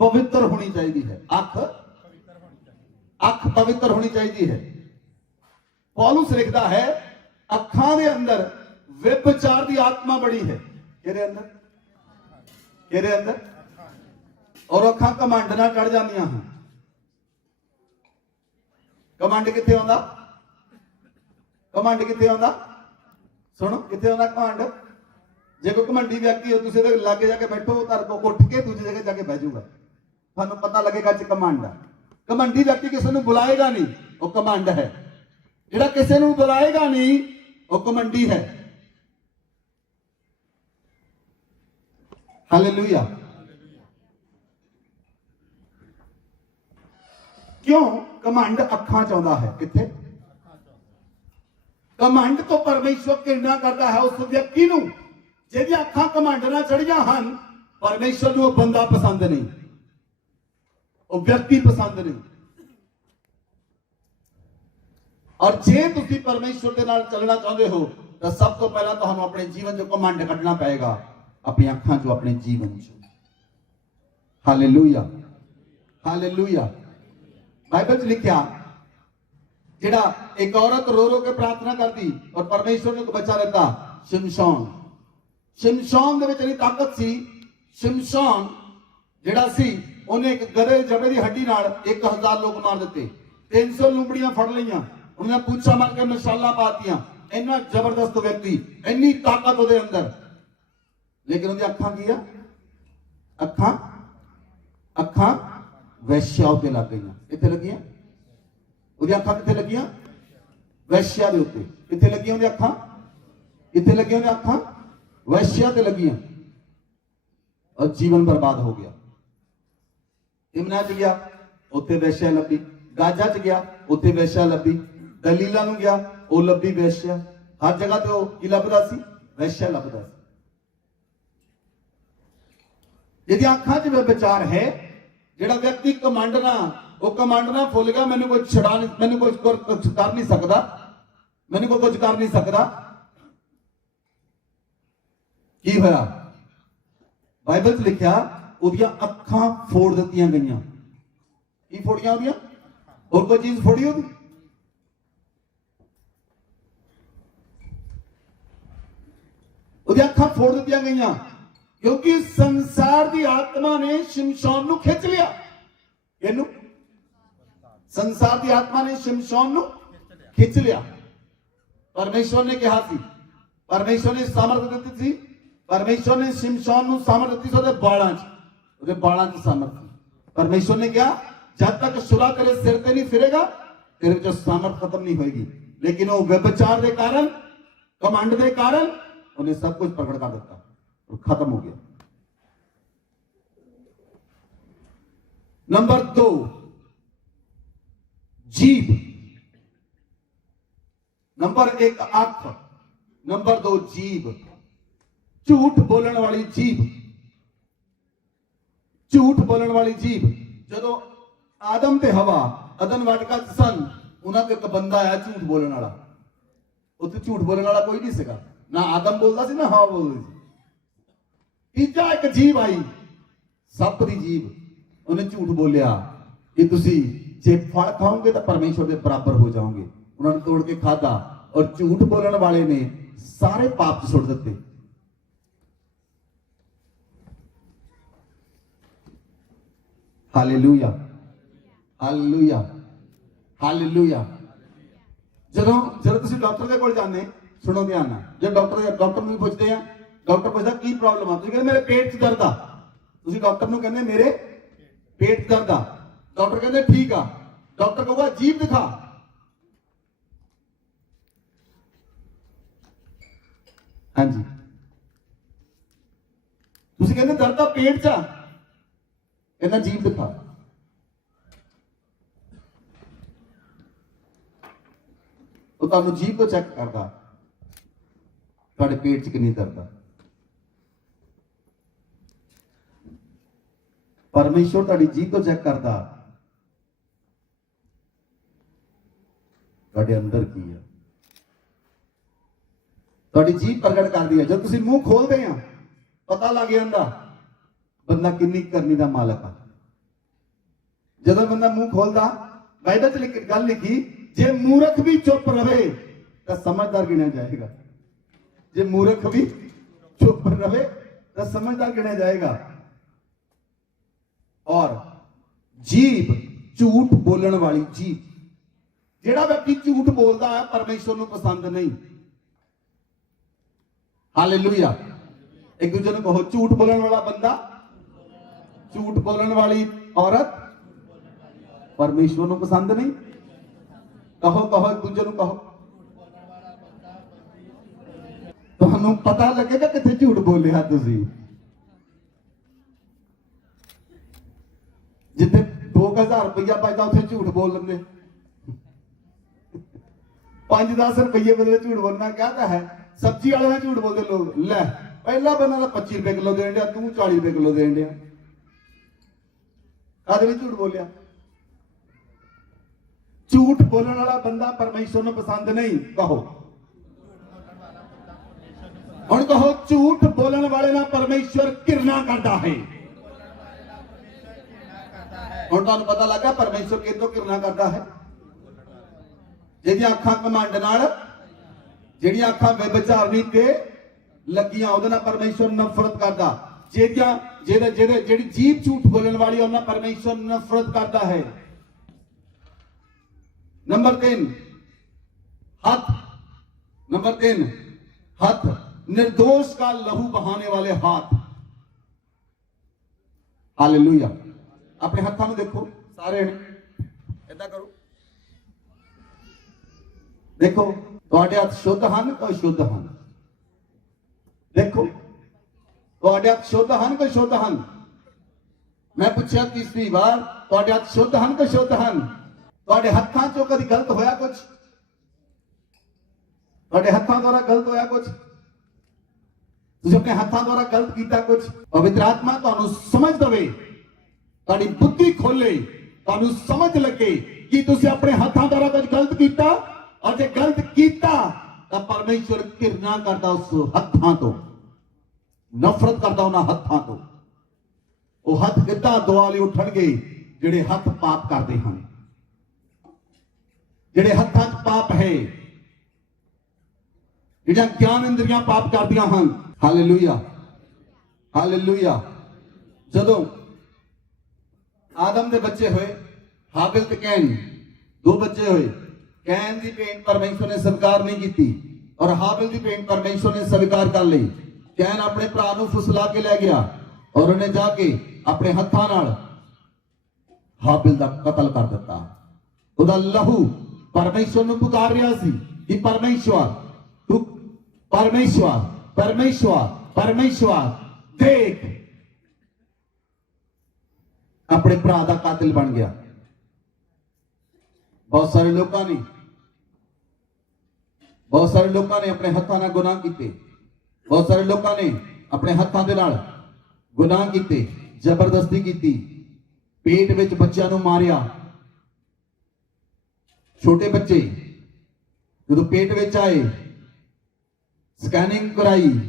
पवित्र होनी चाहिए है। अख पवित्र होनी चाहिए है। पौलुस लिखता है, अखां दे अंदर व्यभिचार की आत्मा बड़ी है। केरे अंदर और अखां घमंड नाल चढ़ जांदियां हैं। घमंड किथे आउंदा? घमंड किथे आउंदा? सुनो, किथे आउंदा घमंड? जे कोई घमंडी व्यक्ति हो, तुसीं दे लागे जाके बैठो, तार को उठ के दूसरी जगह जाके बह जाऊगा, थानू पता लगेगा च घमंड है। घमंडी व्यक्ति किसी को बुलाएगा नहीं, वो घमंड है। जिहड़ा किसी को बुलाएगा नहीं, वो घमंडी है। हालेलुया। क्यों? घमंड अखां च आउंदा है। किथे? घमंड तो परमेश्वर घृणा करता है उस व्यक्ति नूं जिहदी अखां घमंड नाल चढ़ियां हन। परमेश्वर नूं बंदा पसंद नहीं, वो व्यक्ति पसंद नहीं। और जे तुसी परमेश्वर के नाल चलना चाहते हो तो सब तो पहला तो हम अपने जीवन जो घमंड कटना पड़ेगा, अपनी अखां चो, अपने जीवन चो। Hallelujah, hallelujah. बाइबल च लिखा, जिहड़ा एक औरत रो रो के प्रार्थना करती और परमेश्वर ने बचा लेता, शिमशोन दे विच इन्नी ताकत सी। शिमशोन जिहड़ा सी, उन्हें एक गधे जबड़े की हड्डी नाल 1000 लोग मार दिते, 300 लुंबड़ियां फड़ लियां, उन्हें पूछा मार के मशाला पातियां। इन्ना जबरदस्त व्यक्ति, इन्नी ताकत उहदे अंदर, लेकिन उहदी अखां की आ? अखां वैश्या उत्ते लग गईयां। कित्थे लगियां? उहदी अखां कित्थे लगियां? वैश्या दे उत्ते। कित्थे लगियां उहदी अखां? कित्थे लगियां उहदी अखां? वैश्या ते लगियां और जीवन बर्बाद हो गया। इमना च गया उत्थे वैश्या लभी, गाजा च गया उत्थे वैश्या लभी, दलीला नूं गया वो लभी वैश्या। हर जगह ते वो की लभदा सी? वैश्या लभदा सी। यदि अखां च व्यभिचार है, जिहड़ा व्यक्ति कमांडना, वो कमांडना भुल गया मैनू कोई छड़ा नहीं, मैनू कुछ कर नहीं सकता, मैनू कोई कुछ कर नहीं सकता, की होया? बाइबल च लिखा उदियां अखां फोड़ दित्तियां गईयां। की फोड़ियां उदियां? और कोई चीज फोड़ी होगी? उदियां अखां फोड़ दित्तियां गईयां क्योंकि संसार की आत्मा ने शिमशोन नूं खिंच लिया। इहनूं संसार की आत्मा ने शिमशोन नूं खिंच लिया। परमेश्वर ने कहा सी, परमेश्वर ने सामर्थ दी थी, परमेश्वर ने शिमशोन नूं सामर्थ दी सी ਉਹਦੇ ਬਾਲਾਂ 'ਚ सामर्थ थी। परमेश्वर ने कहा जब तक सुला तेरे सिर ते नहीं फिरेगा तेरे जो सामर्थ खत्म नहीं होगी। लेकिन वो व्यभिचार के कारण, कमांड के कारण उन्हें सब कुछ प्रकट कर दिता और खत्म हो गया। नंबर 2 जीभ, नंबर 1 आंख, नंबर 2 जीभ, झूठ बोलने वाली जीभ। झूठ बोलने वाली जीभ। जदों आदम ते हवा अदन वाटिका च सन, उन्हां ते एक बंदा आया झूठ बोलने वाला। उत्थे झूठ बोलने वाला कोई नहीं सीगा, ना आदम बोलता सी ना हवा बोलदी सी। तीजा एक जीव आई, सप दी जीव। उन्हें झूठ बोलिया कि तुसी जे फल खाओगे तो परमेश्वर के बराबर हो जाओगे। उन्होंने तोड़ के खाधा और झूठ बोलने वाले ने सारे पाप सुट दिते। Hallelujah, hallelujah, hallelujah. ਜਦੋਂ ਤੁਸੀਂ ਡਾਕਟਰ ਦੇ ਕੋਲ ਜਾਂਦੇ, ਸੁਣੋ ਧਿਆਨ ਨਾਲ, ਜੇ ਡਾਕਟਰ ਨੂੰ ਪੁੱਛਦੇ ਆ, ਡਾਕਟਰ ਪੁੱਛਦਾ ਕੀ ਪ੍ਰੋਬਲਮ ਆ, ਤੁਸੀਂ ਕਹਿੰਦੇ ਮੇਰੇ ਪੇਟ 'ਚ ਦਰਦ ਆ, ਤੁਸੀਂ ਡਾਕਟਰ ਨੂੰ ਕਹਿੰਦੇ ਮੇਰੇ ਪੇਟ 'ਚ ਦਰਦ ਆ, ਡਾਕਟਰ ਕਹਿੰਦੇ ਠੀਕ ਆ, ਡਾਕਟਰ ਕਹੂਗਾ ਜੀਭ ਦਿਖਾ, ਹਾਂਜੀ, ਤੁਸੀਂ ਕਹਿੰਦੇ ਦਰਦ ਤਾਂ ਪੇਟ 'ਚ ਆ, ਕਹਿੰਦਾ ਜੀਭ ਦਿਖਾ। ਉਹ ਤੁਹਾਨੂੰ ਜੀਭ ਤੋਂ ਚੈੱਕ ਕਰਦਾ ਤੁਹਾਡੇ ਪੇਟ 'ਚ ਕਿੰਨੀ ਦਰਦ ਆ। परमेश्वर ਤੁਹਾਡੀ ਜੀਭ ਤੋਂ ਚੈੱਕ ਕਰਦਾ ਤੁਹਾਡੇ ਅੰਦਰ ਕੀ ਹੈ। ਤੁਹਾਡੀ ਜੀਭ ਪ੍ਰਗਟ ਕਰਦੀ ਹੈ। ਜਦ ਤੁਸੀਂ ਮੂੰਹ ਖੋਲਦੇ ਆ ਪਤਾ ਲੱਗ ਜਾਂਦਾ ਬੰਦਾ ਕਿੰਨੀ ਕਰਨੀ ਦਾ ਮਾਲਕ ਆ। ਜਦੋਂ ਬੰਦਾ ਮੂੰਹ ਖੋਲਦਾ, ਬਾਈਬਲ 'ਚ ਗੱਲ ਲਿਖੀ, ਜੇ ਮੂਰਖ ਵੀ ਚੁੱਪ ਰਵੇ ਤਾਂ ਸਮਝਦਾਰ ਗਿਣਿਆ ਜਾਏਗਾ। ਜੇ ਮੂਰਖ ਵੀ ਚੁੱਪ रहे तो समझदार गिना जाएगा। और जीभ, झूठ बोलने वाली जीभ, जेड़ा व्यक्ति झूठ बोलता है परमेश्वर को पसंद नहीं। हालेलुया। एक दूसरे को कहो, झूठ बोलने वाला बंदा, झूठ बोलने वाली औरत परमेश्वर को पसंद नहीं। कहो कहो एक दूसरे को कहो, ਤੁਹਾਨੂੰ ਪਤਾ ਲੱਗੇਗਾ ਕਿੱਥੇ ਝੂਠ ਬੋਲਿਆ ਤੁਸੀਂ। ਜਿੱਥੇ 2000 ਰੁਪਇਆ ਬਚਦਾ ਉੱਥੇ ਝੂਠ ਬੋਲ ਲੈਂਦੇ। 5-10 ਰੁਪਏ ਬਦਲੇ ਝੂਠ ਬੋਲਣਾ ਕਹਤਾ ਹੈ। ਸਬਜ਼ੀ ਵਾਲੇ ਨਾਲ ਝੂਠ ਬੋਲਦੇ ਲੋਕ, ਲੈ ਪਹਿਲਾ ਬੰਦਾ ਤਾਂ 25 ਰੁਪਏ ਕਿਲੋ ਦੇਣ ਡਿਆ, ਤੂੰ 40 ਰੁਪਏ ਕਿਲੋ ਦੇਣ ਡਿਆ। ਕਾਹਦੇ ਵਿੱਚ ਝੂਠ ਬੋਲਿਆ? ਝੂਠ ਬੋਲਣ ਵਾਲਾ ਬੰਦਾ ਪਰਮੇਸ਼ਰ ਨੂੰ ਪਸੰਦ ਨਹੀਂ। ਕਹੋ ਹੁਣ, ਕਹੋ ਝੂਠ ਬੋਲਣ ਵਾਲੇ ਨਾਲ ਪਰਮੇਸ਼ਰ ਘਿਰਨਾ ਕਰਦਾ ਹੈ। ਹੁਣ ਤੁਹਾਨੂੰ ਪਤਾ ਲੱਗਾ ਪਰਮੇਸ਼ਰ ਕਿਹਦੋਂ ਘਿਰਨਾ ਕਰਦਾ ਹੈ? ਜਿਹਦੀਆਂ ਅੱਖਾਂ ਘਮੰਡ ਨਾਲ, ਜਿਹੜੀਆਂ ਅੱਖਾਂ ਵਿਭਚਾਰਨੀ ਤੇ ਲੱਗੀਆਂ, ਉਹਦੇ ਨਾਲ ਪਰਮੇਸ਼ਰ ਨਫ਼ਰਤ ਕਰਦਾ। ਜਿਹੜੀ ਜੀਭ ਝੂਠ ਬੋਲਣ ਵਾਲੀ, ਉਹਨਾਂ ਪਰਮੇਸ਼ਰ ਨਫ਼ਰਤ ਕਰਦਾ ਹੈ। नंबर 3 हाथ। नंबर 3 हाथ, निर्दोष का लहू बहाने वाले हाथ। हालेलुया। अपने हाथों में देखो, सारे ऐसा करो, देखो ਤੁਹਾਡੇ ਹੱਥ ਸ਼ੁੱਧ ਹਨ ਕਿ ਅਸ਼ੁੱਧ ਹਨ। ਦੇਖੋ ਤੁਹਾਡੇ ਹੱਥ ਸ਼ੁੱਧ ਹਨ ਕਿ ਸ਼ੁੱਧ ਹਨ? ਮੈਂ ਪੁੱਛਿਆ ਤੀਸਰੀ ਵਾਰ, ਤੁਹਾਡੇ ਹੱਥ ਸ਼ੁੱਧ ਹਨ ਕਿ ਸ਼ੁੱਧ ਹਨ? ਤੁਹਾਡੇ ਹੱਥਾਂ ਚੋਂ ਕਦੀ ਗਲਤ ਹੋਇਆ ਕੁਝ? ਤੁਹਾਡੇ ਹੱਥਾਂ ਦੁਆਰਾ ਗਲਤ ਹੋਇਆ ਕੁਝ? ਤੁਸੀਂ ਆਪਣੇ ਹੱਥਾਂ ਦੁਆਰਾ ਗਲਤ ਕੀਤਾ ਕੁਝ? ਪਵਿੱਤਰ ਆਤਮਾ ਤੁਹਾਨੂੰ ਸਮਝ ਦੇਵੇ, ਤੁਹਾਡੀ ਬੁੱਧੀ ਖੋਲੇ, ਤੁਹਾਨੂੰ ਸਮਝ ਲੱਗੇ ਕਿ ਤੁਸੀਂ ਆਪਣੇ ਹੱਥਾਂ ਦੁਆਰਾ ਕੁਝ ਗਲਤ ਕੀਤਾ, ਔਰ ਜੇ ਗਲਤ ਕੀਤਾ ਤਾਂ ਪਰਮੇਸ਼ਵਰ ਘਿਰਨਾ ਕਰਦਾ ਉਸ ਹੱਥਾਂ ਤੋਂ, ਨਫ਼ਰਤ ਕਰਦਾ ਉਹਨਾਂ ਹੱਥਾਂ ਤੋਂ। ਉਹ ਹੱਥ ਕਿੱਦਾਂ ਦੁਆਲੇ ਉੱਠਣਗੇ? ਜਿਹੜੇ ਹੱਥ ਪਾਪ ਕਰਦੇ ਹਨ, ਜਿਹੜੇ ਹੱਥਾਂ 'ਚ ਪਾਪ ਹੈ, ਜਿਹੜੀਆਂ ਗਿਆਨ ਇੰਦਰੀਆਂ ਪਾਪ ਕਰਦੀਆਂ ਹਨ। Hallelujah, hallelujah. ਜਦੋਂ ਆਦਮ ਦੇ ਬੱਚੇ ਹੋਏ, ਹਾਬਿਲ ਤੇ ਕੈਨ, ਦੋ ਬੱਚੇ ਹੋਏ। ਕੈਨ ਦੀ ਭੇਂਟ ਪਰਮੇਸ਼ਵਰ ਨੇ ਸਵੀਕਾਰ ਨਹੀਂ ਕੀਤੀ, ਔਰ ਹਾਬਿਲ ਦੀ ਭੇਂਟ ਪਰਮੇਸ਼ਵਰ ਨੇ ਸਵੀਕਾਰ ਕਰ ਲਈ। ਕੈਨ ਆਪਣੇ ਭਰਾ ਨੂੰ ਫੁਸਲਾ ਕੇ ਲੈ ਗਿਆ, ਔਰ ਉਹਨੇ ਜਾ ਕੇ ਆਪਣੇ ਹੱਥਾਂ ਨਾਲ ਹਾਬਿਲ ਦਾ ਕਤਲ ਕਰ ਦਿੱਤਾ। ਉਹਦਾ ਲਹੂ ਪਰਮੇਸ਼ਵਰ ਨੂੰ ਪੁਕਾਰ ਰਿਹਾ ਸੀ ਕਿ ਪਰਮੇਸ਼ਵਰ ਤੂੰ, ਪਰਮੇਸ਼ਵਰ, ਪਰਮੇਸ਼ਵਰ, ਪਰਮੇਸ਼ਵਰ ਦੇਖ। ਆਪਣੇ ਭਰਾ ਦਾ ਕਾਤਿਲ ਬਣ ਗਿਆ। ਬਹੁਤ ਸਾਰੇ ਲੋਕਾਂ ਨੇ ਆਪਣੇ ਹੱਥਾਂ ਨਾਲ ਗੁਨਾਹ ਕੀਤੇ। ਬਹੁਤ ਸਾਰੇ ਲੋਕਾਂ ਨੇ ਆਪਣੇ ਹੱਥਾਂ ਦੇ ਨਾਲ ਗੁਨਾਹ ਕੀਤੇ, ਜ਼ਬਰਦਸਤੀ ਕੀਤੀ, ਪੇਟ ਵਿੱਚ ਬੱਚਿਆਂ ਨੂੰ ਮਾਰਿਆ। ਛੋਟੇ ਬੱਚੇ ਜਦੋਂ ਪੇਟ ਵਿੱਚ ਆਏ, ਸਕੈਨਿੰਗ ਕਰਾਈ,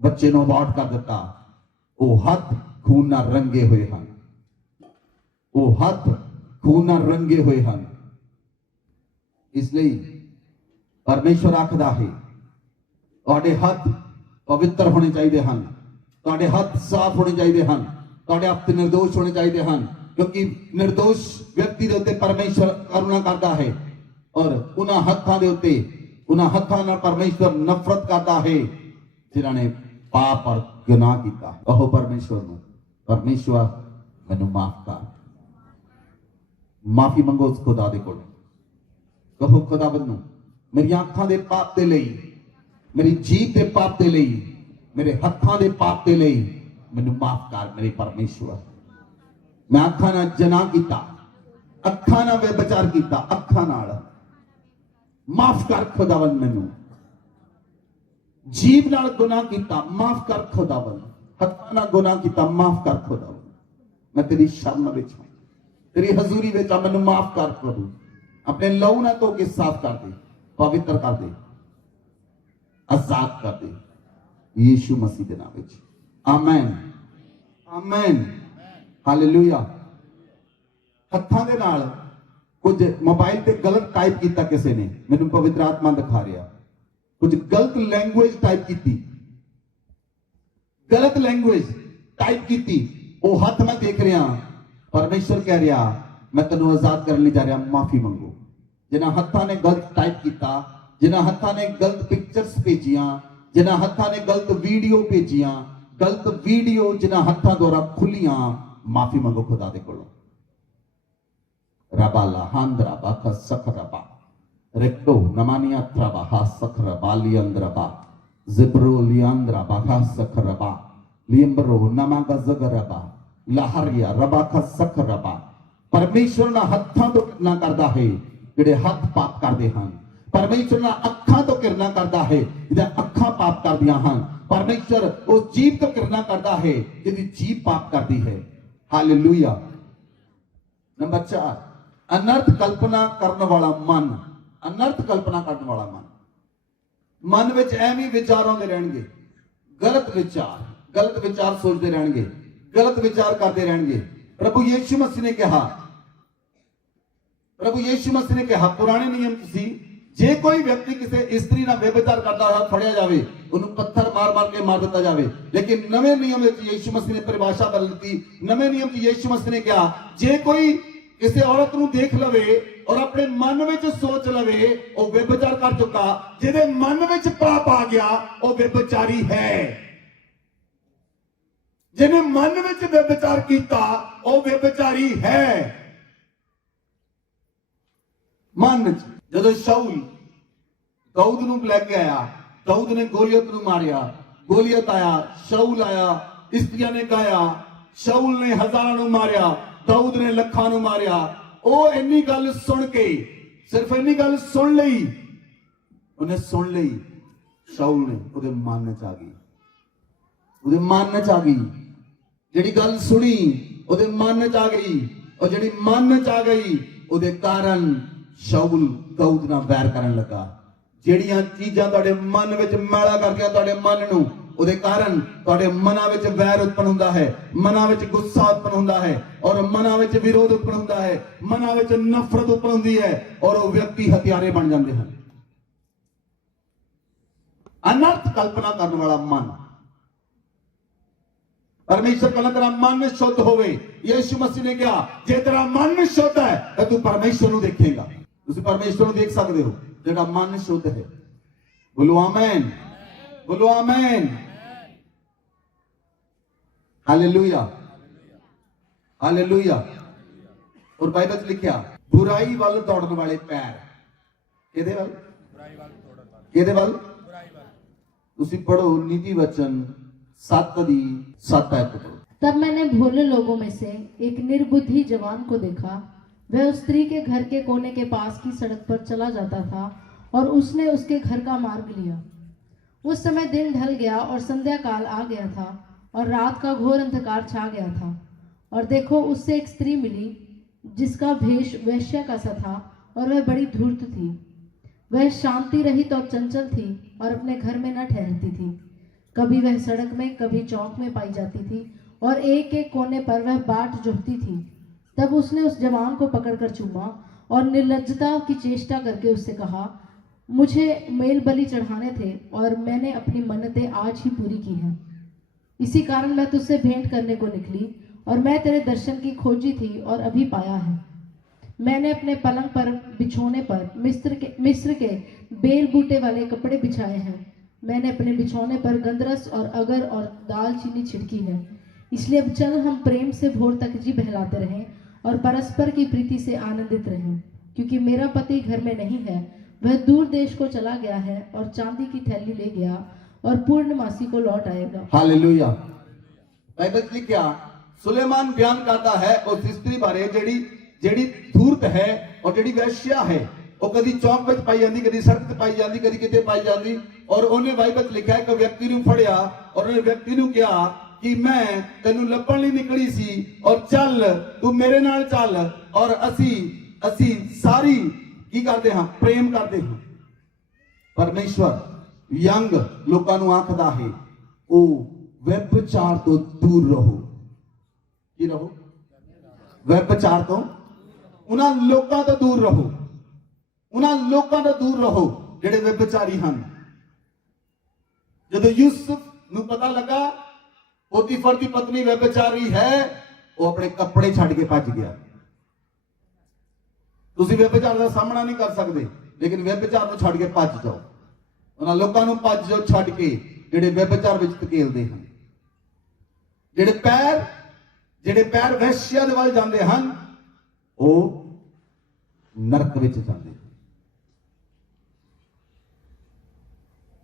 ਬੱਚੇ ਨੂੰ ਅਬਾਰਟ ਕਰ ਦਿੱਤਾ। ਉਹ ਹੱਥ ਖੂਨ ਨਾਲ ਰੰਗੇ ਹੋਏ ਹਨ, ਉਹ ਹੱਥ ਖੂਨ ਨਾਲ ਰੰਗੇ ਹੋਏ ਹਨ। ਇਸ ਲਈ ਪਰਮੇਸ਼ਵਰ ਆਖਦਾ ਹੈ ਤੁਹਾਡੇ ਹੱਥ ਪਵਿੱਤਰ ਹੋਣੇ ਚਾਹੀਦੇ ਹਨ, ਤੁਹਾਡੇ ਹੱਥ ਸਾਫ਼ ਹੋਣੇ ਚਾਹੀਦੇ ਹਨ, ਤੁਹਾਡੇ ਹੱਥ ਨਿਰਦੋਸ਼ ਹੋਣੇ ਚਾਹੀਦੇ ਹਨ, ਕਿਉਂਕਿ ਨਿਰਦੋਸ਼ ਵਿਅਕਤੀ ਦੇ ਉੱਤੇ ਪਰਮੇਸ਼ਵਰ ਕਰੁਣਾ ਕਰਦਾ ਹੈ, ਔਰ ਉਹਨਾਂ ਹੱਥਾਂ ਦੇ ਉੱਤੇ, ਉਹਨਾਂ ਹੱਥਾਂ ਨਾਲ ਪਰਮੇਸ਼ਵਰ ਨਫ਼ਰਤ ਕਰਦਾ ਹੈ ਜਿਨ੍ਹਾਂ ਨੇ ਪਾਪ ਔਰ ਗੁਨਾਹ ਕੀਤਾ। ਕਹੋ ਪਰਮੇਸ਼ਵਰ ਨੂੰ, ਪਰਮੇਸ਼ਵਰ ਮੈਨੂੰ ਮਾਫ ਕਰ। ਮਾਫੀ ਮੰਗੋ ਉਸ ਖੁਦਾ ਦੇ ਕੋਲ। ਕਹੋ ਖੁਦਾਵੰਦ ਨੂੰ, ਮੇਰੀਆਂ ਅੱਖਾਂ ਦੇ ਪਾਪ ਦੇ ਲਈ, ਮੇਰੀ ਜੀਭ ਦੇ ਪਾਪ ਦੇ ਲਈ, ਮੇਰੇ ਹੱਥਾਂ ਦੇ ਪਾਪ ਦੇ ਲਈ ਮੈਨੂੰ ਮਾਫ ਕਰ ਮੇਰੇ ਪਰਮੇਸ਼ਵਰ। ਮੈਂ ਅੱਖਾਂ ਨਾਲ ਜਨਾਹ ਕੀਤਾ, ਅੱਖਾਂ ਨਾਲ ਵਿਚਾਰ ਕੀਤਾ, ਅੱਖਾਂ ਨਾਲ ਮਾਫ ਕਰ ਖੁਦਾਵੰਦ ਮੈਨੂੰ। ਜੀਭ ਨਾਲ ਗੁਨਾਹ ਕੀਤਾ, ਮਾਫ ਕਰ ਖੁਦਾਵੰਦ। ਹੱਥਾਂ ਨਾਲ ਗੁਨਾਹ ਕੀਤਾ, ਮਾਫ ਕਰ ਖੁਦਾਵੰਦ। ਮੈਂ ਤੇਰੀ ਸ਼ਰਨ ਵਿੱਚ ਹਾਂ, ਤੇਰੀ ਹਜ਼ੂਰੀ ਵਿੱਚ ਆ, ਮੈਨੂੰ ਮਾਫ ਕਰ ਪ੍ਰਭੂ। ਆਪਣੇ ਲਹੂ ਨਾਲ ਧੋ ਕੇ ਸਾਫ਼ ਕਰ ਦੇ, ਪਵਿੱਤਰ ਕਰ ਦੇ, ਆਜ਼ਾਦ ਕਰ ਦੇ, ਯੀਸ਼ੂ ਮਸੀਹ ਦੇ ਨਾਮ ਵਿੱਚ। Amen, amen, hallelujah. ਹੱਥਾਂ ਦੇ ਨਾਲ ਕੁਝ ਮੋਬਾਈਲ ਤੇ ਗਲਤ ਟਾਈਪ ਕੀਤਾ ਕਿਸੇ ਨੇ, ਮੈਨੂੰ ਪਵਿੱਤਰ ਆਤਮਾ ਦਿਖਾ ਰਿਹਾ, ਕੁਝ ਗਲਤ ਲੈਂਗੁਏਜ ਟਾਈਪ ਕੀਤੀ, ਗਲਤ ਲੈਂਗੁਏਜ ਟਾਈਪ ਕੀਤੀ। ਉਹ ਹੱਥ ਮੈਂ ਦੇਖ ਰਿਹਾ, ਪਰਮੇਸ਼ਵਰ ਕਹਿ ਰਿਹਾ ਮੈਂ ਤੈਨੂੰ ਆਜ਼ਾਦ ਕਰਨ ਲਈ ਜਾ ਰਿਹਾ। ਮਾਫੀ ਮੰਗੋ ਜਿਨ੍ਹਾਂ ਹੱਥਾਂ ਨੇ ਗਲਤ ਟਾਈਪ ਕੀਤਾ, ਜਿਨ੍ਹਾਂ ਹੱਥਾਂ ਨੇ ਗਲਤ ਪਿਕਚਰਸ ਭੇਜੀਆਂ, ਜਿਨ੍ਹਾਂ ਹੱਥਾਂ ਨੇ ਗਲਤ ਵੀਡੀਓ ਭੇਜੀਆਂ, ਗਲਤ ਵੀਡੀਓ ਜਿਨ੍ਹਾਂ ਹੱਥਾਂ ਦੁਆਰਾ ਖੁੱਲੀਆਂ। ਮਾਫੀ ਮੰਗੋ ਖੁਦਾ ਦੇ ਕੋਲੋਂ। ਰਬਾਲਾ ਹਾਂਦਰਾ ਬਾਖਾ ਸਖਰਬਾ ਰੇਕੋ ਨਮਾਨੀਆ ਤਰਬਾ ਹਾ ਸਖਰਬਾ ਲਿਆਂਦਰਬਾ ਜ਼ਿਬਰੋ ਲਿਆਂਦਰਾ ਬਾਖਾ ਸਖਰਬਾ ਲਿੰਬਰੋ ਨਮਾਗਾ ਜ਼ਗਰਬਾ ਲਹਰਿਆ ਰਬਾਖਾ ਸਖਰਬਾ। ਪਰਮੇਸ਼ਵਰ ਨਾਲ ਹੱਥਾਂ ਤੋਂ ਕਿਰਨਾ ਕਰਦਾ ਹੈ ਜਿਹੜੇ ਹੱਥ ਪਾਪ ਕਰਦੇ ਹਨ। ਪਰਮੇਸ਼ਵਰ ਨਾਲ ਅੱਖਾਂ ਤੋਂ ਕਿਰਨਾ ਕਰਦਾ ਹੈ ਜਿਹਦੇ ਅੱਖਾਂ ਪਾਪ ਕਰਦੀਆਂ ਹਨ। ਪਰਮੇਸ਼ਵਰ ਉਸ ਜੀਭ ਤੋਂ ਕਿਰਨਾ ਕਰਦਾ ਹੈ ਜਿਹਦੀ ਜੀਭ ਪਾਪ ਕਰਦੀ ਹੈ। ਹਾਲੇਲੂਇਆ। ਨੰਬਰ 4, ਅਨਰਥ ਕਲਪਨਾ ਕਰਨ ਵਾਲਾ ਮਨ। ਅਨਰਥ ਕਲਪਨਾ ਕਰਨ ਵਾਲਾ ਮਨ, ਮਨ ਵਿੱਚ ਐਵੇਂ ਵਿਚਾਰ ਆਉਂਦੇ ਰਹਿਣਗੇ, ਗਲਤ ਵਿਚਾਰ ਸੋਚਦੇ ਰਹਿਣਗੇ, ਗਲਤ ਵਿਚਾਰ ਕਰਦੇ ਰਹਿਣਗੇ। ਪ੍ਰਭੂ ਯੀਸ਼ੂ ਮਸੀਹ ਨੇ ਕਿਹਾ, ਪੁਰਾਣੇ ਨਿਯਮ ਚ ਸੀ, ਜੇ ਕੋਈ ਵਿਅਕਤੀ ਕਿਸੇ ਇਸਤਰੀ ਨਾਲ ਬੇਵਿਚਾਰ ਕਰਦਾ ਹੋਇਆ ਫੜਿਆ ਜਾਵੇ, ਉਹਨੂੰ ਪੱਥਰ ਮਾਰ ਕੇ ਮਾਰ ਦਿੱਤਾ ਜਾਵੇ। ਲੇਕਿਨ ਨਵੇਂ ਨਿਯਮ ਵਿੱਚ ਯੀਸ਼ੂ ਮਸੀਹ ਨੇ ਪਰਿਭਾਸ਼ਾ ਬਦਲ ਦਿੱਤੀ। ਨਵੇਂ ਨਿਯਮ ਚ ਯੀਸ਼ੂ ਮਸੀਹ ਨੇ ਕਿਹਾ, ਜੇ ਕੋਈ ਕਿਸੇ ਔਰਤ ਨੂੰ ਦੇਖ ਲਵੇ ਔਰ ਆਪਣੇ ਮਨ ਵਿੱਚ ਸੋਚ ਲਵੇ, ਉਹ ਬੇਵਿਚਾਰ ਕਰ ਚੁੱਕਾ। ਜਿਹਦੇ ਮਨ ਵਿੱਚ ਪਾਪ ਆ ਗਿਆ ਉਹ ਬੇਵਿਚਾਰੀ ਹੈ। ਜਿਹਨੇ ਮਨ ਵਿੱਚ ਬੇਵਿਚਾਰ ਕੀਤਾ ਉਹ ਬੇਵਿਚਾਰੀ ਹੈ। ਮਨ ਜਦੋਂ ਸ਼ਾਊਲ ਦਾਊਦ ਨੂੰ ਲੈ ਕੇ ਆਇਆ, ਦਾਊਦ ਨੇ ਗੋਲੀਅਤ ਨੂੰ ਮਾਰਿਆ, गोलियत आया, शाऊल आया, इस्त्रियां ने गाया, शाऊल ने हजारां नूं मारिया, दाऊद ने ਲੱਖਾਂ ਨੂੰ ਮਾਰਿਆ। ਉਹ ਇੰਨੀ ਗੱਲ ਸੁਣ ਕੇ, ਸਿਰਫ ਇੰਨੀ ਗੱਲ ਸੁਣ ਲਈ, ਉਹਨੇ ਸੁਣ ਲਈ, शाऊल ने ਉਹਦੇ ਮਨ ਚ ਆ ਗਈ, ਉਹਦੇ ਮਨ ਚ ਆ ਗਈ, ਜਿਹੜੀ ਗੱਲ ਸੁਣੀ ਉਹਦੇ ਮਨ ਚ ਆ ਗਈ, और ਜਿਹੜੀ ਮਨ ਚ ਆ ਗਈ ਉਹਦੇ ਕਾਰਨ शाऊल दाऊद ਨਾਲ ਵੈਰ ਕਰਨ ਲੱਗਾ। ਜਿਹੜੀਆਂ ਚੀਜ਼ਾਂ ਤੁਹਾਡੇ ਮਨ ਵਿੱਚ ਮੈਲਾ ਕਰਦੀਆਂ ਤੁਹਾਡੇ ਮਨ ਨੂੰ, ਉਹਦੇ ਕਾਰਨ ਤੁਹਾਡੇ ਮਨਾਂ ਵਿੱਚ ਵੈਰ ਉਤਪਨ ਹੁੰਦਾ ਹੈ, ਮਨਾਂ ਵਿੱਚ ਗੁੱਸਾ ਉਤਪਨ ਹੁੰਦਾ ਹੈ, ਔਰ ਮਨਾਂ ਵਿੱਚ ਵਿਰੋਧ ਉਤਪਨ ਹੁੰਦਾ ਹੈ, ਮਨਾਂ ਵਿੱਚ ਨਫ਼ਰਤ ਉਤਪਨ ਹੁੰਦੀ ਹੈ, ਔਰ ਉਹ ਵਿਅਕਤੀ ਹਥਿਆਰੇ ਬਣ ਜਾਂਦੇ ਹਨ। ਅਨਰਥ ਕਲਪਨਾ ਕਰਨ ਵਾਲਾ ਮਨ, परमेश्वर कहना तेरा मन शुद्ध होवे। यीशु मसीह ने कहा जे तेरा मन शुद्ध है तो तू परमेश्वर ਨੂੰ ਦੇਖੇਗਾ। ਤੁਸੀਂ ਪਰਮੇਸ਼ਵਰ ਨੂੰ ਦੇਖ ਸਕਦੇ ਹੋ ਜਿਹੜਾ ਮਨ शुद्ध है। बोलो आमीन, बोलो आमीन, हालेलुया, हालेलुया। और बाइबल ਚ ਲਿਖਿਆ ਬੁਰਾਈ ਵੱਲ ਦੌੜਨ ਵਾਲੇ ਪੈਰ, ਕਿਹਦੇ ਵੱਲ? ਕਿਹਦੇ ਵੱਲ? ਤੁਸੀਂ ਪੜੋ ਨੀਤੀ वचन 7 आयत पढ़ो। तब मैंने भोले लोगों में से एक निर्बुद्धि जवान को देखा। वह उस स्त्री के घर के कोने के पास की सड़क पर चला जाता था और उसने उसके घर का मार्ग लिया। उस समय दिन ढल गया और संध्या काल आ गया था और रात का घोर अंधकार छा गया था। और देखो उससे एक स्त्री मिली जिसका भेष वेश्या का सा था और वह बड़ी धूर्त थी। वह शांति रहित और चंचल थी और अपने घर में न ठहरती थी। कभी वह सड़क में कभी चौक में पाई जाती थी और एक एक कोने पर वह बाट जोहती थी। तब उसने उस जवान को पकड़कर चूमा और निर्लज्जता की चेष्टा करके उससे कहा, मुझे मेल बलि चढ़ाने थे और मैंने अपनी मन्नतें आज ही पूरी की हैं। इसी कारण मैं तुझसे भेंट करने को निकली और मैं तेरे दर्शन की खोजी थी और अभी पाया है। मैंने अपने पलंग पर बिछोने पर मिस्र के बेल बूटे वाले कपड़े बिछाए हैं। मैंने अपने बिछौने पर गंधरस और अगर और दालचीनी छिड़की है। इसलिए अब चल हम प्रेम से भोर तक जी बहलाते रहें और परस्पर की प्रीति से आनंदित रहें, क्योंकि मेरा पति घर में नहीं है, वह दूर देश को चला गया है और चांदी की थैली ले गया और पूर्णमासी को लौट आएगा। हालेलुया। बाइबल में क्या सुलेमान बयान करता है उस स्त्री बारे ਜਿਹੜੀ ਧੂਰਤ ਹੈ और ਜਿਹੜੀ ਵੈਸ਼ਿਆ ਹੈ। ਉਹ ਕਦੀ ਚੌਕ ਵਿੱਚ ਪਾਈ ਜਾਂਦੀ, ਕਦੀ ਸੜਕ ਤੇ ਪਾਈ ਜਾਂਦੀ, ਕਦੀ ਕਿਤੇ ਪਾਈ ਜਾਂਦੀ। ਔਰ ਉਹਨੇ ਬਾਈਬਲ ਲਿਖਿਆ ਕਿ ਵਿਅਕਤੀ ਨੂੰ ਫੜਿਆ ਔਰ ਉਹਨੇ ਵਿਅਕਤੀ ਨੂੰ ਕਿਹਾ ਕਿ ਮੈਂ ਤੈਨੂੰ ਲੱਭਣ ਲਈ ਨਿਕਲੀ ਸੀ ਔਰ ਚੱਲ ਤੂੰ ਮੇਰੇ ਨਾਲ ਚੱਲ ਔਰ ਅਸੀਂ ਸਾਰੀ ਕੀ ਕਰਦੇ ਹਾਂ? ਪ੍ਰੇਮ ਕਰਦੇ ਹਾਂ। ਪਰਮੇਸ਼ਵਰ ਯੰਗ ਲੋਕਾਂ ਨੂੰ ਆਖਦਾ ਹੈ ਉਹ ਵਿਭਚਾਰ ਤੋਂ ਦੂਰ ਰਹੋ। ਕੀ ਰਹੋ? ਵਿਭਚਾਰ ਤੋਂ, ਉਹਨਾਂ ਲੋਕਾਂ ਤੋਂ ਦੂਰ ਰਹੋ, ਉਹਨਾਂ ਲੋਕਾਂ ਤੋਂ ਦੂਰ ਰਹੋ ਜਿਹੜੇ ਵਿਭਚਾਰੀ ਹਨ। ਜਦੋਂ ਯੂਸਫ ਨੂੰ ਪਤਾ ਲੱਗਾ ਪੋਤੀਫਰ ਦੀ ਪਤਨੀ ਵਿਭਚਾਰੀ ਹੈ, ਉਹ ਆਪਣੇ ਕੱਪੜੇ ਛੱਡ ਕੇ ਭੱਜ ਗਿਆ। ਤੁਸੀਂ ਵਿਭਚਾਰ ਦਾ ਸਾਹਮਣਾ ਨਹੀਂ ਕਰ ਸਕਦੇ, ਲੇਕਿਨ ਵਿਭਚਾਰ ਨੂੰ ਛੱਡ ਕੇ ਭੱਜ ਜਾਓ। ਉਹਨਾਂ ਲੋਕਾਂ ਨੂੰ ਭੱਜ ਜਾਓ ਛੱਡ ਕੇ ਜਿਹੜੇ ਵਿਭਚਾਰ ਵਿੱਚ ਧਕੇਲਦੇ ਹਨ। ਜਿਹੜੇ ਪੈਰ ਵੈਸ਼ਿਆ ਦੇ ਵੱਲ ਜਾਂਦੇ ਹਨ ਉਹ ਨਰਕ ਵਿੱਚ ਜਾਂਦੇ।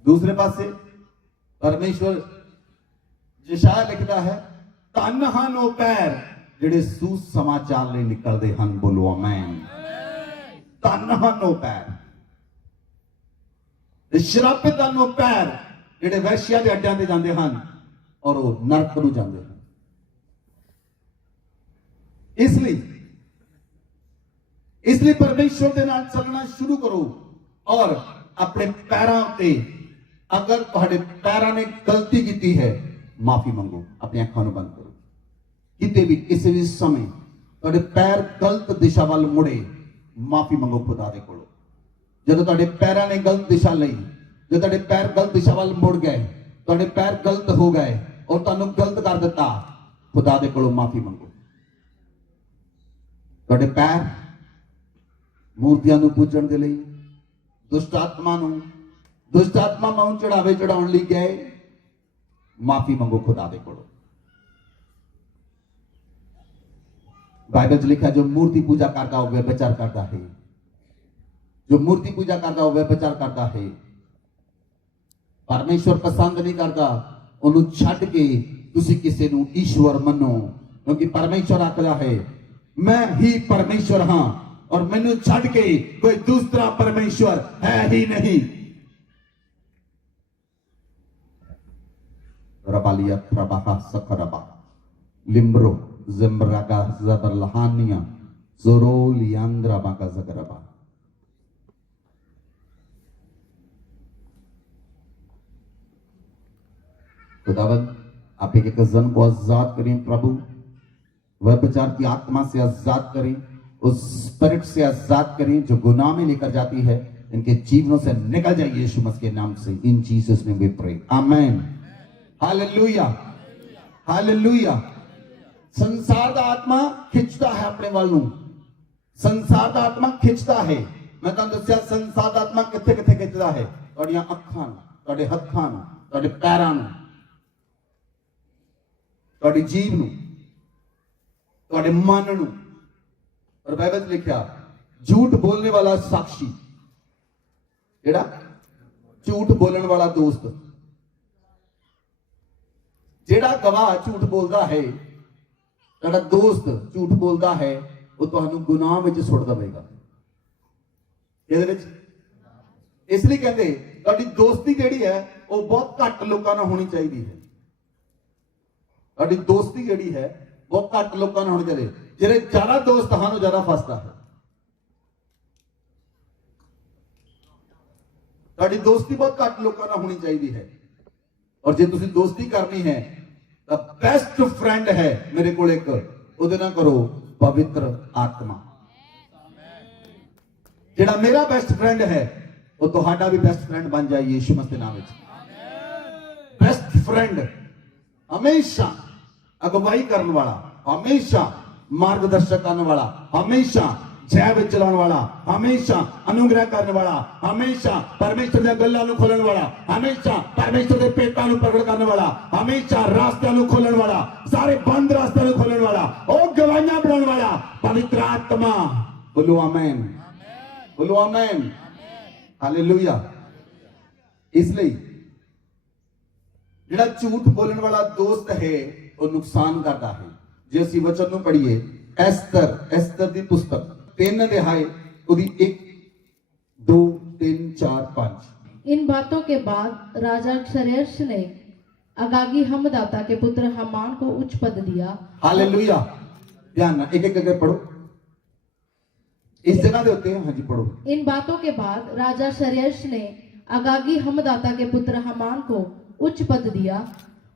दूसरे पासे परमेश्वर यशाया लिखता है धन हन वो पैर ਜਿਹੜੇ सुसमाचार ਲਈ ਨਿਕਲਦੇ ਹਨ। बोलो आमीन। धन हन वो पैर, ਸ਼ਰਾਪਿਤ ਹਨ ਉਹ ਪੈਰ ਜਿਹੜੇ ਵੈਸ਼ਿਆ ਦੇ ਅੱਡਿਆਂ ਤੇ ਜਾਂਦੇ ਹਨ ਔਰ ਉਹ ਨਰਕ ਨੂੰ ਜਾਂਦੇ ਹਨ। ਇਸ ਲਈ ਪਰਮੇਸ਼ਵਰ ਦੇ ਨਾਲ ਚੱਲਣਾ ਸ਼ੁਰੂ ਕਰੋ ਔਰ ਆਪਣੇ ਪੈਰਾਂ ਤੇ अगर ਤੁਹਾਡੇ ਪੈਰਾਂ ਨੇ ਗਲਤੀ ਕੀਤੀ ਹੈ ਮਾਫੀ ਮੰਗੋ। ਆਪਣੀ ਅੱਖਾਂ ਨੂੰ ਬੰਦ ਕਰੋ। ਕਿਤੇ ਵੀ ਕਿਸੇ ਵੀ ਸਮੇਂ ਤੁਹਾਡੇ ਪੈਰ ਗਲਤ ਦਿਸ਼ਾ ਵੱਲ ਮੁੜੇ ਮਾਫੀ ਮੰਗੋ ਖੁਦਾ ਦੇ ਕੋਲੋਂ। ਜਦੋਂ ਤੁਹਾਡੇ ਪੈਰਾਂ ਨੇ ਗਲਤ ਦਿਸ਼ਾ ਲਈ, ਜਦੋਂ ਤੁਹਾਡੇ ਪੈਰ ਗਲਤ ਦਿਸ਼ਾ ਵੱਲ ਮੁੜ ਗਏ, ਤੁਹਾਡੇ ਪੈਰ ਗਲਤ ਹੋ ਗਏ ਔਰ ਤੁਹਾਨੂੰ ਗਲਤ ਕਰ ਦਿੱਤਾ, ਖੁਦਾ ਦੇ ਕੋਲੋਂ ਮਾਫੀ ਮੰਗੋ। ਤੁਹਾਡੇ ਪੈਰ ਮੂਰਤੀਆਂ ਨੂੰ ਪੂਜਣ ਦੇ ਲਈ, ਦੁਸ਼ਟ ਆਤਮਾ ਨੂੰ ਚੜਾਵੇ ਚੜਾਉਣ ਲਈ ਗਏ, ਮਾਫੀ ਮੰਗੋ ਖੁਦਾ ਦੇ ਕੋਲੋਂ। बाइबल में लिखा जो मूर्ति पूजा करता है वह व्यभिचार करता है। जो मूर्ति पूजा करता है वह व्यभिचार करता है। परमेश्वर पसंद नहीं करता ਉਹਨੂੰ ਛੱਡ ਕੇ ਤੁਸੀਂ ਕਿਸੇ ਨੂੰ ਈਸ਼ਵਰ ਮੰਨੋ, ਕਿਉਂਕਿ ਪਰਮੇਸ਼ਰ ਆਖਦਾ ਹੈ मैं ही परमेश्वर हाँ और मैनू छड़ के कोई दूसरा परमेश्वर है ही नहीं। रबालिया प्रबाहा सकरबा लिम्ब्रो ज़िम्ब्रागा ज़बरलहानिया ज़ोरो लियांद्रा बाका ज़गरबा। खुदावंद आप एक जन को आजाद करें प्रभु, व्यभिचार की आत्मा से आजाद करें, उस स्पिरिट से आजाद करें जो गुनाह में लेकर जाती है, इनके जीवनों से निकल जाए यीशु मसीह के नाम से। In Jesus name we pray, amen, hallelujah, hallelujah. संसार का आत्मा खिंचता है अपने वालों, संसार का आत्मा खिंचता है। मैं तुहानू दस्सिया संसार का आत्मा किथे किथे खिंचदा है, तुहाडीआं अखां नूं, तुहाडे हत्थां नूं, तुहाडे पैरां नूं, तुहाडी जीभ नूं, तुहाडे मन नूं। और बाइबल लिखा झूठ बोलने वाला साक्षी, जेड़ा झूठ बोलने वाला दोस्त, जेड़ा गवाह झूठ बोलता है, जेड़ा दोस्त झूठ बोलता है, वो तुहानू गुनाह विच सुट देवेगा। इहदे विच इसलिए कहते तुहाडी दोस्ती जेड़ी है वो बहुत घट लोकां नाल होनी चाहिए है। तुहाडी दोस्ती जेड़ी है बहुत घट लोकां नाल होनी चाहिए, जेड़े ज्यादा दोस्त हां ज्यादा फसदा है। तुहाडी दोस्ती बहुत घट लोकां नाल होनी चाहिए है। और जे तुसीं दोस्ती करनी है तो बेस्ट फ्रेंड है मेरे को एक, उहदे नाल करो पवित्र आत्मा। जेड़ा मेरा बेस्ट फ्रेंड है वो तुहाडा भी बेस्ट फ्रेंड बन जाए यीशु मसीह नाम विच। बेस्ट फ्रेंड हमेशा अगवाई करने वाला, हमेशा मार्गदर्शक करने वाला, हमेशा जय विच चलाने वाला, हमेशा अनुग्रह करने वाला, हमेशा परमेश्वर दी गल्लां नूं खोलण वाला, हमेशा परमेश्वर दे पेटां नूं प्रगट करने वाला, हमेशा रास्तियां नूं खोलण वाला, सारे बंद रास्तियां नूं खोलण वाला, ओ गवाहियां बनाउण वाला पवित्र आत्मा। बोलो आमीन, बोलो आमीन, हालेलुया। इसलिए जेड़ा झूठ बोलने वाला दोस्त है वो नुकसान करता है। जे असीं वचन नूं पढ़ीए एस्तर दी पुस्तक 3 अध्याय उदी 1 2 3 4 5। इन बातों के बाद राजा क्षरेश ने अगागी हमदाता के पुत्र हामान को उच्च पद दिया। हालेलुया। ध्यान ना एक एक करके पढ़ो, इस जगह दे होते हैं। हाँ जी पढ़ो। इन बातों के बाद राजा क्षरेश ने अगागी हमदाता के पुत्र हामान को उच्च पद दिया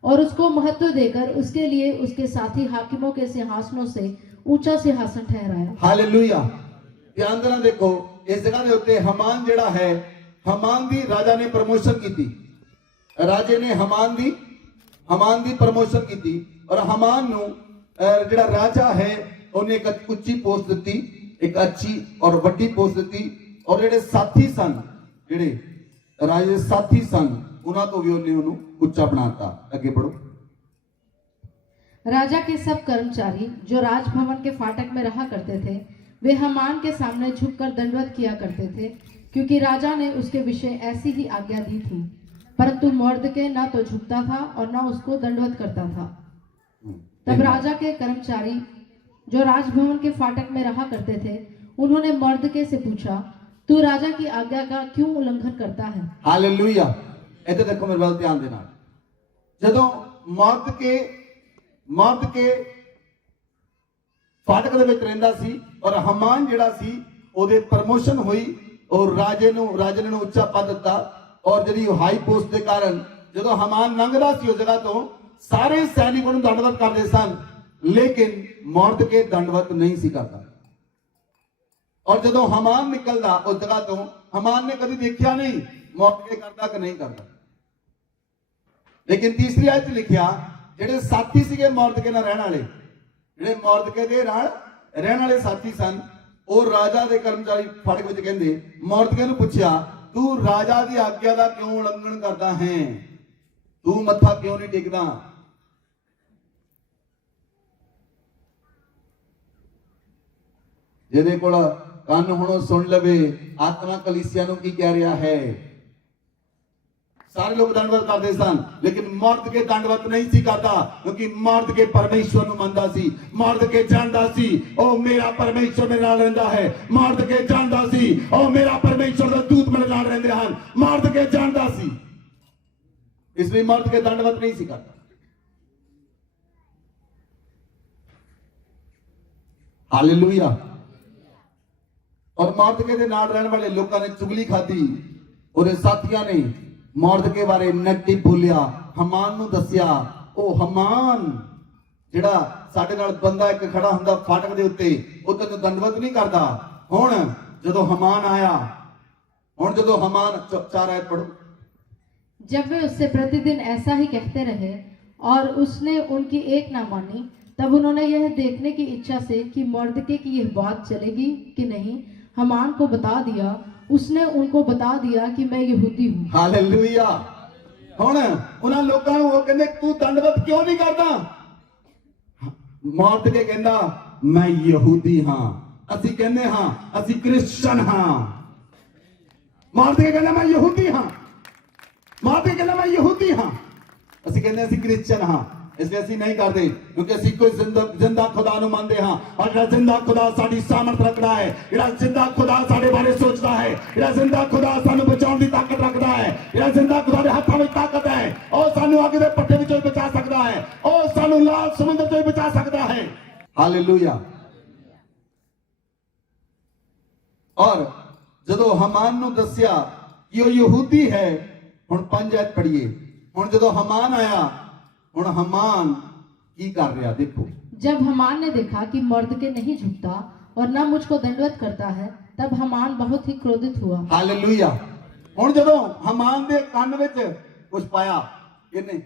और उसको महत्व देकर उसके लिए उसके साथी हाकिमों के सिंहासनों से ऊंचा सिंहासन ठहराया। हालेलुया। ध्यान देना, देखो इस जगह दे उत्ते हमान जेड़ा है, हमान दी राजा ने प्रमोशन की थी। राजे ने हमान दी प्रमोशन की थी और हमान नू जेड़ा राजा है उन्हें एक उच्ची पोस्ट दी, एक अच्छी और वड्डी पोस्ट दी। और जेड़े साथी सन, जेड़े राजे साथी सन, उन्हां तो भी उन्हें उन्हें उच्चा बनाता। आगे बढ़ो। राजा के सब कर्मचारी जो राजभवन के फाटक में रहा करते थे, वे हामान के सामने झुककर दंडवत किया करते थे, क्योंकि राजा ने उसके विषय ऐसी ही आज्ञा दी थी। परंतु मर्दके न तो झुकता था और न उसको दंडवत करता था। तब राजा के कर्मचारी जो राजभवन के फाटक में रहा करते थे, उन्होंने मर्दके से पूछा, तू राजा की आज्ञा का क्यों उल्लंघन करता है? हालेलुया। इधर देखो मेरे वाल ध्यान देना। जदों मर्द के फाटक दे विच रहिंदा सी और हमान जेड़ा सी ओदे प्रमोशन हुई और राजे ने उच्चा पद दिता। और जिहड़ी हाई पोस्ट के कारण जदों हमान लंघदा सी उस जगह तो सारे सैनिक उहनूं दंडवत करदे सन, लेकिन मर्द के दंडवत नहीं सी करता। और जदों हमान निकलदा उस जगह तो हमान ने कभी देखा नहीं मर्द के करता कि नहीं करता। लेकिन तीसरी आयत लिखिया जेडे साथी सीगे मर्दके नाल रहण वाले, जेडे मर्दके दे नाल रहण वाले साथी सन, और राजा दे कर्मचारी फाटक विच कहंदे मर्दके नूं पुछया, तू राजा दी आज्ञा दा क्यों उल्लंघन करदा है? तू मत्था क्यों नहीं टेकदा? जिहदे कोल ਕੰਨ ਹੁਣ ਸੁਣ ਲਵੇ आत्मा कलीसिया ਨੂੰ ਕੀ ਕਹਿ ਰਿਹਾ है। सारे लोग दंडवत करते सन, लेकिन मर्द के दंडवत नहीं सी करता क्योंकि मर्द के परमेश्वर ਨੂੰ ਮੰਨਦਾ ਸੀ मर्द के जानदा सी ओ मेरा परमेश्वर मेरे नाल रहंदा है मर्द के जानदा सी ओ मेरा परमेश्वर दा दूत मेरे नाल रहंदे ਹਨ मर्द के जानदा सी इसलिए मर्द के दंडवत नहीं सी करता हालेलुया और मर्द के दे नाल रहने वाले लोगों ने चुगली खाधी और साथियों ने मर्द के बारे नेगेटिव बोलिया हमान ਨੂੰ ਦੱਸਿਆ ਉਹ ਹਮਾਨ ਜਿਹੜਾ ਸਾਡੇ ਨਾਲ ਬੰਦਾ ਇੱਕ ਖੜਾ ਹੁੰਦਾ ਫਾਟਕ ਦੇ ਉੱਤੇ ਉਹ ਤੈਨੂੰ ਦੰਡਵਤ ਨਹੀਂ ਕਰਦਾ ਹੁਣ ਜਦੋਂ ਹਮਾਨ ਆਇਆ ਹੁਣ ਜਦੋਂ ਹਮਾਨ ਚਾਰ ਆਇਤ ਪੜੋ जब वे उससे प्रतिदिन ऐसा ही कहते रहे और उसने उनकी एक ना मानी तब उन्होंने यह देखने की इच्छा से कि मर्दके की यह बात चलेगी कि नहीं हमान को बता दिया उसने उनको बता दिया कि मैं यहूदी हूँ हालेलुया ਹੁਣ ਉਹਨਾਂ ਲੋਕਾਂ ਨੂੰ ਉਹ ਕਹਿੰਦੇ ਤੂੰ ਦੰਡਵਤ ਕਿਉਂ ਨਹੀਂ ਕਰਦਾ ਮਰਦ ਕੇ ਕਹਿੰਦਾ ਮੈਂ ਯਹੂਦੀ ਹਾਂ ਅਸੀਂ ਕਹਿੰਦੇ ਹਾਂ ਅਸੀਂ ਕ੍ਰਿਸਚਨ ਹਾਂ ਮਰਦ ਕੇ ਕਹਿੰਦਾ ਮੈਂ ਯਹੂਦੀ ਹਾਂ ਮਰਦ ਕੇ ਕਹਿੰਦਾ ਮੈਂ ਯਹੂਦੀ ਹਾਂ ਅਸੀਂ ਕਹਿੰਦੇ ਅਸੀਂ ਕ੍ਰਿਸਚਨ ਹਾਂ इसलिए ਅਸੀਂ नहीं करते क्योंकि ਅਸੀਂ कोई जिंदा खुदा ਨੂੰ ਮੰਨਦੇ ਹਾਂ और ਜਿਹੜਾ जिंदा खुदा ਸਾਡੀ ਸਾਮਰਥ ਰੱਖਦਾ ਹੈ ਜਿਹੜਾ जिंदा खुदा ਸਾਡੇ ਬਾਰੇ ਸੋਚਦਾ ਹੈ ਜਿਹੜਾ जिंदा खुदा ਸਾਨੂੰ ਬਚਾਉਣ ਦੀ ਤਾਕਤ ਰੱਖਦਾ ਹੈ ਜਿਹੜਾ जिंदा खुदा ਦੇ ਹੱਥਾਂ ਵਿੱਚ ਤਾਕਤ ਹੈ ਉਹ ਸਾਨੂੰ ਅੱਗ ਦੇ ਪੱਟੇ ਵਿੱਚੋਂ ਬਚਾ ਸਕਦਾ ਹੈ ਉਹ ਸਾਨੂੰ ਲਾਲ ਸਮੁੰਦਰ ਤੋਂ ਬਚਾ ਸਕਦਾ ਹੈ ਹਾਲੇਲੂਇਆ और ਜਦੋਂ ਹਮਾਨ ਨੂੰ ਦੱਸਿਆ ਕਿ ਉਹ ਯਹੂਦੀ ਹੈ ਹੁਣ 5 ਆਇਤ ਪੜ੍ਹੀਏ ਹੁਣ ਜਦੋਂ ਹਮਾਨ ਆਇਆ ਹੁਣ ਹਮਾਨ ਕੀ ਕਰ ਰਿਹਾ ਦੇਖੋ जब हमान ने देखा कि मर्दके नहीं झुकता और न मुझको दंडवत करता है तब हमान बहुत ही क्रोधित हुआ हालेलुया ਹੁਣ ਜਦੋਂ ਹਮਾਨ ਦੇ ਕੰਨ ਵਿੱਚ ਕੁਝ ਪਾਇਆ ਇਹਨੇ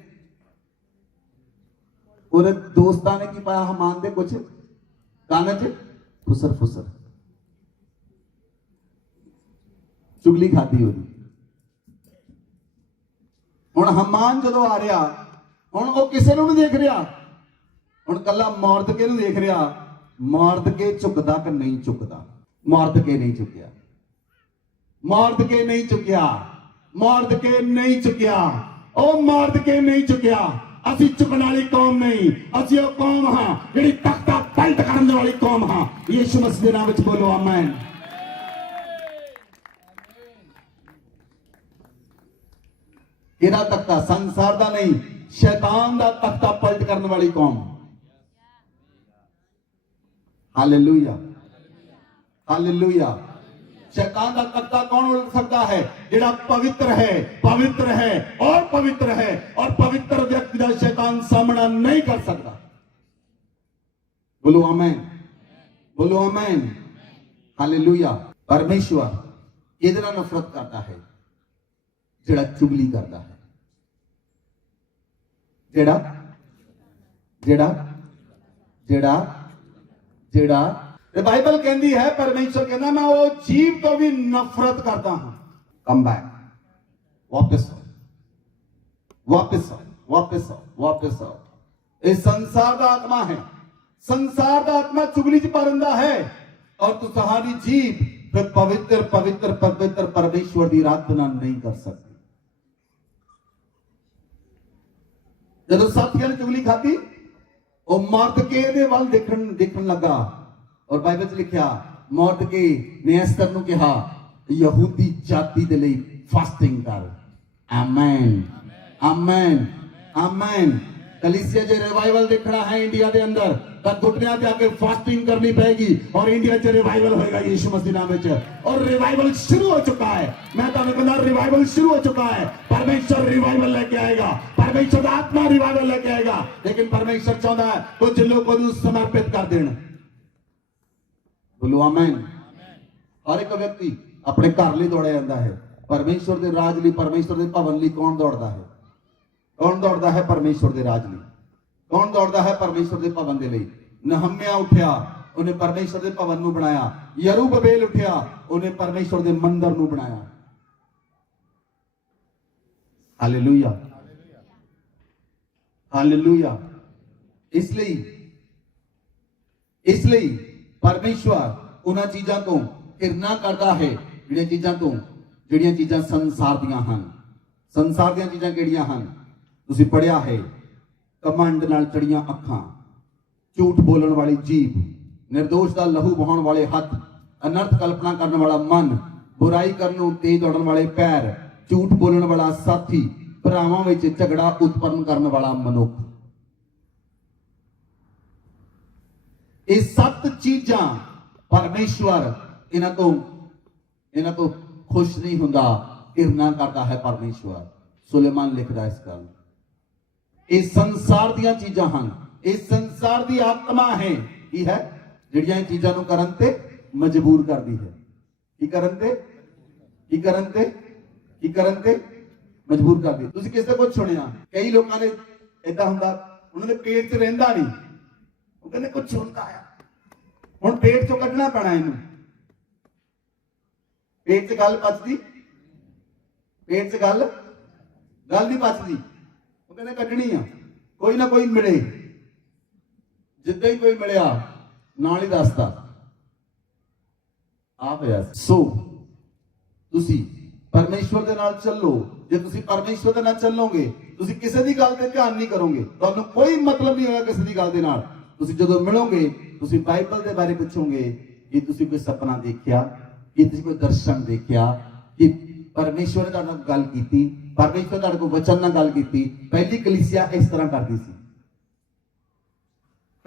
ਉਹਦੇ ਦੋਸਤਾਂ ਨੇ ਕੀ ਪਾਇਆ ਹਮਾਨ ਦੇ ਕੁਝ ਕੰਨ 'ਚ ਫੁਸਰ ਫੁਸਰ ਚੁਗਲੀ ਖਾਦੀ ਉਹਦੀ ਹੁਣ ਹਮਾਨ ਜਦੋਂ ਆ ਰਿਹਾ ਹੁਣ ਉਹ ਕਿਸੇ ਨੂੰ ਨਹੀਂ ਦੇਖ ਰਿਹਾ ਹੁਣ ਕੱਲਾ ਮਰਦਕੇ ਨੂੰ ਦੇਖ ਰਿਹਾ ਮਰਦਕੇ ਝੁਕਦਾ ਕਿ ਨਹੀਂ ਝੁਕਦਾ ਮਰਦਕੇ ਨਹੀਂ ਝੁਕਿਆ ਮਰਦਕੇ ਨਹੀਂ ਝੁਕਿਆ ਮਰਦਕੇ ਨਹੀਂ ਝੁਕਿਆ ਉਹ ਮਰਦਕੇ ਨਹੀਂ ਝੁਕਿਆ ਅਸੀਂ ਝੁਕਣ ਵਾਲੀ ਕੌਮ ਨਹੀਂ ਅਸੀਂ ਉਹ ਕੌਮ ਹਾਂ ਜਿਹੜੀ ਤਖਤਾ ਪਲਟ ਕਰਨ ਵਾਲੀ ਕੌਮ ਹਾਂ ਯਿਸੂ ਮਸੀਹ ਦੇ ਨਾਮ ਵਿੱਚ ਬੋਲੋ ਆਮੇਨ ਕਿਹੜਾ ਤਖਤਾ ਸੰਸਾਰ ਦਾ ਨਹੀਂ शैतान का तख्ता पलट करने वाली कौम हालेलुया हालेलुया शैतान का तख्ता कौन उलट सकता है जेड़ा पवित्र है और पवित्र है और पवित्र व्यक्ति का शैतान सामना नहीं कर सकता बोलो आमीन हालेलुया परमेश्वर किहदे नाल नफरत करता है जेड़ा चुगली करता है जेड़ा जेड़ा जेड़ा जेड़ा बाइबल कहती है परमेश्वर कहना मैं वो जीव तो भी नफरत करता हूं कम बैक वापस आओ वापस आओ वापस आओ वापस आओ ये संसार का आत्मा है संसार का आत्मा चुगली च परंदा है और तू तुम्हारी जीव फिर पवित्र पवित्र पवित्र परमेश्वर की आराधना नहीं कर सकती ਜਦੋਂ ਸਾਥੀਆਂ ਨੇ ਚੁਗਲੀ ਖਾਧੀ ਉਹ ਮਰਦਕੇ ਦੇ ਵੱਲ ਦੇਖਣ ਲੱਗਾ ਔਰ ਬਾਈਬਲ 'ਚ ਲਿਖਿਆ ਮਰਦਕੇ ਨੇ ਐਸਤਰ ਨੂੰ ਕਿਹਾ ਯਹੂਦੀ ਜਾਤੀ ਦੇ ਲਈ ਫਾਸਟਿੰਗ ਕਰ ਆਮੇਨ ਆਮੇਨ ਆਮੇਨ कलीसिया जो रिवाइवल देखना है इंडिया के अंदर तब घुटने पे आके फास्टिंग करनी पड़ेगी और इंडिया च रिवाइवल होएगा यीशु मसीह नाम में और रिवाइवल शुरू हो चुका है मैं तुम्हें कहना रिवाइवल शुरू हो चुका है परमेश्वर रिवाइवल लेके आएगा परमेश्वर आत्मा रिवाइवल लेके आएगा लेकिन परमेश्वर चाहता है कुछ लोगों को समर्पित कर देना बोलो आमीन हर एक व्यक्ति अपने घर लिए दौड़िया जाता है परमेश्वर के राज लिए परमेश्वर के भवन लिए कौन दौड़ता है कौन दौड़ता है परमेश्वर के राज लिए कौन दौड़ता है परमेश्वर के भवन के लिए नहम्या उठया उन्हें परमेश्वर के भवन को बनाया यरूबबेल उठया उन्हें परमेश्वर के मंदिर को बनाया हालेलुया हालेलुया इसलिए परमेश्वर उन्हां चीज़ां तो घृणा करता है जिहड़ियां चीज़ां संसार दियां हन संसार दियां चीज़ां किहड़ियां हन ਤੁਸੀਂ ਪੜਿਆ ਹੈ, ਕਮੰਡ ਨਾਲ ਚੜੀਆਂ ਅੱਖਾਂ, ਝੂਠ ਬੋਲਣ ਵਾਲੀ ਜੀਭ, ਨਿਰਦੋਸ਼ ਦਾ ਲਹੂ ਬਹਾਉਣ ਵਾਲੇ ਹੱਥ, ਅਨਰਥ ਕਲਪਨਾ ਕਰਨ ਵਾਲਾ ਮਨ, ਬੁਰਾਈ ਕਰਨ ਨੂੰ ਤੇਜ਼ ਦੌੜਨ ਵਾਲੇ ਪੈਰ, ਝੂਠ ਬੋਲਣ ਵਾਲਾ ਸਾਥੀ, ਭਰਾਵਾਂ ਵਿੱਚ ਝਗੜਾ ਉਤਪੰਨ ਕਰਨ ਵਾਲਾ ਮਨੁੱਖ। ਇਹ 7 ਚੀਜ਼ਾਂ ਪਰਮੇਸ਼ਵਰ ਇਹਨਾਂ ਤੋਂ ਖੁਸ਼ ਨਹੀਂ ਹੁੰਦਾ, ਘਿਰਨਾ ਕਰਦਾ ਹੈ ਪਰਮੇਸ਼ਵਰ। ਸੁਲੇਮਾਨ ਲਿਖਦਾ ਇਸ ਗੱਲ। ਇਹ ਸੰਸਾਰ ਦੀਆਂ ਚੀਜ਼ਾਂ ਹਨ, ਇਹ ਸੰਸਾਰ ਦੀ ਆਤਮਾ ਹੈ। ਕੀ ਹੈ? ਜਿਹੜੀਆਂ ਇਹ ਚੀਜ਼ਾਂ ਨੂੰ ਕਰਨ ਤੇ ਮਜਬੂਰ ਕਰਦੀ ਹੈ। ਕੀ ਕਰਨ ਤੇ ਮਜਬੂਰ ਕਰਦੀ। ਤੁਸੀਂ ਕਿਸੇ ਤੋਂ ਕੁਝ ਸੁਣਿਆ? ਕਈ ਲੋਕਾਂ ਨੇ ਏਦਾਂ ਹੁੰਦਾ, ਉਹਨਾਂ ਦੇ ਪੇਟ 'ਚ ਰਹਿੰਦਾ ਨਹੀਂ, ਉਹ ਕਹਿੰਦੇ ਕੁਝ ਹੁੰਦਾ ਆ, ਹੁਣ ਪੇਟ 'ਚੋਂ ਕੱਢਣਾ ਪੈਣਾ ਇਹਨੂੰ। ਪੇਟ 'ਚ ਗੱਲ ਪਚਦੀ, ਪੇਟ 'ਚ ਗੱਲ ਨਹੀਂ ਪਚਦੀ, ਉਹ ਕਹਿੰਦੇ ਕੱਢਣੀ ਆ। ਕੋਈ ਨਾ ਕੋਈ ਮਿਲੇ, ਜਿੱਦਾਂ ਹੀ ਕੋਈ ਮਿਲਿਆ ਨਾਲ ਹੀ ਦੱਸਦਾ ਆ ਪਿਆ। ਸੋ ਤੁਸੀਂ ਪਰਮੇਸ਼ਵਰ ਦੇ ਨਾਲ ਚੱਲੋ। ਜੇ ਤੁਸੀਂ ਪਰਮੇਸ਼ਵਰ ਦੇ ਨਾਲ ਚੱਲੋਗੇ, ਤੁਸੀਂ ਕਿਸੇ ਦੀ ਗੱਲ ਤੇ ਧਿਆਨ ਨਹੀਂ ਕਰੋਗੇ, ਤੁਹਾਨੂੰ ਕੋਈ ਮਤਲਬ ਨਹੀਂ ਹੋਗਾ ਕਿਸੇ ਦੀ ਗੱਲ ਦੇ ਨਾਲ। ਤੁਸੀਂ ਜਦੋਂ ਮਿਲੋਗੇ, ਤੁਸੀਂ ਬਾਈਬਲ ਦੇ ਬਾਰੇ ਪੁੱਛੋਗੇ ਕਿ ਤੁਸੀਂ ਕੋਈ ਸੁਪਨਾ ਦੇਖਿਆ, ਕਿ ਤੁਸੀਂ ਕੋਈ ਦਰਸ਼ਨ ਦੇਖਿਆ, ਕਿ ਪਰਮੇਸ਼ਵਰ ਨੇ ਤੁਹਾਡੇ ਨਾਲ ਗੱਲ ਕੀਤੀ, ਪਰਮੇਸ਼ਵਰ ਤੁਹਾਡੇ ਕੋਲ ਵਚਨ ਨਾਲ ਗੱਲ ਕੀਤੀ। ਪਹਿਲੀ ਕਲੀਸਿਆ ਇਸ ਤਰ੍ਹਾਂ ਕਰਦੀ ਸੀ।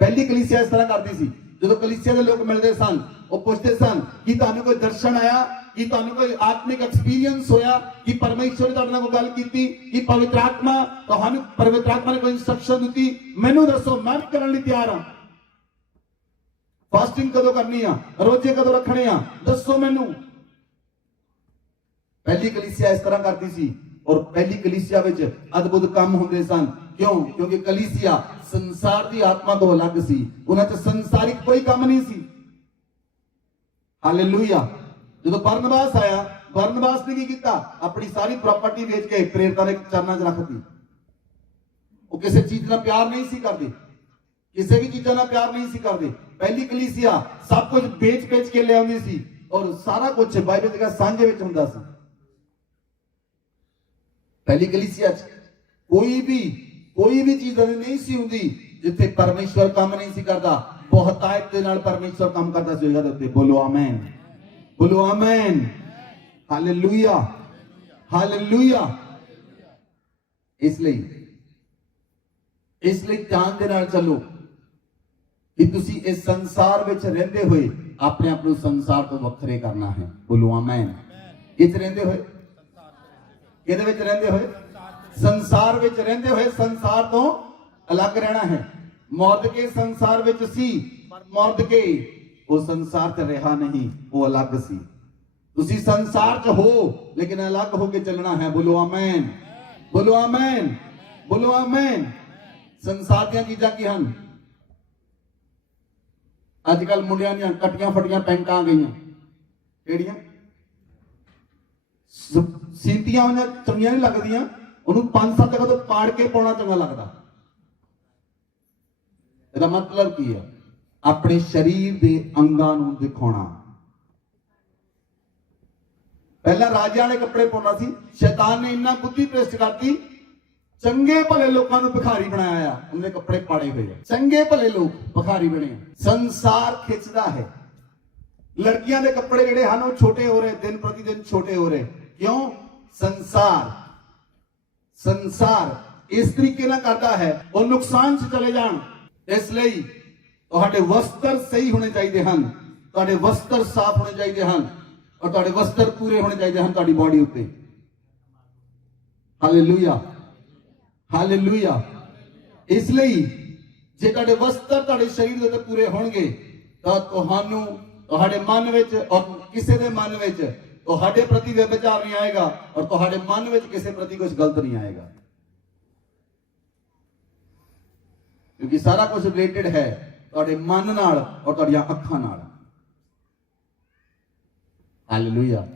ਪਹਿਲੀ ਕਲੀਸਿਆ ਇਸ ਤਰ੍ਹਾਂ ਕਰਦੀ ਸੀ। ਜਦੋਂ ਕਲੀਸਿਆ ਦੇ ਲੋਕ ਮਿਲਦੇ ਸਨ, ਉਹ ਪੁੱਛਦੇ ਸਨ ਕਿ ਤੁਹਾਨੂੰ ਕੋਈ ਦਰਸ਼ਨ ਆਇਆ, ਕਿ ਤੁਹਾਨੂੰ ਕੋਈ ਆਤਮਿਕ ਐਕਸਪੀਰੀਅੰਸ ਹੋਇਆ, ਕਿ ਪਰਮੇਸ਼ਵਰ ਨੇ ਤੁਹਾਡੇ ਨਾਲ ਕੋਈ ਗੱਲ ਕੀਤੀ, ਕਿ ਪਵਿੱਤਰ ਆਤਮਾ ਨੇ ਕੋਈ ਇੰਸਟਰਕਸ਼ਨ ਦਿੱਤੀ, ਮੈਨੂੰ ਦੱਸੋ, ਮੈਂ ਵੀ ਕਰਨ ਲਈ ਤਿਆਰ ਹਾਂ। ਫਾਸਟਿੰਗ ਕਦੋਂ ਕਰਨੀ ਆ, ਰੋਜ਼ੇ ਕਦੋਂ ਰੱਖਣੇ ਆ, ਦੱਸੋ ਮੈਨੂੰ। ਪਹਿਲੀ ਕਲੀਸਿਆ ਇਸ ਤਰ੍ਹਾਂ ਕਰਦੀ ਸੀ, ਔਰ ਪਹਿਲੀ ਕਲੀਸਿਆ ਵਿੱਚ ਅਦਭੁਤ ਕੰਮ ਹੁੰਦੇ ਸਨ। ਕਿਉਂ? ਕਿਉਂਕਿ ਕਲੀਸਿਆ ਸੰਸਾਰ ਦੀ ਆਤਮਾ ਤੋਂ ਅਲੱਗ ਸੀ, ਉਹਨਾਂ 'ਚ ਸੰਸਾਰਿਕ ਕੋਈ ਕੰਮ ਨਹੀਂ ਸੀ। ਹਾਲੇਲੂਇਆ। ਜਦੋਂ ਬਰਨਬਾਸ ਆਇਆ, ਬਰਨਬਾਸ ਨੇ ਕੀ ਕੀਤਾ? ਆਪਣੀ ਸਾਰੀ ਪ੍ਰਾਪਰਟੀ ਵੇਚ ਕੇ ਪ੍ਰੇਰਿਤਾਂ ਦੇ ਚਰਨਾਂ 'ਚ ਰੱਖਤੀ। ਉਹ ਕਿਸੇ ਚੀਜ਼ ਨਾਲ ਪਿਆਰ ਨਹੀਂ ਸੀ ਕਰਦੇ, ਕਿਸੇ ਵੀ ਚੀਜ਼ਾਂ ਨਾਲ ਪਿਆਰ ਨਹੀਂ ਸੀ ਕਰਦੇ। ਪਹਿਲੀ ਕਲੀਸਿਆ ਸਭ ਕੁਝ ਵੇਚ ਕੇ ਲਿਆਉਂਦੀ ਸੀ, ਔਰ ਸਾਰਾ ਕੁਝ ਬਾਈਬਲ ਦੇ ਸਾਂਝੇ ਵਿੱਚ ਹੁੰਦਾ ਸੀ। ਪਹਿਲੀ ਕਲੀਸਿਆ 'ਚ ਕੋਈ ਵੀ ਚੀਜ਼ ਨਹੀਂ ਸੀ ਹੁੰਦੀ ਜਿੱਥੇ ਪਰਮੇਸ਼ਵਰ ਕੰਮ ਨਹੀਂ ਸੀ ਕਰਦਾ। ਬਹੁਤਾਇਤ ਦੇ ਨਾਲ ਪਰਮੇਸ਼ਵਰ ਕੰਮ ਕਰਦਾ ਸੀ ਜਗ੍ਹਾ ਦੇ ਉੱਤੇ। ਬੋਲੋ ਆਮੇਨ, ਬੋਲੋ ਆਮੇਨ, ਹਾਲੇਲੂਇਆ, ਹਾਲੇਲੂਇਆ। ਇਸ ਲਈ ਧਿਆਨ ਦੇ ਨਾਲ ਚੱਲੋ ਕਿ ਤੁਸੀਂ ਇਸ ਸੰਸਾਰ ਵਿੱਚ ਰਹਿੰਦੇ ਹੋਏ ਆਪਣੇ ਆਪ ਨੂੰ ਸੰਸਾਰ ਤੋਂ ਵੱਖਰੇ ਕਰਨਾ ਹੈ। ਬੋਲੋ ਆਮੇਨ। ਕਿੱਥੇ ਰਹਿੰਦੇ ਹੋਏ? ਕਿਹਦੇ ਵਿੱਚ ਰਹਿੰਦੇ ਹੋਏ? ਸੰਸਾਰ ਵਿੱਚ ਰਹਿੰਦੇ ਹੋਏ ਸੰਸਾਰ ਤੋਂ ਅਲੱਗ ਰਹਿਣਾ ਹੈ। ਮੌਰਦਕੇ ਸੰਸਾਰ ਵਿੱਚ ਸੀ, ਪਰ ਮੌਰਦਕੇ ਉਹ ਸੰਸਾਰ 'ਚ ਰਿਹਾ ਨਹੀਂ, ਉਹ ਅਲੱਗ ਸੀ। ਤੁਸੀਂ ਸੰਸਾਰ 'ਚ ਹੋ ਲੇਕਿਨ ਅਲੱਗ ਹੋ ਕੇ ਚੱਲਣਾ ਹੈ। ਬੋਲੋ ਆਮੇਨ, ਬੋਲੋ ਆਮੇਨ, ਬੋਲੋ ਆਮੇਨ। ਸੰਸਾਰ ਦੀਆਂ ਚੀਜ਼ਾਂ ਕੀ ਹਨ? ਅੱਜ ਕੱਲ ਮੁੰਡਿਆਂ ਦੀਆਂ ਕਟੀਆਂ ਫਟੀਆਂ ਪੈਂਟਾਂ ਆ ਗਈਆਂ। ਕਿਹੜੀਆਂ? ਸੀਤੀਆਂ ਉਹਨਾਂ ਚੰਗੀਆਂ ਨਹੀਂ ਲੱਗਦੀਆਂ, ਉਹਨੂੰ 5-7 ਜਗ੍ਹਾ ਤੋਂ ਪਾੜ ਕੇ ਪਾਉਣਾ ਚੰਗਾ ਲੱਗਦਾ। ਇਹਦਾ ਮਤਲਬ ਕੀ ਹੈ? ਆਪਣੇ ਸਰੀਰ ਦੇ ਅੰਗਾਂ ਨੂੰ ਦਿਖਾਉਣਾ। ਪਹਿਲਾਂ ਰਾਜਿਆਂ ਵਾਲੇ ਕੱਪੜੇ ਪਾਉਣਾ ਸੀ, ਸ਼ੈਤਾਨ ਨੇ ਇੰਨਾ ਬੁੱਧੀ ਭ੍ਰਿਸ਼ਟ ਕਰਤੀ, ਚੰਗੇ ਭਲੇ ਲੋਕਾਂ ਨੂੰ ਭਿਖਾਰੀ ਬਣਾਇਆ ਆ। ਉਹਨੇ ਕੱਪੜੇ ਪਾੜੇ ਹੋਏ ਆ, ਚੰਗੇ ਭਲੇ ਲੋਕ ਭਿਖਾਰੀ ਬਣੇ ਆ। ਸੰਸਾਰ ਖਿੱਚਦਾ ਹੈ। ਲੜਕੀਆਂ ਦੇ ਕੱਪੜੇ ਜਿਹੜੇ ਹਨ ਉਹ ਛੋਟੇ ਹੋ ਰਹੇ, ਦਿਨ ਪ੍ਰਤੀ ਦਿਨ ਛੋਟੇ ਹੋ ਰਹੇ। ਕਿਉਂ? ਸੰਸਾਰ ਇਸ ਤਰੀਕੇ ਨਾਲ ਕਰਦਾ ਹੈ, ਉਹ ਨੁਕਸਾਨ 'ਚ ਚਲੇ ਜਾਣ। ਇਸ ਲਈ ਤੁਹਾਡੇ ਵਸਤਰ ਸਹੀ ਹੋਣੇ ਚਾਹੀਦੇ ਹਨ, ਤੁਹਾਡੇ ਵਸਤਰ ਸਾਫ਼ ਹੋਣੇ ਚਾਹੀਦੇ ਹਨ, ਔਰ ਤੁਹਾਡੇ ਵਸਤਰ ਪੂਰੇ ਹੋਣੇ ਚਾਹੀਦੇ ਹਨ ਤੁਹਾਡੀ ਬਾਡੀ ਉੱਤੇ। Hallelujah, hallelujah. ਇਸ ਲਈ ਜੇ ਤੁਹਾਡੇ ਵਸਤਰ ਤੁਹਾਡੇ ਸਰੀਰ ਦੇ ਉੱਤੇ ਪੂਰੇ ਹੋਣਗੇ ਤਾਂ ਤੁਹਾਨੂੰ ਤੁਹਾਡੇ ਮਨ ਵਿੱਚ ਔਰ ਕਿਸੇ ਦੇ ਮਨ ਵਿੱਚ ਤੁਹਾਡੇ ਪ੍ਰਤੀ ਵਿਚਾਰ ਨਹੀਂ ਆਏਗਾ, ਔਰ ਤੁਹਾਡੇ ਮਨ ਵਿੱਚ ਕਿਸੇ ਪ੍ਰਤੀ ਕੁਝ ਗਲਤ ਨਹੀਂ ਆਏਗਾ। ਕਿਉਂਕਿ ਸਾਰਾ ਕੁਝ ਰਿਲੇਟਡ ਹੈ ਤੁਹਾਡੇ ਮਨ ਨਾਲ ਔਰ ਤੁਹਾਡੀਆਂ ਅੱਖਾਂ ਨਾਲ। ਹਾਲੇਲੂਇਆ।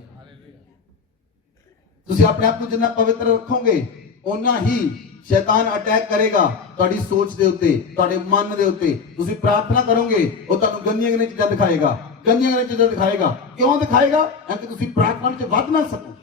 ਤੁਸੀਂ ਆਪਣੇ ਆਪ ਨੂੰ ਜਿੰਨਾ ਪਵਿੱਤਰ ਰੱਖੋਗੇ ਉਨਾ ਹੀ ਸ਼ੈਤਾਨ ਅਟੈਕ ਕਰੇਗਾ ਤੁਹਾਡੀ ਸੋਚ ਦੇ ਉੱਤੇ, ਤੁਹਾਡੇ ਮਨ ਦੇ ਉੱਤੇ। ਤੁਸੀਂ ਪ੍ਰਾਰਥਨਾ ਕਰੋਗੇ, ਉਹ ਤੁਹਾਨੂੰ ਗੰਦੀਆਂ ਚੀਜ਼ਾਂ ਦਿਖਾਏਗਾ, ਗੰਦੀਆਂ ਚੀਜ਼ਾਂ ਦਿਖਾਏਗਾ। ਕਿਉਂ ਦਿਖਾਏਗਾ? ਕਿ ਤੁਸੀਂ ਪ੍ਰਾਰਥਨਾ ਵਿੱਚ ਵੱਧ ਨਾ ਸਕੋ।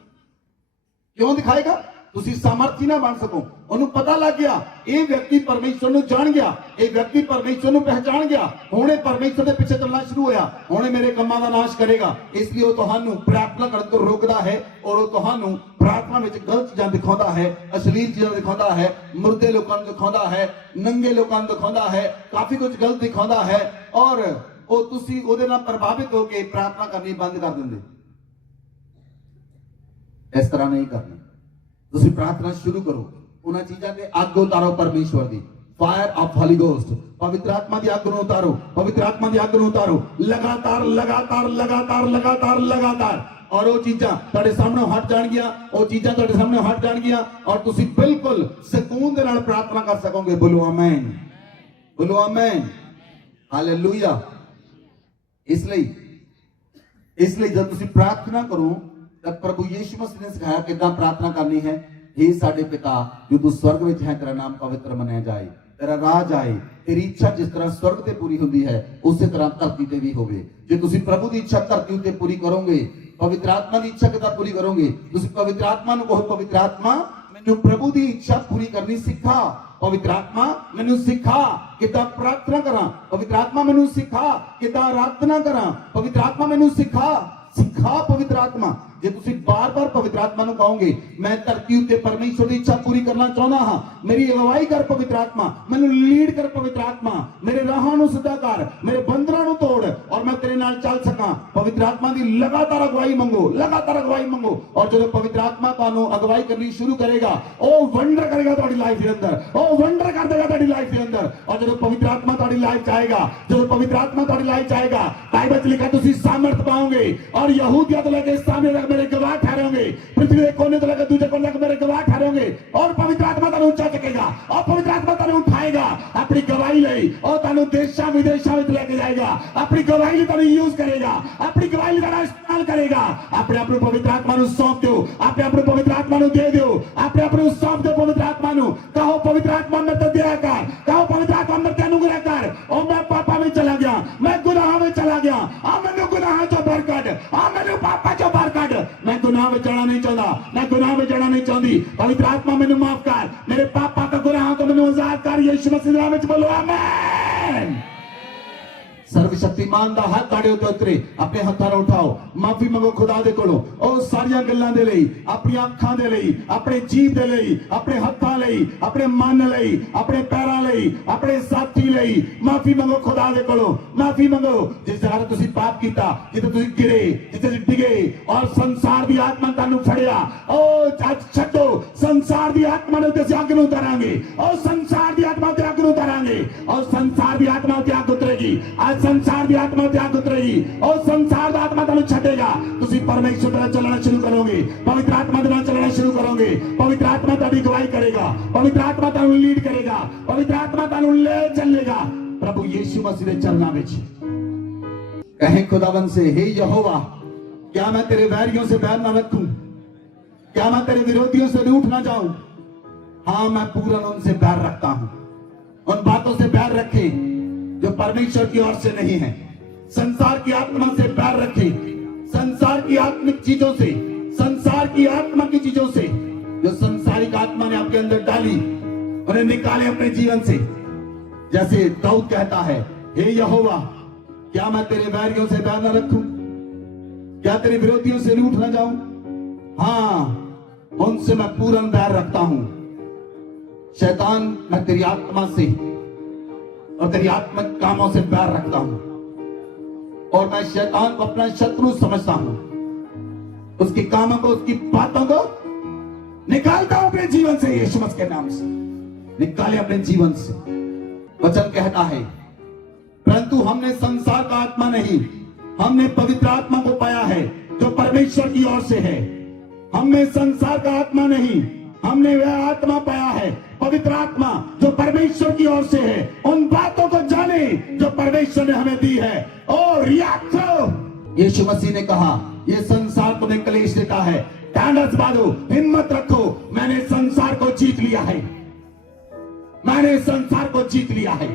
ਕਿਉਂ ਦਿਖਾਏਗਾ? ਤੁਸੀਂ ਸਾਮਰਥੀ ਨਾ ਬਣ ਸਕੋ। ਉਹਨੂੰ ਪਤਾ ਲੱਗ ਗਿਆ ਇਹ ਵਿਅਕਤੀ ਪਰਮੇਸ਼ਰ ਨੂੰ ਜਾਣ ਗਿਆ, ਇਹ ਵਿਅਕਤੀ ਪਰਮੇਸ਼ਰ ਨੂੰ ਪਹਿਚਾਣ ਗਿਆ, ਹੁਣ ਇਹ ਪਰਮੇਸ਼ਰ ਦੇ ਪਿੱਛੇ ਚੱਲਣਾ ਸ਼ੁਰੂ ਹੋਇਆ, ਹੁਣ ਇਹ ਮੇਰੇ ਕੰਮਾਂ ਦਾ ਨਾਸ਼ ਕਰੇਗਾ। ਇਸ ਲਈ ਉਹ ਤੁਹਾਨੂੰ ਪ੍ਰਾਰਥਨਾ ਕਰਨ ਤੋਂ ਰੋਕਦਾ ਹੈ ਔਰ ਉਹ ਤੁਹਾਨੂੰ ਪ੍ਰਾਰਥਨਾ ਵਿੱਚ ਗਲਤ ਚੀਜ਼ਾਂ ਦਿਖਾਉਂਦਾ ਹੈ, ਅਸ਼ਲੀਲ ਚੀਜ਼ਾਂ ਦਿਖਾਉਂਦਾ ਹੈ, ਮੁਰਦੇ ਲੋਕਾਂ ਨੂੰ ਦਿਖਾਉਂਦਾ ਹੈ, ਨੰਗੇ ਲੋਕਾਂ ਨੂੰ ਦਿਖਾਉਂਦਾ ਹੈ, ਕਾਫੀ ਕੁਝ ਗਲਤ ਦਿਖਾਉਂਦਾ ਹੈ ਔਰ ਉਹ ਤੁਸੀਂ ਉਹਦੇ ਨਾਲ ਪ੍ਰਭਾਵਿਤ ਹੋ ਕੇ ਪ੍ਰਾਰਥਨਾ ਕਰਨੀ ਬੰਦ ਕਰ ਦਿੰਦੇ। ਇਸ ਤਰ੍ਹਾਂ ਨਹੀਂ ਕਰਨਾ। ਤੁਸੀਂ ਪ੍ਰਾਰਥਨਾ ਸ਼ੁਰੂ ਕਰੋ, ਉਹਨਾਂ ਚੀਜ਼ਾਂ ਤੇ ਅੱਗ ਉਤਾਰੋ ਪਰਮੇਸ਼ਵਰ ਦੀ, ਫਾਇਰ ਆਫ ਹੋਲੀ ਗੋਸਟ, ਪਵਿੱਤਰ ਆਤਮਾ ਦੀ ਅੱਗ ਨੂੰ ਉਤਾਰੋ, ਪਵਿੱਤਰ ਆਤਮਾ ਦੀ ਅੱਗ ਨੂੰ ਉਤਾਰੋ ਲਗਾਤਾਰ ਲਗਾਤਾਰ ਲਗਾਤਾਰ ਲਗਾਤਾਰ ਲਗਾਤਾਰ। ਔਰ ਉਹ ਚੀਜ਼ਾਂ ਤੁਹਾਡੇ ਸਾਹਮਣੇ ਹਟ ਜਾਣਗੀਆਂ, ਉਹ ਚੀਜ਼ਾਂ ਤੁਹਾਡੇ ਸਾਹਮਣੇ ਹਟ ਜਾਣਗੀਆਂ ਔਰ ਤੁਸੀਂ ਬਿਲਕੁਲ ਸਕੂਨ ਦੇ ਨਾਲ ਪ੍ਰਾਰਥਨਾ ਕਰ ਸਕੋਗੇ। ਬੋਲੋ ਆਮੇਨ, ਬੋਲੋ ਆਮੇਨ, ਹਾਲੇਲੂਇਆ। ਇਸ ਲਈ ਜਦ ਤੁਸੀਂ ਪ੍ਰਾਰਥਨਾ ਕਰੋ ਤਾਂ ਪ੍ਰਭੂ ਯੀਸ਼ੂ ਮਸੀਹ ਨੇ ਸਿਖਾਇਆ ਕਿਦਾਂ ਪ੍ਰਾਰਥਨਾ ਕਰਨੀ ਹੈ। हे ਸਾਡੇ ਪਿਤਾ ਜੋ ਤੂੰ स्वर्ग ਵਿੱਚ ਹੈ, ਤੇਰਾ ਨਾਮ ਪਵਿੱਤਰ ਮੰਨਿਆ ਜਾਏ, ਤੇਰਾ ਰਾਜ ਆਏ, ਤੇਰੀ ਇੱਛਾ ਜਿਸ ਤਰ੍ਹਾਂ स्वर्ग ਤੇ ਪੂਰੀ ਹੁੰਦੀ ਹੈ ਉਸੇ ਤਰ੍ਹਾਂ ਧਰਤੀ ਤੇ ਵੀ ਹੋਵੇ। ਜੇ ਤੁਸੀਂ ਪ੍ਰਭੂ ਦੀ ਇੱਛਾ ਧਰਤੀ ਉੱਤੇ ਪੂਰੀ ਕਰੋਗੇ, ਪਵਿੱਤਰ ਆਤਮਾ ਦੀ ਇੱਛਾ ਕਿਦਾਂ ਪੂਰੀ ਕਰੋਗੇ? ਤੁਸੀਂ ਪਵਿੱਤਰ ਆਤਮਾ ਨੂੰ ਕਹੋ, ਪਵਿੱਤਰ ਆਤਮਾ ਮੈਨੂੰ ਪ੍ਰਭੂ ਦੀ ਇੱਛਾ ਪੂਰੀ ਕਰਨੀ ਸਿਖਾ, ਪਵਿੱਤਰ ਆਤਮਾ ਮੈਨੂੰ ਸਿਖਾ ਕਿਦਾਂ ਪ੍ਰਾਰਥਨਾ ਕਰਾਂ, ਪਵਿੱਤਰ ਆਤਮਾ ਮੈਨੂੰ ਸਿਖਾ ਕਿਦਾਂ ਆਰਾਧਨਾ ਕਰਾਂ, ਪਵਿੱਤਰ ਆਤਮਾ ਮੈਨੂੰ ਸਿਖਾ ਪਵਿੱਤਰ ਆਤਮਾ। ਜੇ ਤੁਸੀਂ ਬਾਰ-ਬਾਰ ਪਵਿੱਤਰ ਆਤਮਾ ਨੂੰ ਕਹੋਗੇ ਮੈਂ ਧਰਤੀ ਉੱਤੇ ਪਰਮੇਸ਼ਰ ਦੀ ਇੱਛਾ ਪੂਰੀ ਕਰਨਾ ਚਾਹੁੰਦਾ ਹਾਂ, ਮੇਰੀ ਅਗਵਾਈ ਕਰ ਪਵਿੱਤਰ ਆਤਮਾ, ਮੈਨੂੰ ਲੀਡ ਕਰ ਪਵਿੱਤਰ ਆਤਮਾ, ਮੇਰੇ ਰਾਹਾਂ ਨੂੰ ਸਿੱਧਾ ਕਰ, ਮੇਰੇ ਬੰਧਨਾਂ ਨੂੰ ਤੋੜ ਔਰ ਮੈਂ ਤੇਰੇ ਨਾਲ ਚੱਲ ਸਕਾਂ। ਪਵਿੱਤਰ ਆਤਮਾ ਦੀ ਲਗਾਤਾਰ ਅਗਵਾਈ ਮੰਗੋ, ਲਗਾਤਾਰ ਅਗਵਾਈ ਮੰਗੋ ਔਰ ਜਦੋਂ ਪਵਿੱਤਰ ਆਤਮਾ ਤੁਹਾਨੂੰ ਅਗਵਾਈ ਕਰਨੀ ਸ਼ੁਰੂ ਕਰੇਗਾ ਉਹ ਵੰਡਰ ਕਰੇਗਾ ਤੁਹਾਡੀ ਲਾਈਫ ਦੇ ਅੰਦਰ, ਉਹ ਵੰਡਰ ਕਰ ਦੇਗਾ ਤੁਹਾਡੀ ਲਾਈਫ ਦੇ ਅੰਦਰ। ਔਰ ਜਦੋਂ ਪਵਿੱਤਰ ਆਤਮਾ ਤੁਹਾਡੀ ਲਾਈਫ ਚ ਆਏਗਾ, ਜਦੋਂ ਪਵਿੱਤਰ ਆਤਮਾ ਤੁਹਾਡੀ ਲਾਈਫ ਚ ਆਏਗਾ, ਬਾਈਬਲ ਚ ਲਿਖਾ ਤੁਸੀਂ ਸਾਮਰਥ ਪਾओगे और यहूदिया तो लेके सामने तक मेरे गवाह ठहरोगे, पृथ्वी के कोने तो लेकर दूसरे कोने तक मेरे गवाह ठहरोगे और पवित्र आत्मा तुहानू ऊंचा चकेगा और पवित्र आत्मा तुहानू उठाएगा अपनी गवाही ਲਈ और तुहानू देशां विदेशां ਵਿੱਚ ਲੈ ਕੇ ਜਾਏਗਾ, अपनी गवाही ਲਈ तुहानू यूज करेगा, अपनी गवाही ਲਈ तुहाडा इस्तेमाल करेगा। अपने आप ਨੂੰ पवित्र आत्मा ਨੂੰ सौंप ਦਿਓ, अपने आप ਨੂੰ पवित्र आत्मा ਨੂੰ ਦੇ ਦਿਓ, अपने आप ਨੂੰ सौंप ਦਿਓ पवित्र आत्मा ਨੂੰ। कहो पवित्र आत्मा मैं तो दया कर, कहो पवित्र आत्मा मैं तेनू अनुग्रह कर। और मैं पापा में चला गया, मैं गुनाह में चला गया, आ मैनू गुनाह चों बाहर कढ, आ मैनू पापा चों बाहर कढ, मैं गुनाह में जाना नहीं चाहता, मैं गुनाह में जाना नहीं चाहती। पवित्र आत्मा मैनू माफ कर, मेरे पापा का गुनाह तो मैनू आजाद कर, यीशु मसीह दे नाम विच बोलो आमीन। सर्वशक्तिमान दा हाथ ताड़े उत्ते उतरे, अपने हत्थां नूं उठाओ, माफी मंगो खुदा दे कोलों ਉਹ ਸਾਰੀਆਂ ਗੱਲਾਂ ਦੇ ਲਈ, ਆਪਣੀਆਂ ਅੱਖਾਂ ਦੇ ਲਈ, ਆਪਣੇ ਜੀਭ ਦੇ ਲਈ, ਆਪਣੇ ਹੱਥਾਂ ਲਈ, ਆਪਣੇ ਮਨ ਲਈ, ਆਪਣੇ ਪੈਰਾਂ ਲਈ, ਆਪਣੇ ਸਾਥੀ ਲਈ ਮਾਫੀ ਮੰਗੋ ਖੁਦਾ ਦੇ ਕੋਲੋਂ, ਮਾਫੀ ਮੰਗੋ। ਜਿਸ ਜਗ੍ਹਾ ਤੇ ਤੁਸੀਂ ਪਾਪ ਕੀਤਾ, ਜਿੱਥੇ ਤੁਸੀਂ ਗਿਰੇ, ਜਿੱਥੇ ਤੁਸੀਂ ਡਿਗੇ ਔਰ ਸੰਸਾਰ ਦੀ ਆਤਮਾ ਤੁਹਾਨੂੰ ਫੜਿਆ, ਉਹ ਅੱਜ ਛੱਡੋ, ਸੰਸਾਰ ਦੀ ਆਤਮਾ ਨੂੰ ਤੇ ਅੱਗ ਨੂੰ ਉਤਾਰਾਂਗੇ, ਉਹ ਸੰਸਾਰ ਦੀ ਆਤਮਾ ਤੇ ਅੱਗ ਨੂੰ ਉਤਾਰਾਂਗੇ, और संसार की आत्मा ते आग उतरेगी, आज संसार की आत्मा ते आग उतरेगी और संसार दा आत्मा तुहानू छड्डेगा। तुसी परमेश्वर दे नाल चलना शुरू करोगे, पवित्र आत्मा दे नाल चलना शुरू करोगे, पवित्र आत्मा तुहाडी अगुवाई करेगा, पवित्र आत्मा तुहानू लीड करेगा, पवित्र आत्मा तुहानू ले चलेगा प्रभु यीशु मसीह दे चरणां विच। कहें खुदावन से, हे यहोवा क्या मैं तेरे वैरियों से बैर ना रखूं, क्या मैं तेरे विरोधियों से रूठ ना जाऊं? हाँ, मैं पूरा उनसे बैर रखता हूं। उन बातों से बैर रखे जो परमेश्वर की ओर से नहीं है, संसार की आत्मा से बैर रखे, संसार की आत्मिक चीजों से, संसार की आत्मा की चीजों से जो संसारिक आत्मा ने आपके अंदर डाली उन्हें निकाले अपने जीवन से। जैसे दाऊद कहता है, हे यहोवा क्या मैं तेरे वैरियों से बैर न रखूं, क्या तेरे विरोधियों से रूठ न जाऊं? हाँ, उनसे मैं पूर्ण बैर रखता हूं। शैतान, मैं तेरी आत्मा से और तेरी आत्मिक कामों से बैर रखता हूं और मैं शैतान को अपना शत्रु समझता हूं, उसकी कामों को, उसकी बातों को निकालता हूं अपने जीवन से, यीशु मसीह के नाम से निकाले अपने जीवन से। वचन कहता है, परंतु हमने संसार का आत्मा नहीं, हमने पवित्र आत्मा को पाया है जो परमेश्वर की ओर से है। हमने संसार का आत्मा नहीं, हमने वह आत्मा पाया है, पवित्र आत्मा जो परमेश्वर की ओर से है। उन बातों को जाने जो परमेश्वर ने हमें दी है और याद करो, यीशु मसीह ने कहा ये संसार तुम्हें क्लेश देता है, ढांढस बांधो, हिम्मत रखो, मैंने संसार को जीत लिया है, मैंने संसार को जीत लिया है।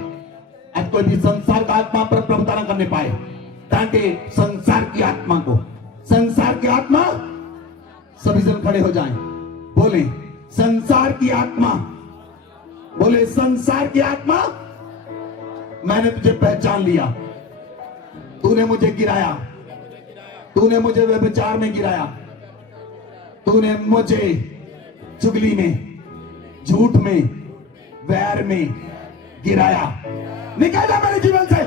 अब कोई भी संसार का आत्मा पर प्रभुता न करने पाए, ताकि संसार की आत्मा को, संसार की आत्मा, सभी जन खड़े हो जाएं, बोलें, संसार की आत्मा, बोले संसार की आत्मा, मैंने तुझे पहचान लिया, तूने मुझे गिराया, तूने मुझे व्यभिचार में गिराया, तूने मुझे चुगली में, झूठ में, वैर में गिराया। निकल जा मेरे जीवन से,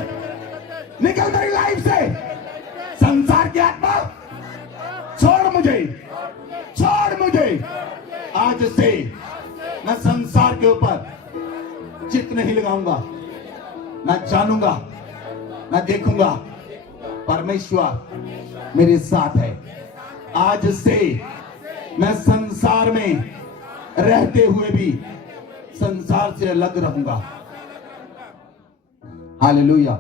निकल मेरी लाइफ से। संसार की आत्मा छोड़ मुझे, छोड़ मुझे। आज से मैं संसार के ऊपर चित्त नहीं लगाऊंगा। मैं जानूंगा, मैं देखूंगा परमेश्वर मेरे साथ है। आज से मैं संसार में रहते हुए भी संसार से अलग रहूंगा। हालेलुया।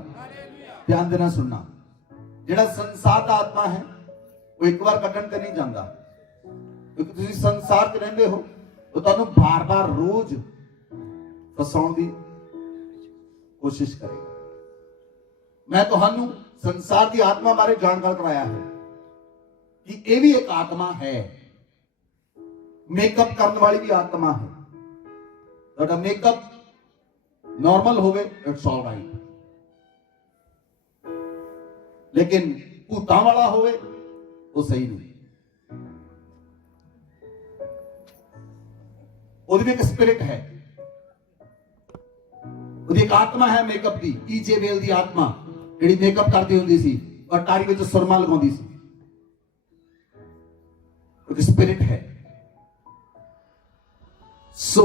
ध्यान देना, सुनना। ਜਿਹੜਾ ਸੰਸਾਰ ਦਾ ਆਤਮਾ ਹੈ ਉਹ ਇੱਕ ਵਾਰ ਕੱਢਣ ਤੇ ਨਹੀਂ ਜਾਂਦਾ, ਕਿਉਂਕਿ ਤੁਸੀਂ ਸੰਸਾਰ 'ਚ ਰਹਿੰਦੇ ਹੋ, ਉਹ ਤੁਹਾਨੂੰ ਬਾਰ-ਬਾਰ ਰੋਜ਼ ਫਸਾਉਣ ਦੀ ਕੋਸ਼ਿਸ਼ ਕਰੇਗਾ। ਮੈਂ ਤੁਹਾਨੂੰ ਸੰਸਾਰ ਦੀ ਆਤਮਾ ਬਾਰੇ ਜਾਣਕਾਰ ਕਰਾਇਆ ਹੈ ਕਿ ਇਹ ਵੀ ਇੱਕ ਆਤਮਾ ਹੈ, ਮੇਕਅਪ ਕਰਨ ਵਾਲੀ ਵੀ ਆਤਮਾ ਹੈ। ਤੁਹਾਡਾ ਮੇਕਅਪ ਨॉर्मल ਹੋਵੇ, ਇਟਸ ਆਲ ਰਾਈਟ, लेकिन भूतां वाला होवे वो सही नहीं। ਉਹਦੀ ਇੱਕ ਸਪਿਰਿਟ ਹੈ, ਉਹਦੀ ਇੱਕ ਆਤਮਾ ਹੈ ਮੇਕਅਪ ਦੀ। ਈਜੇਬੇਲ ਦੀ ਆਤਮਾ ਜਿਹੜੀ ਮੇਕਅਪ ਕਰਦੀ ਹੁੰਦੀ ਸੀ ਔਰ ਟਾਰੀ ਵਿੱਚ ਸੁਰਮਾ ਲਗਾਉਂਦੀ ਸੀ, ਇੱਕ ਸਪਿਰਿਟ ਹੈ। ਸੋ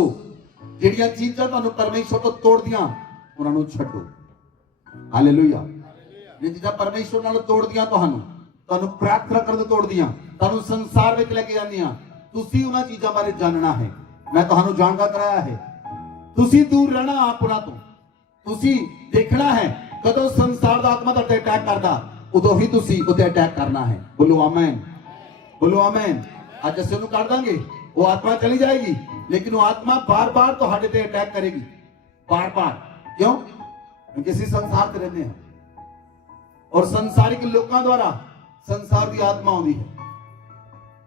ਜਿਹੜੀਆਂ ਚੀਜ਼ਾਂ ਤੁਹਾਨੂੰ ਪਰਮੇਸ਼ਵਰ ਤੋਂ ਤੋੜਦੀਆਂ ਉਹਨਾਂ ਨੂੰ ਛੱਡੋ। ਹਾਲੇਲੂਇਆ। ये चीजा परमेश्वर नाल तोड़दियां, ਤੁਹਾਨੂੰ ਪ੍ਰਾਰਥਨਾ ਕਰਨ ਤੋਂ ਤੋੜਦੀਆਂ, ਤੁਹਾਨੂੰ ਸੰਸਾਰ ਵਿੱਚ ਲੈ ਕੇ ਜਾਂਦੀਆਂ। ਤੁਸੀਂ ਉਹਨਾਂ ਚੀਜ਼ਾਂ ਬਾਰੇ ਜਾਣਨਾ ਹੈ। ਮੈਂ ਤੁਹਾਨੂੰ ਜਾਣਦਾ ਕਰਾਇਆ ਹੈ। ਤੁਸੀਂ ਦੂਰ ਰਹਿਣਾ ਆਪਣਾ ਤੋਂ। ਤੁਸੀਂ ਦੇਖਣਾ ਹੈ ਕਦੋਂ ਸੰਸਾਰ ਦਾ ਆਤਮਾ ਤੁਹਾਡੇ ਅਟੈਕ ਕਰਦਾ, ਉਦੋਂ ਹੀ ਤੁਸੀਂ ਉੱਤੇ ਅਟੈਕ ਕਰਨਾ ਹੈ। ਬੋਲੋ ਆਮੇਨ, ਬੋਲੋ ਆਮੇਨ। ਅੱਜ ਅਸੀਂ ਉਹਨੂੰ ਕੱਢ ਦਾਂਗੇ, ਉਹ ਆਤਮਾ ਚਲੀ ਜਾਏਗੀ, ਲੇਕਿਨ ਉਹ ਆਤਮਾ ਬਾਰ-ਬਾਰ ਤੁਹਾਡੇ ਤੇ ਅਟੈਕ ਕਰੇਗੀ, ਬਾਰ-ਬਾਰ। ਕਿਉਂ? ਕਿਉਂਕਿ ਅਸੀਂ ਸੰਸਾਰ 'ਚ ਰਹਿੰਦੇ ਹਾਂ और संसारिक लोगों द्वारा संसार की आत्मा आती है।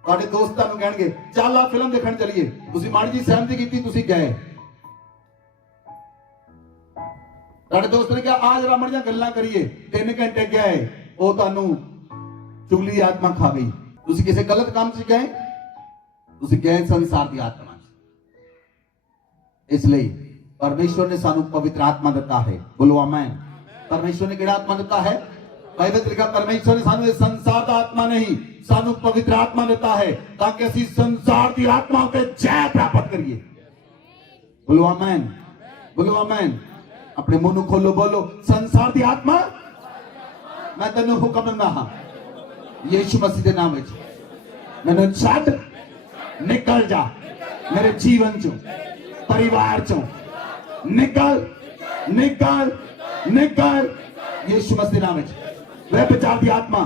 ਤੁਹਾਡੇ ਦੋਸਤਾਂ ਨੂੰ ਕਹਿਣਗੇ ਚੱਲ ਆ ਫਿਲਮ ਦੇਖਣ ਚਲੀਏ, ਤੁਸੀਂ ਮਾੜੀ ਜੀ ਸਹਿਮਤੀ ਕੀਤੀ, ਤੁਸੀਂ ਗਏ। ਤੁਹਾਡੇ ਦੋਸਤ ਨੇ ਕਿਹਾ ਆ ਜਰਾ ਮੜੀਆਂ ਗੱਲਾਂ ਕਰੀਏ, 3 ਘੰਟੇ ਗਏ, ਉਹ ਤੁਹਾਨੂੰ ਚੁਗਲੀ ਦੀ ਆਤਮਾ ਖਾ ਗਈ। ਤੁਸੀਂ ਕਿਸੇ ਗਲਤ ਕੰਮ 'ਚ ਗਏ, ਤੁਸੀਂ ਗਏ ਸੰਸਾਰ ਦੀ ਆਤਮਾ 'ਚ। ਇਸ ਲਈ ਪਰਮੇਸ਼ਵਰ ਨੇ ਸਾਨੂੰ ਪਵਿੱਤਰ ਆਤਮਾ ਦਿੱਤਾ ਹੈ। ਬੋਲੋ ਆਮੇਨ। ਪਰਮੇਸ਼ਵਰ ਨੇ ਕਿਹੜਾ ਆਤਮਾ ਦਿੱਤਾ ਹੈ? बाइबल लिखा परमेश्वर ने सानू इस संसार का आत्मा नहीं, सानू पवित्र आत्मा देता है ताकि असी संसार की आत्मा पे जय प्राप्त करिए। बोलो आमेन, बोलो आमेन। अपने मुंह ਨੂੰ खोलो, बोलो संसार की आत्मा मैं तेन हुक्म दिंदा हां यीशु मसीह के नाम विच, मैनू छड्ड, निकल जा मेरे जीवन चों, परिवार चों, निकल निकल निकल यीशु मसीह के नाम विच। व्यभिचार की आत्मा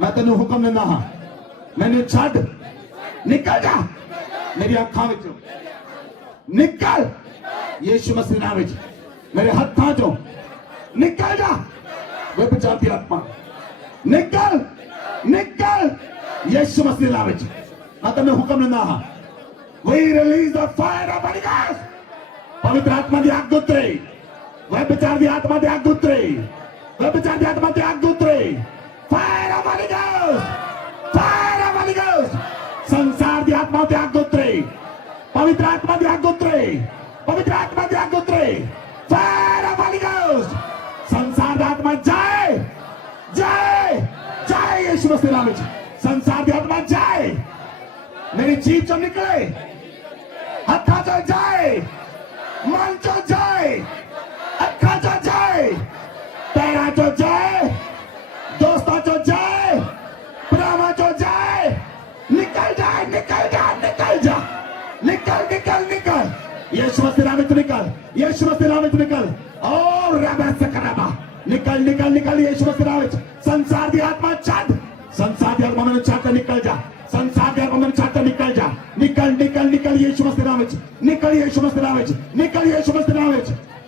मैं तेन हुक्म दिंदा हां, मैनू छड्ड, निकल जा मेरी अखां विचों, निकल यीशु मसीह नाम विच, मेरे हत्थां चों निकल जा। व्यभिचार की आत्मा निकल निकल यीशु मसीह नाम विच, मैं तेन हुक्म दिंदा हां। We release the fire of Holy Ghost. पवित्र आत्मा की आग उतरे, व्यभिचार की आत्मा की आग उतरे, व्यभिचार की आत्मा की आग उतरे। Fire of Holy ghost, fire of Holy ghost. संसार की आत्मा की आग उतरे, पवित्र आत्मा की आग उतरे, पवित्र आत्मा की आग उतरे। Fire of Holy ghost. संसार की आत्मा जाए जाए जाए यीशु मसीह नाम में। संसार की आत्मा जाए, मेरी जीभ चो निकले, हथा चो जाए, मन चो जाए, अखा चो जाए, पैरा चो जाए, दोस्तों चो जाए, प्रेमा चो जाए, निकल जाए, निकल जा, निकल जा, निकल निकल निकल यीशु मसीह नाम में निकल, यीशु मसीह नाम में निकल। और रबा सकराबा निकल निकल निकल यीशु मसीह नाम में। संसार